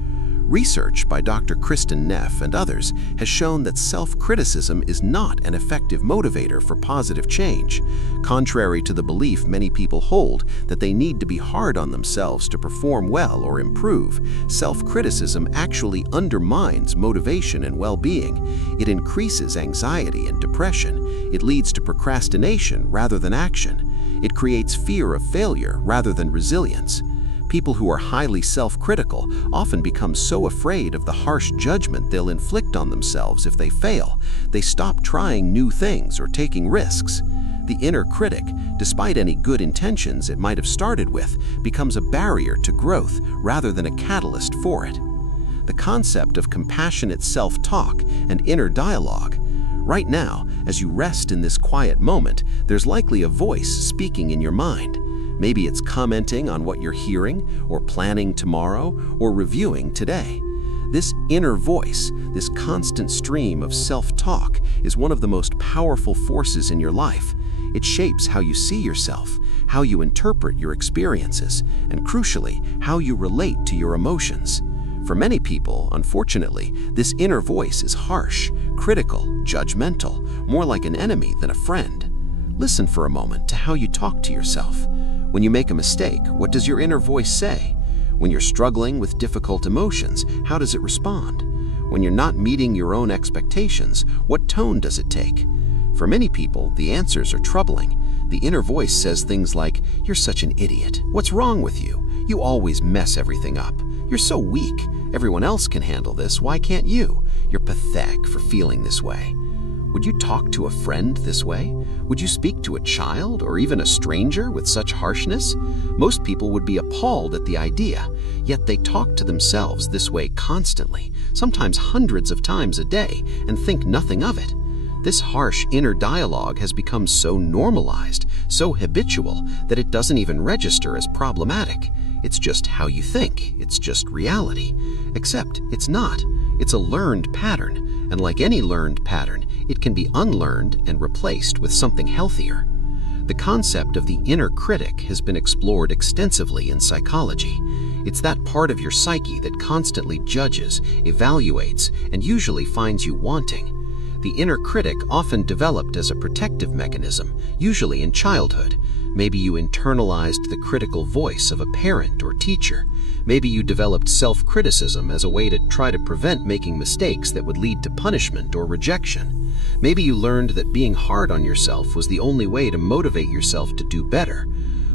Research by Dr. Kristen Neff and others has shown that self-criticism is not an effective motivator for positive change. Contrary to the belief many people hold that they need to be hard on themselves to perform well or improve, self-criticism actually undermines motivation and well-being. It increases anxiety and depression. It leads to procrastination rather than action. It creates fear of failure rather than resilience. People who are highly self-critical often become so afraid of the harsh judgment they'll inflict on themselves if they fail, they stop trying new things or taking risks. The inner critic, despite any good intentions it might have started with, becomes a barrier to growth rather than a catalyst for it. The concept of compassionate self-talk and inner dialogue. Right now, as you rest in this quiet moment, there's likely a voice speaking in your mind. Maybe it's commenting on what you're hearing, or planning tomorrow, or reviewing today. This inner voice, this constant stream of self-talk, is one of the most powerful forces in your life. It shapes how you see yourself, how you interpret your experiences, and crucially, how you relate to your emotions. For many people, unfortunately, this inner voice is harsh, critical, judgmental, more like an enemy than a friend. Listen for a moment to how you talk to yourself. When you make a mistake, what does your inner voice say? When you're struggling with difficult emotions, how does it respond? When you're not meeting your own expectations, what tone does it take? For many people, the answers are troubling. The inner voice says things like, "You're such an idiot. What's wrong with you? You always mess everything up. You're so weak. Everyone else can handle this. Why can't you? You're pathetic for feeling this way." Would you talk to a friend this way? Would you speak to a child or even a stranger with such harshness? Most people would be appalled at the idea, yet they talk to themselves this way constantly, sometimes hundreds of times a day, and think nothing of it. This harsh inner dialogue has become so normalized, so habitual, that it doesn't even register as problematic. It's just how you think. It's just reality. Except it's not. It's a learned pattern, and like any learned pattern, it can be unlearned and replaced with something healthier. The concept of the inner critic has been explored extensively in psychology. It's that part of your psyche that constantly judges, evaluates, and usually finds you wanting. The inner critic often developed as a protective mechanism, usually in childhood. Maybe you internalized the critical voice of a parent or teacher. Maybe you developed self-criticism as a way to try to prevent making mistakes that would lead to punishment or rejection. Maybe you learned that being hard on yourself was the only way to motivate yourself to do better.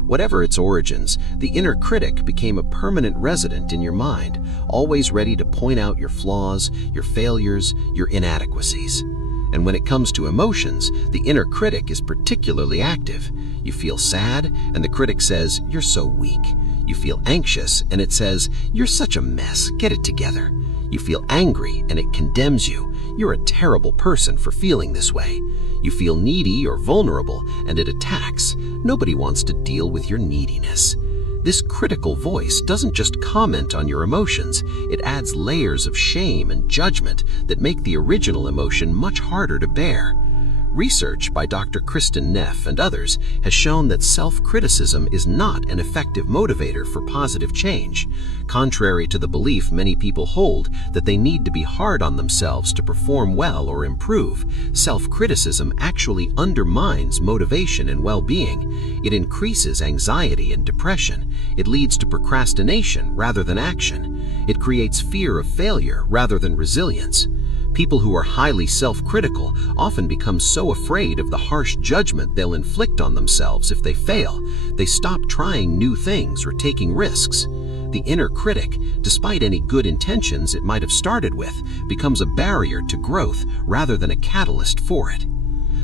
Whatever its origins, the inner critic became a permanent resident in your mind, always ready to point out your flaws, your failures, your inadequacies. And when it comes to emotions, the inner critic is particularly active. You feel sad, and the critic says, "You're so weak." You feel anxious, and it says, "You're such a mess, get it together." You feel angry, and it condemns you. "You're a terrible person for feeling this way." You feel needy or vulnerable, and it attacks. Nobody wants to deal with your neediness. This critical voice doesn't just comment on your emotions, it adds layers of shame and judgment that make the original emotion much harder to bear. Research by Dr. Kristen Neff and others has shown that self-criticism is not an effective motivator for positive change. Contrary to the belief many people hold that they need to be hard on themselves to perform well or improve, self-criticism actually undermines motivation and well-being. It increases anxiety and depression. It leads to procrastination rather than action. It creates fear of failure rather than resilience. People who are highly self-critical often become so afraid of the harsh judgment they'll inflict on themselves if they fail, they stop trying new things or taking risks. The inner critic, despite any good intentions it might have started with, becomes a barrier to growth rather than a catalyst for it.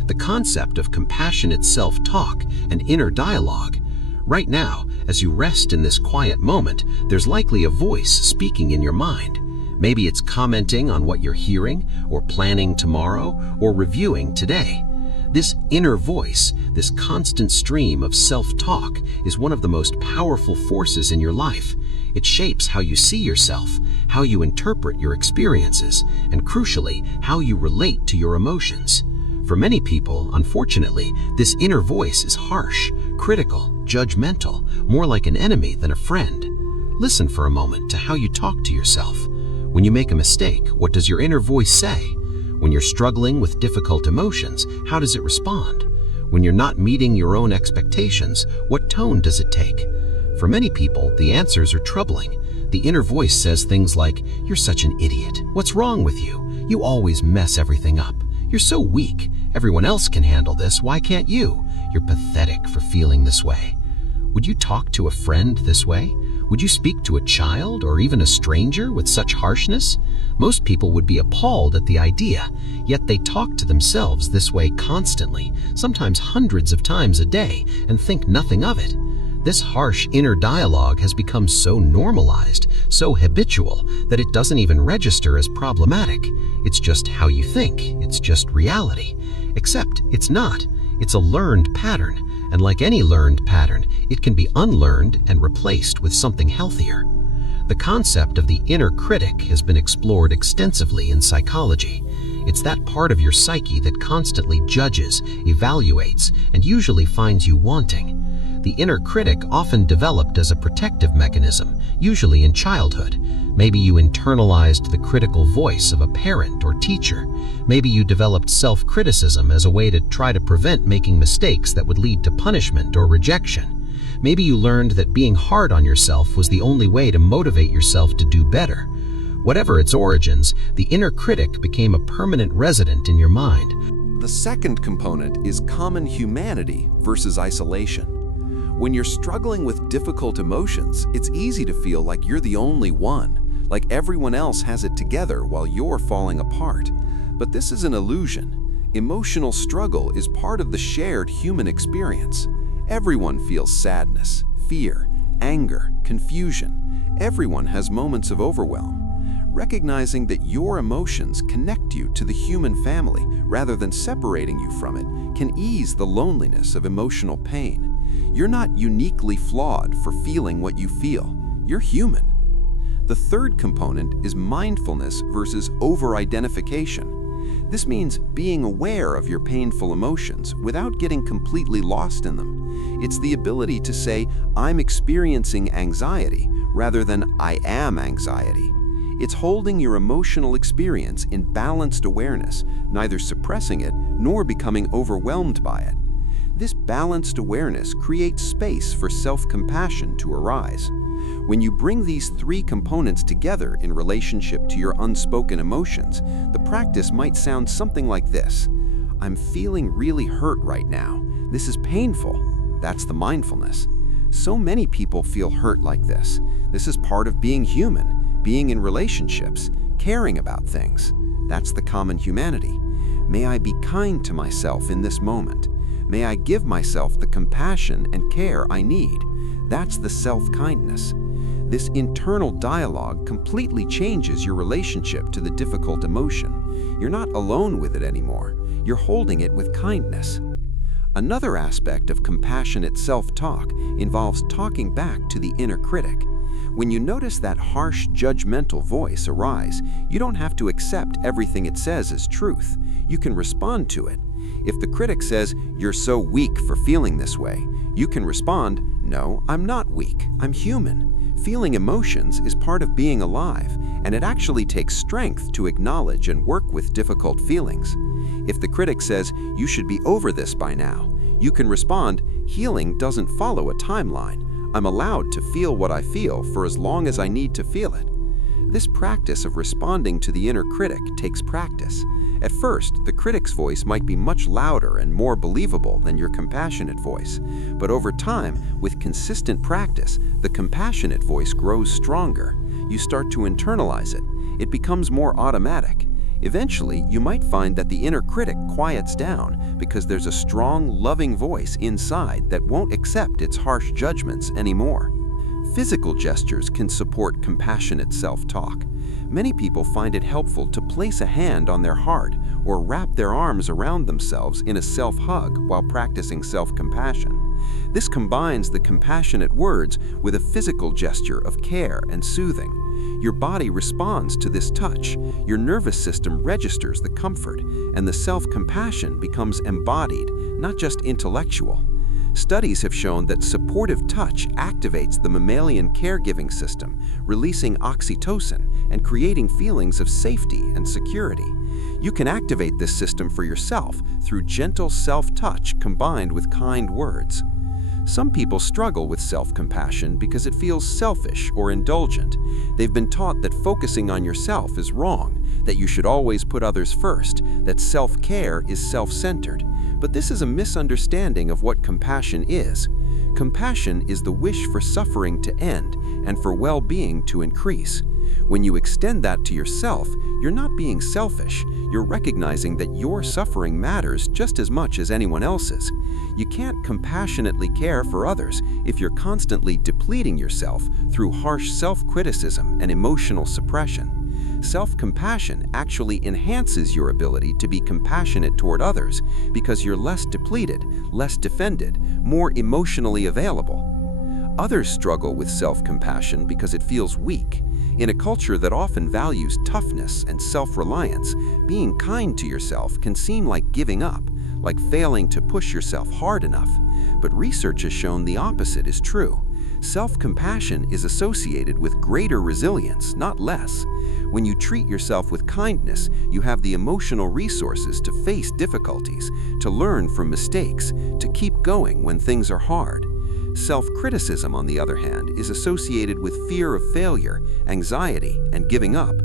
The concept of compassionate self-talk and inner dialogue. Right now, as you rest in this quiet moment, there's likely a voice speaking in your mind. Maybe it's commenting on what you're hearing, or planning tomorrow, or reviewing today. This inner voice, this constant stream of self-talk, is one of the most powerful forces in your life. It shapes how you see yourself, how you interpret your experiences, and crucially, how you relate to your emotions. For many people, unfortunately, this inner voice is harsh, critical, judgmental, more like an enemy than a friend. Listen for a moment to how you talk to yourself. When you make a mistake, what does your inner voice say? When you're struggling with difficult emotions, how does it respond? When you're not meeting your own expectations, what tone does it take? For many people, the answers are troubling. The inner voice says things like, "You're such an idiot. What's wrong with you? You always mess everything up. You're so weak. Everyone else can handle this. Why can't you? You're pathetic for feeling this way." Would you talk to a friend this way? Would you speak to a child or even a stranger with such harshness? Most people would be appalled at the idea, yet they talk to themselves this way constantly, sometimes hundreds of times a day, and think nothing of it. This harsh inner dialogue has become so normalized, so habitual, that it doesn't even register as problematic. It's just how you think. It's just reality. Except it's not. It's a learned pattern, and like any learned pattern, it can be unlearned and replaced with something healthier. The concept of the inner critic has been explored extensively in psychology. It's that part of your psyche that constantly judges, evaluates, and usually finds you wanting. The inner critic often developed as a protective mechanism, usually in childhood. Maybe you internalized the critical voice of a parent or teacher. Maybe you developed self-criticism as a way to try to prevent making mistakes that would lead to punishment or rejection. Maybe you learned that being hard on yourself was the only way to motivate yourself to do better. Whatever its origins, the inner critic became a permanent resident in your mind. The second component is common humanity versus isolation. When you're struggling with difficult emotions, it's easy to feel like you're the only one, like everyone else has it together while you're falling apart. But this is an illusion. Emotional struggle is part of the shared human experience. Everyone feels sadness, fear, anger, confusion. Everyone has moments of overwhelm. Recognizing that your emotions connect you to the human family rather than separating you from it can ease the loneliness of emotional pain. You're not uniquely flawed for feeling what you feel. You're human. The third component is mindfulness versus over-identification. This means being aware of your painful emotions without getting completely lost in them. It's the ability to say, "I'm experiencing anxiety," rather than "I am anxiety." It's holding your emotional experience in balanced awareness, neither suppressing it nor becoming overwhelmed by it. This balanced awareness creates space for self-compassion to arise. When you bring these three components together in relationship to your unspoken emotions, the practice might sound something like this. "I'm feeling really hurt right now. This is painful." That's the mindfulness. So many people feel hurt like this. This is part of being human, being in relationships, caring about things. That's the common humanity. May I be kind to myself in this moment. May I give myself the compassion and care I need. That's the self-kindness. This internal dialogue completely changes your relationship to the difficult emotion. You're not alone with it anymore. You're holding it with kindness. Another aspect of compassionate self-talk involves talking back to the inner critic. When you notice that harsh, judgmental voice arise, you don't have to accept everything it says as truth. You can respond to it. If the critic says, "You're so weak for feeling this way," you can respond, "No, I'm not weak. I'm human." Feeling emotions is part of being alive, and it actually takes strength to acknowledge and work with difficult feelings. If the critic says, "You should be over this by now," you can respond, "Healing doesn't follow a timeline. I'm allowed to feel what I feel for as long as I need to feel it." This practice of responding to the inner critic takes practice. At first, the critic's voice might be much louder and more believable than your compassionate voice. But over time, with consistent practice, the compassionate voice grows stronger. You start to internalize it. It becomes more automatic. Eventually, you might find that the inner critic quiets down because there's a strong, loving voice inside that won't accept its harsh judgments anymore. Physical gestures can support compassionate self-talk. Many people find it helpful to place a hand on their heart or wrap their arms around themselves in a self-hug while practicing self-compassion. This combines the compassionate words with a physical gesture of care and soothing. Your body responds to this touch, your nervous system registers the comfort, and the self-compassion becomes embodied, not just intellectual. Studies have shown that supportive touch activates the mammalian caregiving system, releasing oxytocin and creating feelings of safety and security. You can activate this system for yourself through gentle self-touch combined with kind words. Some people struggle with self-compassion because it feels selfish or indulgent. They've been taught that focusing on yourself is wrong, that you should always put others first, that self-care is self-centered. But this is a misunderstanding of what compassion is. Compassion is the wish for suffering to end and for well-being to increase. When you extend that to yourself, you're not being selfish. You're recognizing that your suffering matters just as much as anyone else's. You can't compassionately care for others if you're constantly depleting yourself through harsh self-criticism and emotional suppression. Self-compassion actually enhances your ability to be compassionate toward others because you're less depleted, less defended, more emotionally available. Others struggle with self-compassion because it feels weak. In a culture that often values toughness and self-reliance, being kind to yourself can seem like giving up, like failing to push yourself hard enough. But research has shown the opposite is true. Self-compassion is associated with greater resilience, not less. When you treat yourself with kindness, you have the emotional resources to face difficulties, to learn from mistakes, to keep going when things are hard. Self-criticism, on the other hand, is associated with fear of failure, anxiety, and giving up.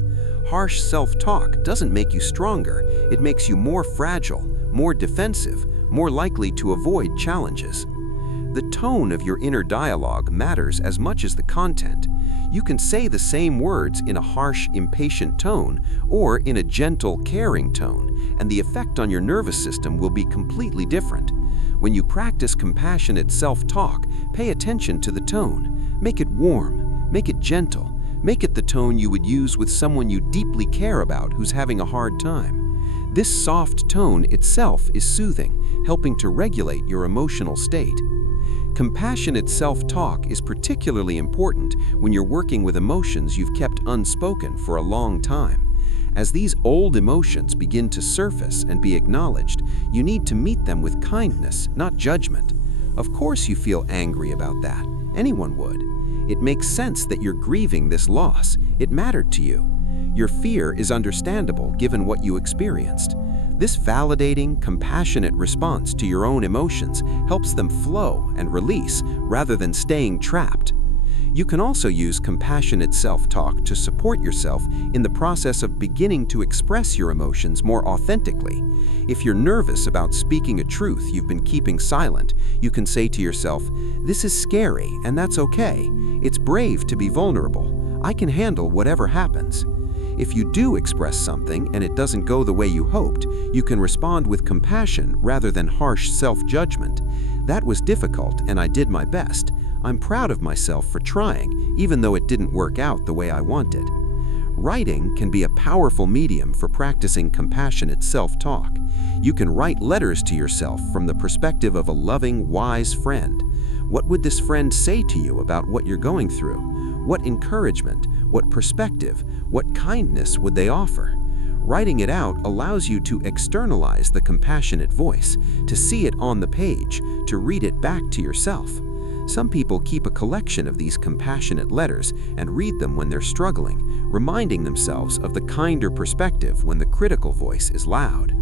Harsh self-talk doesn't make you stronger, it makes you more fragile, more defensive, more likely to avoid challenges. The tone of your inner dialogue matters as much as the content. You can say the same words in a harsh, impatient tone or in a gentle, caring tone, and the effect on your nervous system will be completely different. When you practice compassionate self-talk, pay attention to the tone. Make it warm, make it gentle, make it the tone you would use with someone you deeply care about who's having a hard time. This soft tone itself is soothing, helping to regulate your emotional state. Compassionate self-talk is particularly important when you're working with emotions you've kept unspoken for a long time. As these old emotions begin to surface and be acknowledged, you need to meet them with kindness, not judgment. Of course you feel angry about that. Anyone would. It makes sense that you're grieving this loss. It mattered to you. Your fear is understandable given what you experienced. This validating, compassionate response to your own emotions helps them flow and release rather than staying trapped. You can also use compassionate self-talk to support yourself in the process of beginning to express your emotions more authentically. If you're nervous about speaking a truth you've been keeping silent, you can say to yourself, "This is scary, and that's okay. It's brave to be vulnerable. I can handle whatever happens." If you do express something and it doesn't go the way you hoped, you can respond with compassion rather than harsh self-judgment. "That was difficult and I did my best. I'm proud of myself for trying, even though it didn't work out the way I wanted." Writing can be a powerful medium for practicing compassionate self-talk. You can write letters to yourself from the perspective of a loving, wise friend. What would this friend say to you about what you're going through? What encouragement, what perspective, what kindness would they offer? Writing it out allows you to externalize the compassionate voice, to see it on the page, to read it back to yourself. Some people keep a collection of these compassionate letters and read them when they're struggling, reminding themselves of the kinder perspective when the critical voice is loud.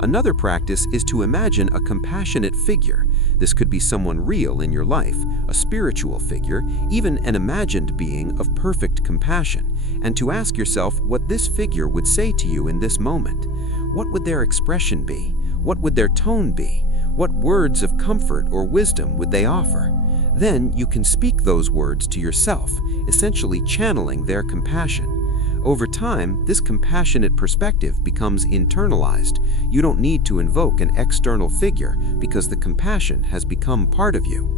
Another practice is to imagine a compassionate figure. This could be someone real in your life, a spiritual figure, even an imagined being of perfect compassion, and to ask yourself what this figure would say to you in this moment. What would their expression be? What would their tone be? What words of comfort or wisdom would they offer? Then you can speak those words to yourself, essentially channeling their compassion. Over time, this compassionate perspective becomes internalized. You don't need to invoke an external figure because the compassion has become part of you.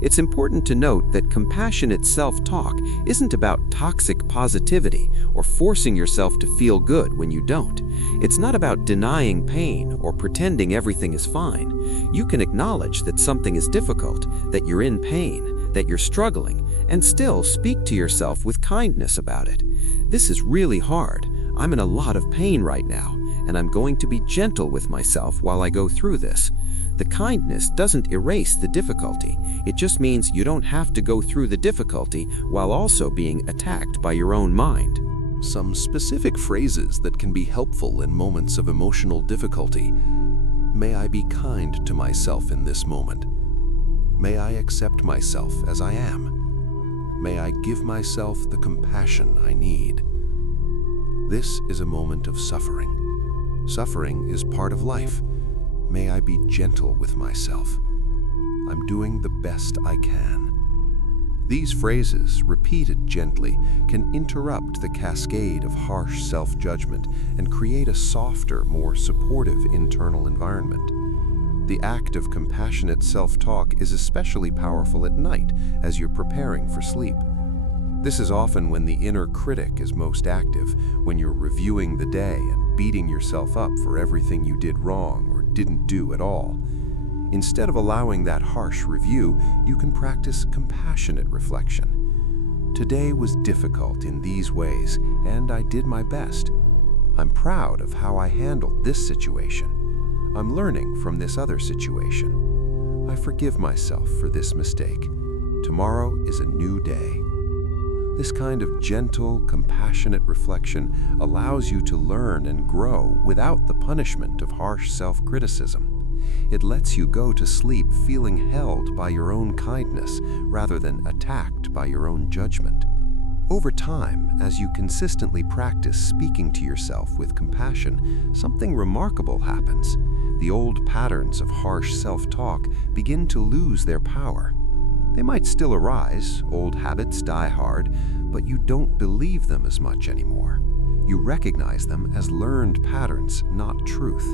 It's important to note that compassionate self-talk isn't about toxic positivity or forcing yourself to feel good when you don't. It's not about denying pain or pretending everything is fine. You can acknowledge that something is difficult, that you're in pain, that you're struggling, and still speak to yourself with kindness about it. "This is really hard. I'm in a lot of pain right now, and I'm going to be gentle with myself while I go through this." The kindness doesn't erase the difficulty. It just means you don't have to go through the difficulty while also being attacked by your own mind. Some specific phrases that can be helpful in moments of emotional difficulty. May I be kind to myself in this moment. May I accept myself as I am. May I give myself the compassion I need. This is a moment of suffering. Suffering is part of life. May I be gentle with myself. I'm doing the best I can. These phrases, repeated gently, can interrupt the cascade of harsh self-judgment and create a softer, more supportive internal environment. The act of compassionate self-talk is especially powerful at night as you're preparing for sleep. This is often when the inner critic is most active, when you're reviewing the day and beating yourself up for everything you did wrong or didn't do at all. Instead of allowing that harsh review, you can practice compassionate reflection. Today was difficult in these ways, and I did my best. I'm proud of how I handled this situation. I'm learning from this other situation. I forgive myself for this mistake. Tomorrow is a new day. This kind of gentle, compassionate reflection allows you to learn and grow without the punishment of harsh self-criticism. It lets you go to sleep feeling held by your own kindness rather than attacked by your own judgment. Over time, as you consistently practice speaking to yourself with compassion, something remarkable happens. The old patterns of harsh self-talk begin to lose their power. They might still arise, old habits die hard, but you don't believe them as much anymore. You recognize them as learned patterns, not truth,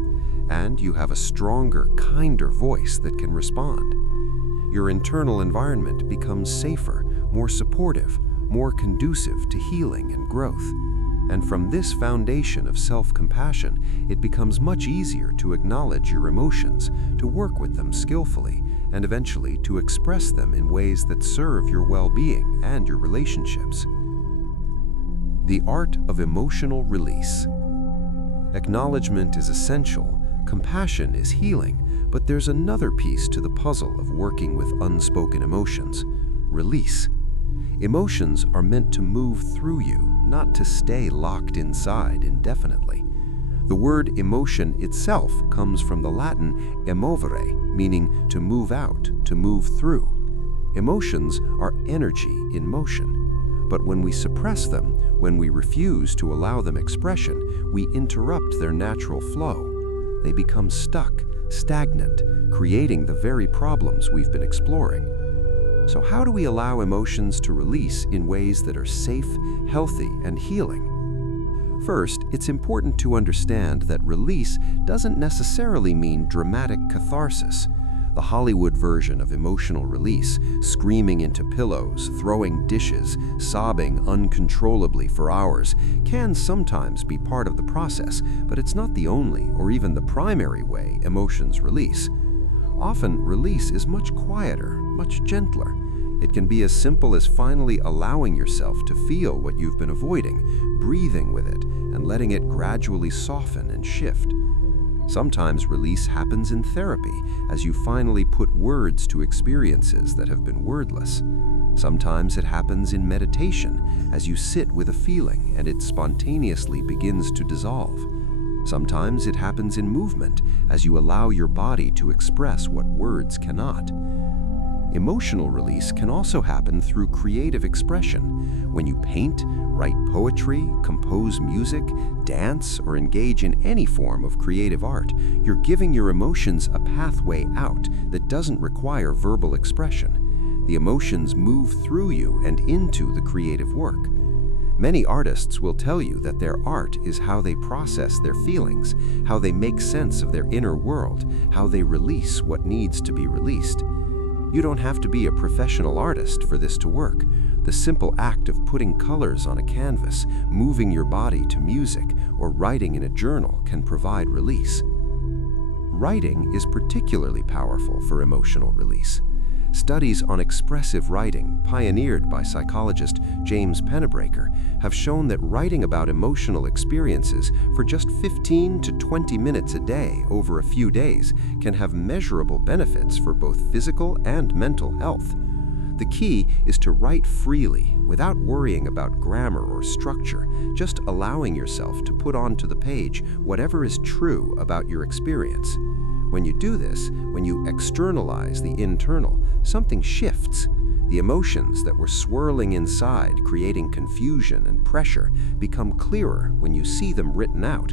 and you have a stronger, kinder voice that can respond. Your internal environment becomes safer, more supportive, more conducive to healing and growth. And from this foundation of self-compassion, it becomes much easier to acknowledge your emotions, to work with them skillfully, and eventually to express them in ways that serve your well-being and your relationships. The art of emotional release. Acknowledgement is essential, compassion is healing, but there's another piece to the puzzle of working with unspoken emotions: release. Emotions are meant to move through you, not to stay locked inside indefinitely. The word emotion itself comes from the Latin emovere, meaning to move out, to move through. Emotions are energy in motion. But when we suppress them, when we refuse to allow them expression, we interrupt their natural flow. They become stuck, stagnant, creating the very problems we've been exploring. So how do we allow emotions to release in ways that are safe, healthy, and healing? First, it's important to understand that release doesn't necessarily mean dramatic catharsis. The Hollywood version of emotional release, screaming into pillows, throwing dishes, sobbing uncontrollably for hours, can sometimes be part of the process, but it's not the only or even the primary way emotions release. Often, release is much quieter, much gentler. It can be as simple as finally allowing yourself to feel what you've been avoiding, breathing with it, and letting it gradually soften and shift. Sometimes release happens in therapy, as you finally put words to experiences that have been wordless. Sometimes it happens in meditation, as you sit with a feeling and it spontaneously begins to dissolve. Sometimes it happens in movement, as you allow your body to express what words cannot. Emotional release can also happen through creative expression. When you paint, write poetry, compose music, dance, or engage in any form of creative art, you're giving your emotions a pathway out that doesn't require verbal expression. The emotions move through you and into the creative work. Many artists will tell you that their art is how they process their feelings, how they make sense of their inner world, how they release what needs to be released. You don't have to be a professional artist for this to work. The simple act of putting colors on a canvas, moving your body to music, or writing in a journal can provide release. Writing is particularly powerful for emotional release. Studies on expressive writing, pioneered by psychologist James Pennebaker, have shown that writing about emotional experiences for just 15 to 20 minutes a day over a few days can have measurable benefits for both physical and mental health. The key is to write freely, without worrying about grammar or structure, just allowing yourself to put onto the page whatever is true about your experience. When you do this, when you externalize the internal, something shifts. The emotions that were swirling inside, creating confusion and pressure, become clearer when you see them written out,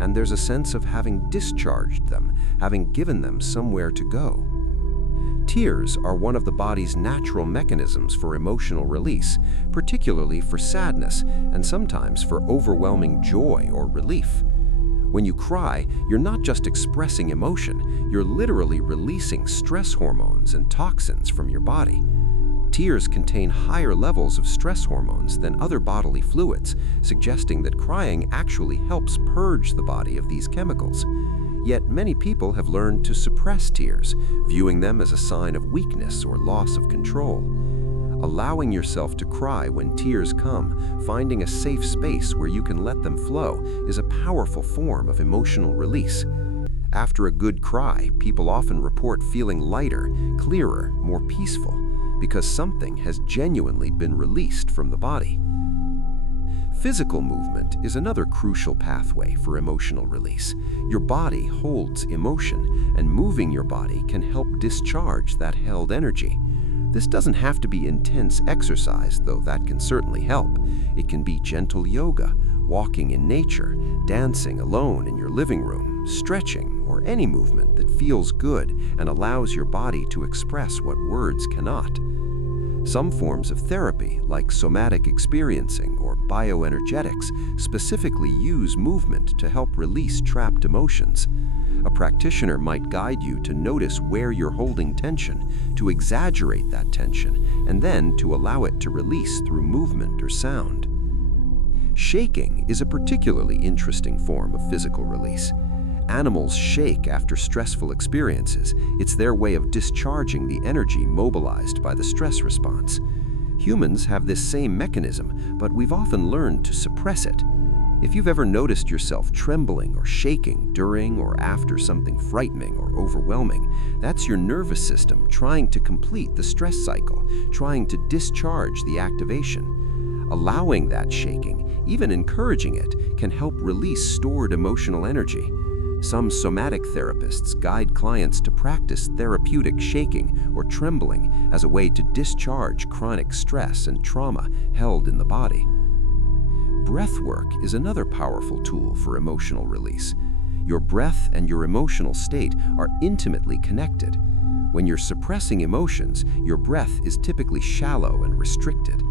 and there's a sense of having discharged them, having given them somewhere to go. Tears are one of the body's natural mechanisms for emotional release, particularly for sadness and sometimes for overwhelming joy or relief. When you cry, you're not just expressing emotion, you're literally releasing stress hormones and toxins from your body. Tears contain higher levels of stress hormones than other bodily fluids, suggesting that crying actually helps purge the body of these chemicals. Yet many people have learned to suppress tears, viewing them as a sign of weakness or loss of control. Allowing yourself to cry when tears come, finding a safe space where you can let them flow, is a powerful form of emotional release. After a good cry, people often report feeling lighter, clearer, more peaceful, because something has genuinely been released from the body. Physical movement is another crucial pathway for emotional release. Your body holds emotion, and moving your body can help discharge that held energy. This doesn't have to be intense exercise, though that can certainly help. It can be gentle yoga, walking in nature, dancing alone in your living room, stretching, or any movement that feels good and allows your body to express what words cannot. Some forms of therapy, like somatic experiencing or bioenergetics, specifically use movement to help release trapped emotions. A practitioner might guide you to notice where you're holding tension, to exaggerate that tension, and then to allow it to release through movement or sound. Shaking is a particularly interesting form of physical release. Animals shake after stressful experiences. It's their way of discharging the energy mobilized by the stress response. Humans have this same mechanism, but we've often learned to suppress it. If you've ever noticed yourself trembling or shaking during or after something frightening or overwhelming, that's your nervous system trying to complete the stress cycle, trying to discharge the activation. Allowing that shaking, even encouraging it, can help release stored emotional energy. Some somatic therapists guide clients to practice therapeutic shaking or trembling as a way to discharge chronic stress and trauma held in the body. Breath work is another powerful tool for emotional release. Your breath and your emotional state are intimately connected. When you're suppressing emotions, your breath is typically shallow and restricted.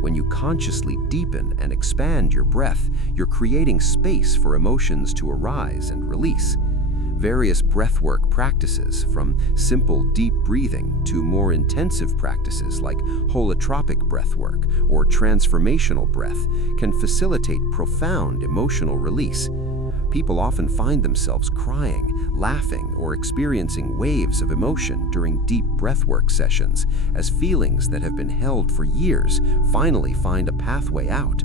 When you consciously deepen and expand your breath, you're creating space for emotions to arise and release. Various breathwork practices, from simple deep breathing to more intensive practices like holotropic breathwork or transformational breath, can facilitate profound emotional release. People often find themselves crying, laughing, or experiencing waves of emotion during deep breathwork sessions, as feelings that have been held for years finally find a pathway out.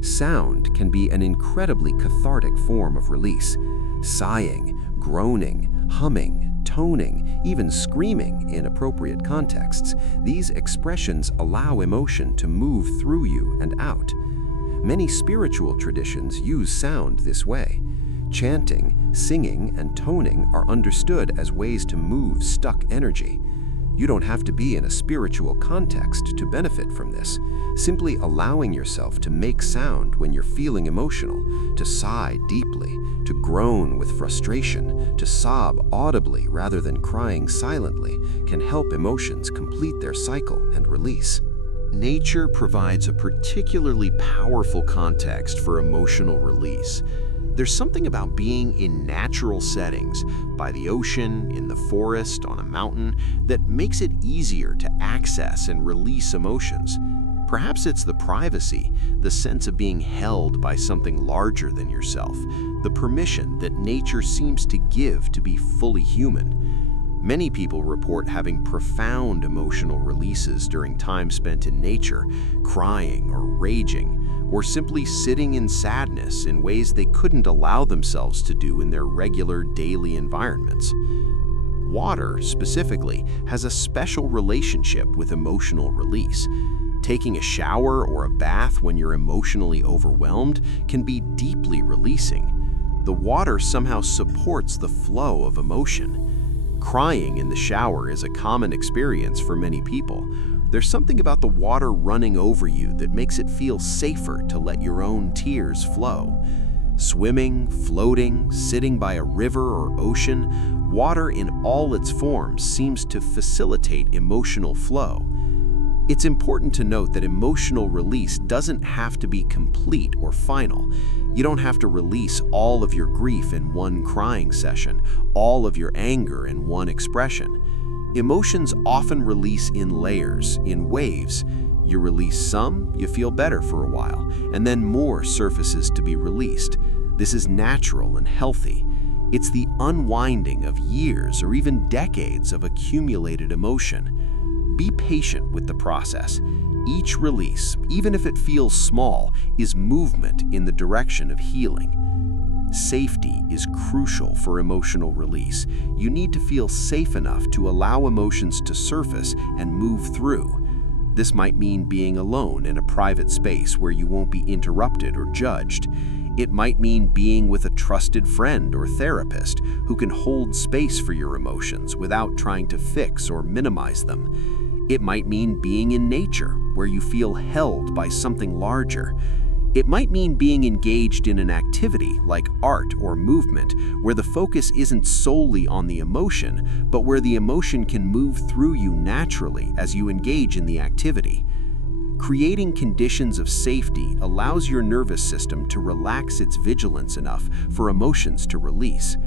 Sound can be an incredibly cathartic form of release. Sighing, groaning, humming, toning, even screaming in appropriate contexts, these expressions allow emotion to move through you and out. Many spiritual traditions use sound this way. Chanting, singing, and toning are understood as ways to move stuck energy. You don't have to be in a spiritual context to benefit from this. Simply allowing yourself to make sound when you're feeling emotional, to sigh deeply, to groan with frustration, to sob audibly rather than crying silently, can help emotions complete their cycle and release. Nature provides a particularly powerful context for emotional release. There's something about being in natural settings, by the ocean, in the forest, on a mountain, that makes it easier to access and release emotions. Perhaps it's the privacy, the sense of being held by something larger than yourself, the permission that nature seems to give to be fully human. Many people report having profound emotional releases during time spent in nature, crying or raging, or simply sitting in sadness in ways they couldn't allow themselves to do in their regular daily environments. Water, specifically, has a special relationship with emotional release. Taking a shower or a bath when you're emotionally overwhelmed can be deeply releasing. The water somehow supports the flow of emotion. Crying in the shower is a common experience for many people. There's something about the water running over you that makes it feel safer to let your own tears flow. Swimming, floating, sitting by a river or ocean, water in all its forms seems to facilitate emotional flow. It's important to note that emotional release doesn't have to be complete or final. You don't have to release all of your grief in one crying session, all of your anger in one expression. Emotions often release in layers, in waves. You release some, you feel better for a while, and then more surfaces to be released. This is natural and healthy. It's the unwinding of years or even decades of accumulated emotion. Be patient with the process. Each release, even if it feels small, is movement in the direction of healing. Safety is crucial for emotional release. You need to feel safe enough to allow emotions to surface and move through. This might mean being alone in a private space where you won't be interrupted or judged. It might mean being with a trusted friend or therapist who can hold space for your emotions without trying to fix or minimize them. It might mean being in nature, where you feel held by something larger. It might mean being engaged in an activity like art or movement, where the focus isn't solely on the emotion, but where the emotion can move through you naturally as you engage in the activity. Creating conditions of safety allows your nervous system to relax its vigilance enough for emotions to release.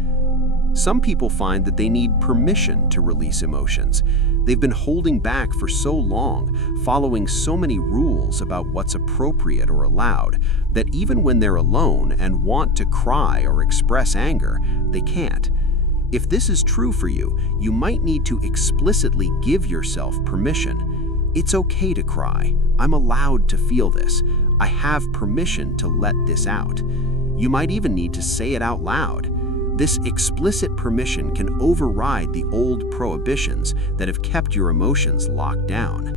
Some people find that they need permission to release emotions. They've been holding back for so long, following so many rules about what's appropriate or allowed, that even when they're alone and want to cry or express anger, they can't. If this is true for you, you might need to explicitly give yourself permission. It's okay to cry. I'm allowed to feel this. I have permission to let this out. You might even need to say it out loud. This explicit permission can override the old prohibitions that have kept your emotions locked down.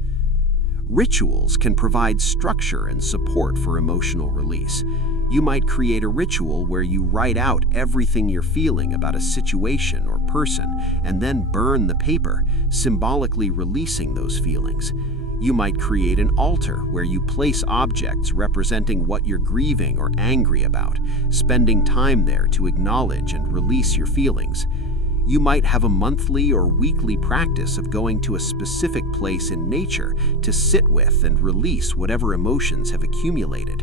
Rituals can provide structure and support for emotional release. You might create a ritual where you write out everything you're feeling about a situation or person and then burn the paper, symbolically releasing those feelings. You might create an altar where you place objects representing what you're grieving or angry about, spending time there to acknowledge and release your feelings. You might have a monthly or weekly practice of going to a specific place in nature to sit with and release whatever emotions have accumulated.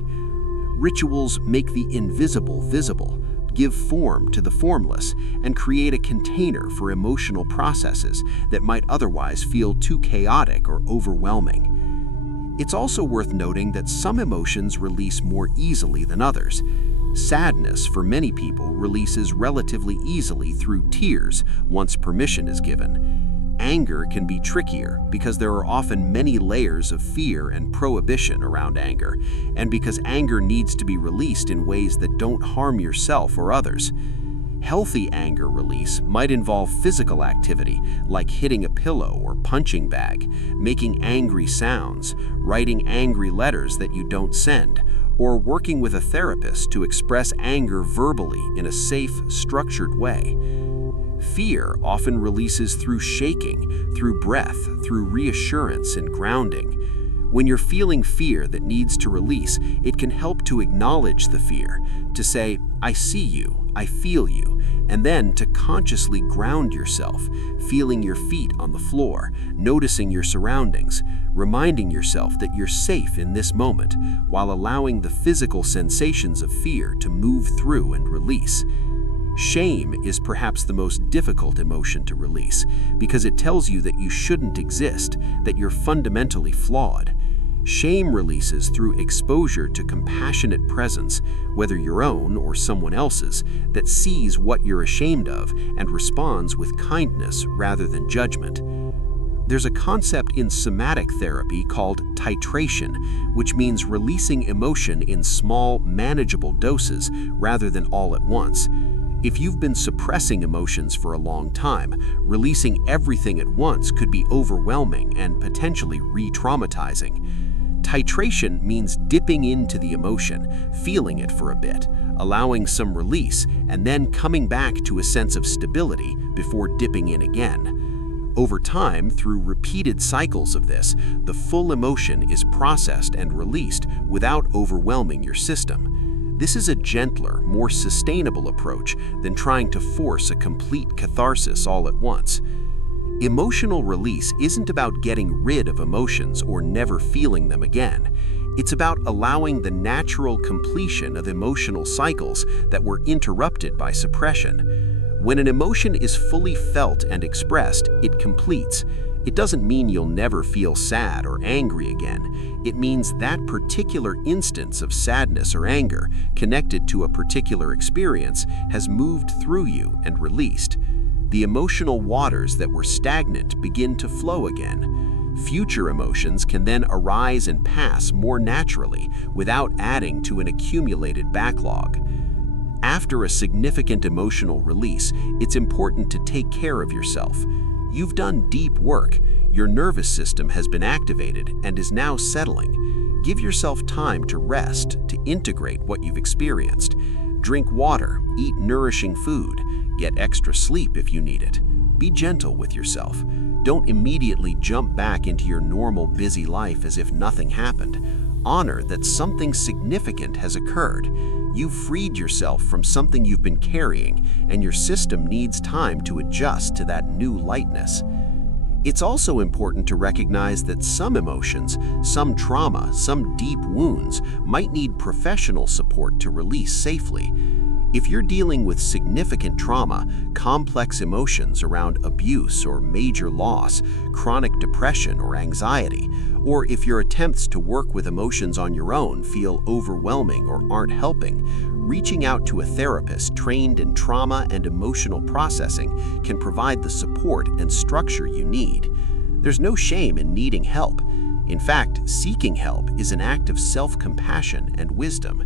Rituals make the invisible visible, give form to the formless, and create a container for emotional processes that might otherwise feel too chaotic or overwhelming. It's also worth noting that some emotions release more easily than others. Sadness, for many people, releases relatively easily through tears once permission is given. Anger can be trickier because there are often many layers of fear and prohibition around anger, and because anger needs to be released in ways that don't harm yourself or others. Healthy anger release might involve physical activity like hitting a pillow or punching bag, making angry sounds, writing angry letters that you don't send, or working with a therapist to express anger verbally in a safe, structured way. Fear often releases through shaking, through breath, through reassurance and grounding. When you're feeling fear that needs to release, it can help to acknowledge the fear, to say, I see you, I feel you, and then to consciously ground yourself, feeling your feet on the floor, noticing your surroundings, reminding yourself that you're safe in this moment, while allowing the physical sensations of fear to move through and release. Shame is perhaps the most difficult emotion to release because it tells you that you shouldn't exist, that you're fundamentally flawed. Shame releases through exposure to compassionate presence, whether your own or someone else's, that sees what you're ashamed of and responds with kindness rather than judgment. There's a concept in somatic therapy called titration, which means releasing emotion in small, manageable doses rather than all at once. If you've been suppressing emotions for a long time, releasing everything at once could be overwhelming and potentially re-traumatizing. Titration means dipping into the emotion, feeling it for a bit, allowing some release, and then coming back to a sense of stability before dipping in again. Over time, through repeated cycles of this, the full emotion is processed and released without overwhelming your system. This is a gentler, more sustainable approach than trying to force a complete catharsis all at once. Emotional release isn't about getting rid of emotions or never feeling them again. It's about allowing the natural completion of emotional cycles that were interrupted by suppression. When an emotion is fully felt and expressed, it completes. It doesn't mean you'll never feel sad or angry again. It means that particular instance of sadness or anger connected to a particular experience has moved through you and released. The emotional waters that were stagnant begin to flow again. Future emotions can then arise and pass more naturally without adding to an accumulated backlog. After a significant emotional release, it's important to take care of yourself. You've done deep work. Your nervous system has been activated and is now settling. Give yourself time to rest, to integrate what you've experienced. Drink water, eat nourishing food, get extra sleep if you need it. Be gentle with yourself. Don't immediately jump back into your normal busy life as if nothing happened. Honor that something significant has occurred. You've freed yourself from something you've been carrying, and your system needs time to adjust to that new lightness. It's also important to recognize that some emotions, some trauma, some deep wounds might need professional support to release safely. If you're dealing with significant trauma, complex emotions around abuse or major loss, chronic depression or anxiety, or if your attempts to work with emotions on your own feel overwhelming or aren't helping, reaching out to a therapist trained in trauma and emotional processing can provide the support and structure you need. There's no shame in needing help. In fact, seeking help is an act of self-compassion and wisdom.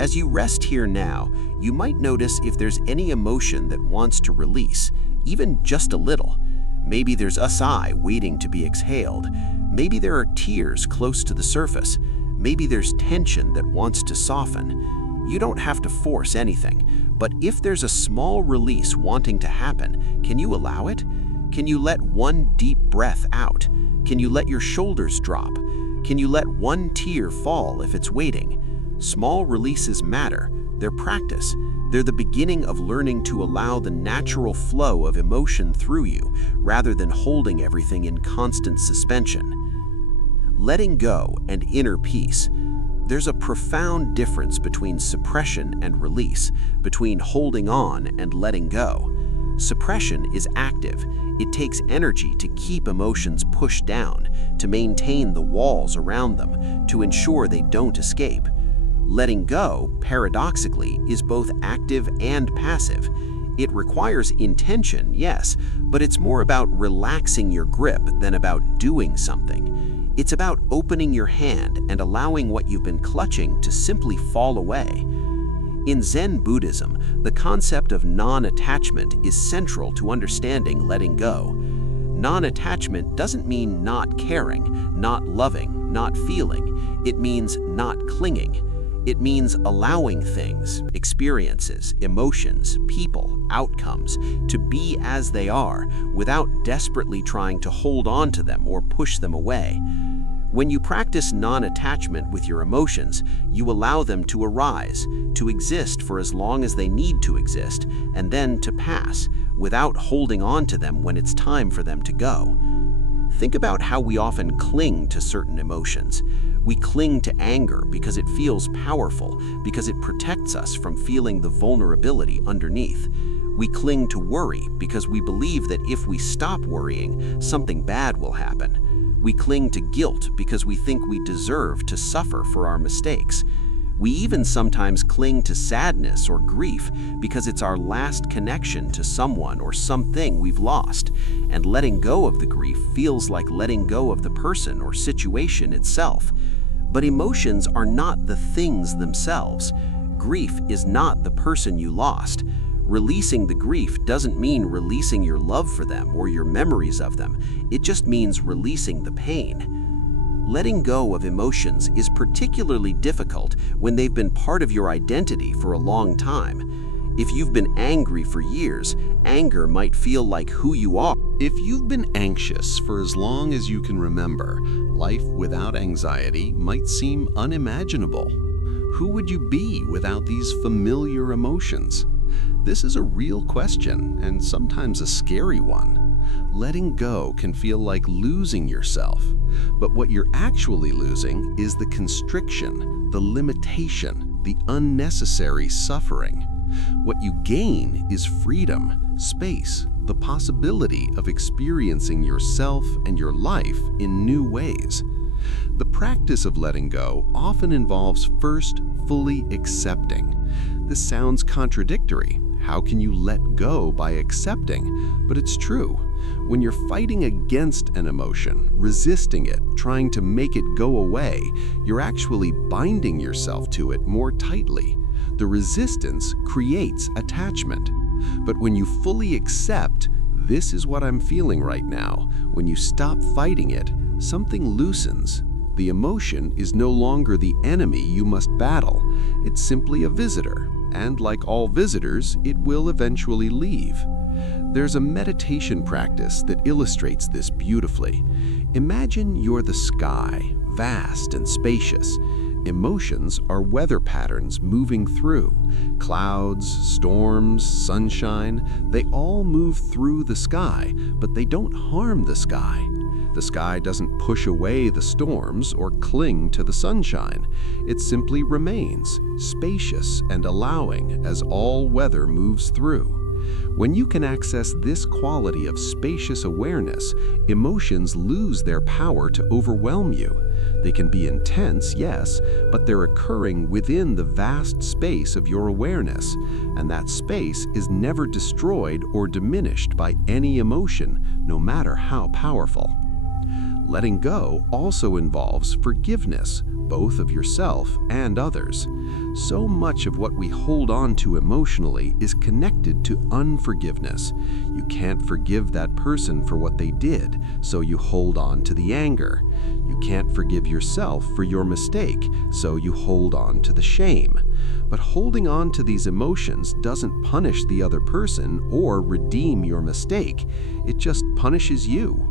As you rest here now, you might notice if there's any emotion that wants to release, even just a little. Maybe there's a sigh waiting to be exhaled. Maybe there are tears close to the surface. Maybe there's tension that wants to soften. You don't have to force anything, but if there's a small release wanting to happen, can you allow it? Can you let one deep breath out? Can you let your shoulders drop? Can you let one tear fall if it's waiting? Small releases matter. They're practice. They're the beginning of learning to allow the natural flow of emotion through you, rather than holding everything in constant suspension. Letting go and inner peace. There's a profound difference between suppression and release, between holding on and letting go. Suppression is active. It takes energy to keep emotions pushed down, to maintain the walls around them, to ensure they don't escape. Letting go, paradoxically, is both active and passive. It requires intention, yes, but it's more about relaxing your grip than about doing something. It's about opening your hand and allowing what you've been clutching to simply fall away. In Zen Buddhism, the concept of non-attachment is central to understanding letting go. Non-attachment doesn't mean not caring, not loving, not feeling. It means not clinging. It means allowing things, experiences, emotions, people, outcomes to be as they are without desperately trying to hold on to them or push them away. When you practice non-attachment with your emotions, you allow them to arise, to exist for as long as they need to exist, and then to pass, without holding on to them when it's time for them to go. Think about how we often cling to certain emotions. We cling to anger because it feels powerful, because it protects us from feeling the vulnerability underneath. We cling to worry because we believe that if we stop worrying, something bad will happen. We cling to guilt because we think we deserve to suffer for our mistakes. We even sometimes cling to sadness or grief because it's our last connection to someone or something we've lost, and letting go of the grief feels like letting go of the person or situation itself. But emotions are not the things themselves. Grief is not the person you lost. Releasing the grief doesn't mean releasing your love for them or your memories of them. It just means releasing the pain. Letting go of emotions is particularly difficult when they've been part of your identity for a long time. If you've been angry for years, anger might feel like who you are. If you've been anxious for as long as you can remember, life without anxiety might seem unimaginable. Who would you be without these familiar emotions? This is a real question, and sometimes a scary one. Letting go can feel like losing yourself, but what you're actually losing is the constriction, the limitation, the unnecessary suffering. What you gain is freedom, space, the possibility of experiencing yourself and your life in new ways. The practice of letting go often involves first fully accepting. This sounds contradictory. How can you let go by accepting? But it's true. When you're fighting against an emotion, resisting it, trying to make it go away, you're actually binding yourself to it more tightly. The resistance creates attachment. But when you fully accept, this is what I'm feeling right now, when you stop fighting it, something loosens. The emotion is no longer the enemy you must battle. It's simply a visitor, and like all visitors, it will eventually leave. There's a meditation practice that illustrates this beautifully. Imagine you're the sky, vast and spacious. Emotions are weather patterns moving through. Clouds, storms, sunshine, they all move through the sky, but they don't harm the sky. The sky doesn't push away the storms or cling to the sunshine. It simply remains, spacious and allowing as all weather moves through. When you can access this quality of spacious awareness, emotions lose their power to overwhelm you. They can be intense, yes, but they're occurring within the vast space of your awareness, and that space is never destroyed or diminished by any emotion, no matter how powerful. Letting go also involves forgiveness, both of yourself and others. So much of what we hold on to emotionally is connected to unforgiveness. You can't forgive that person for what they did, so you hold on to the anger. You can't forgive yourself for your mistake, so you hold on to the shame. But holding on to these emotions doesn't punish the other person or redeem your mistake. It just punishes you.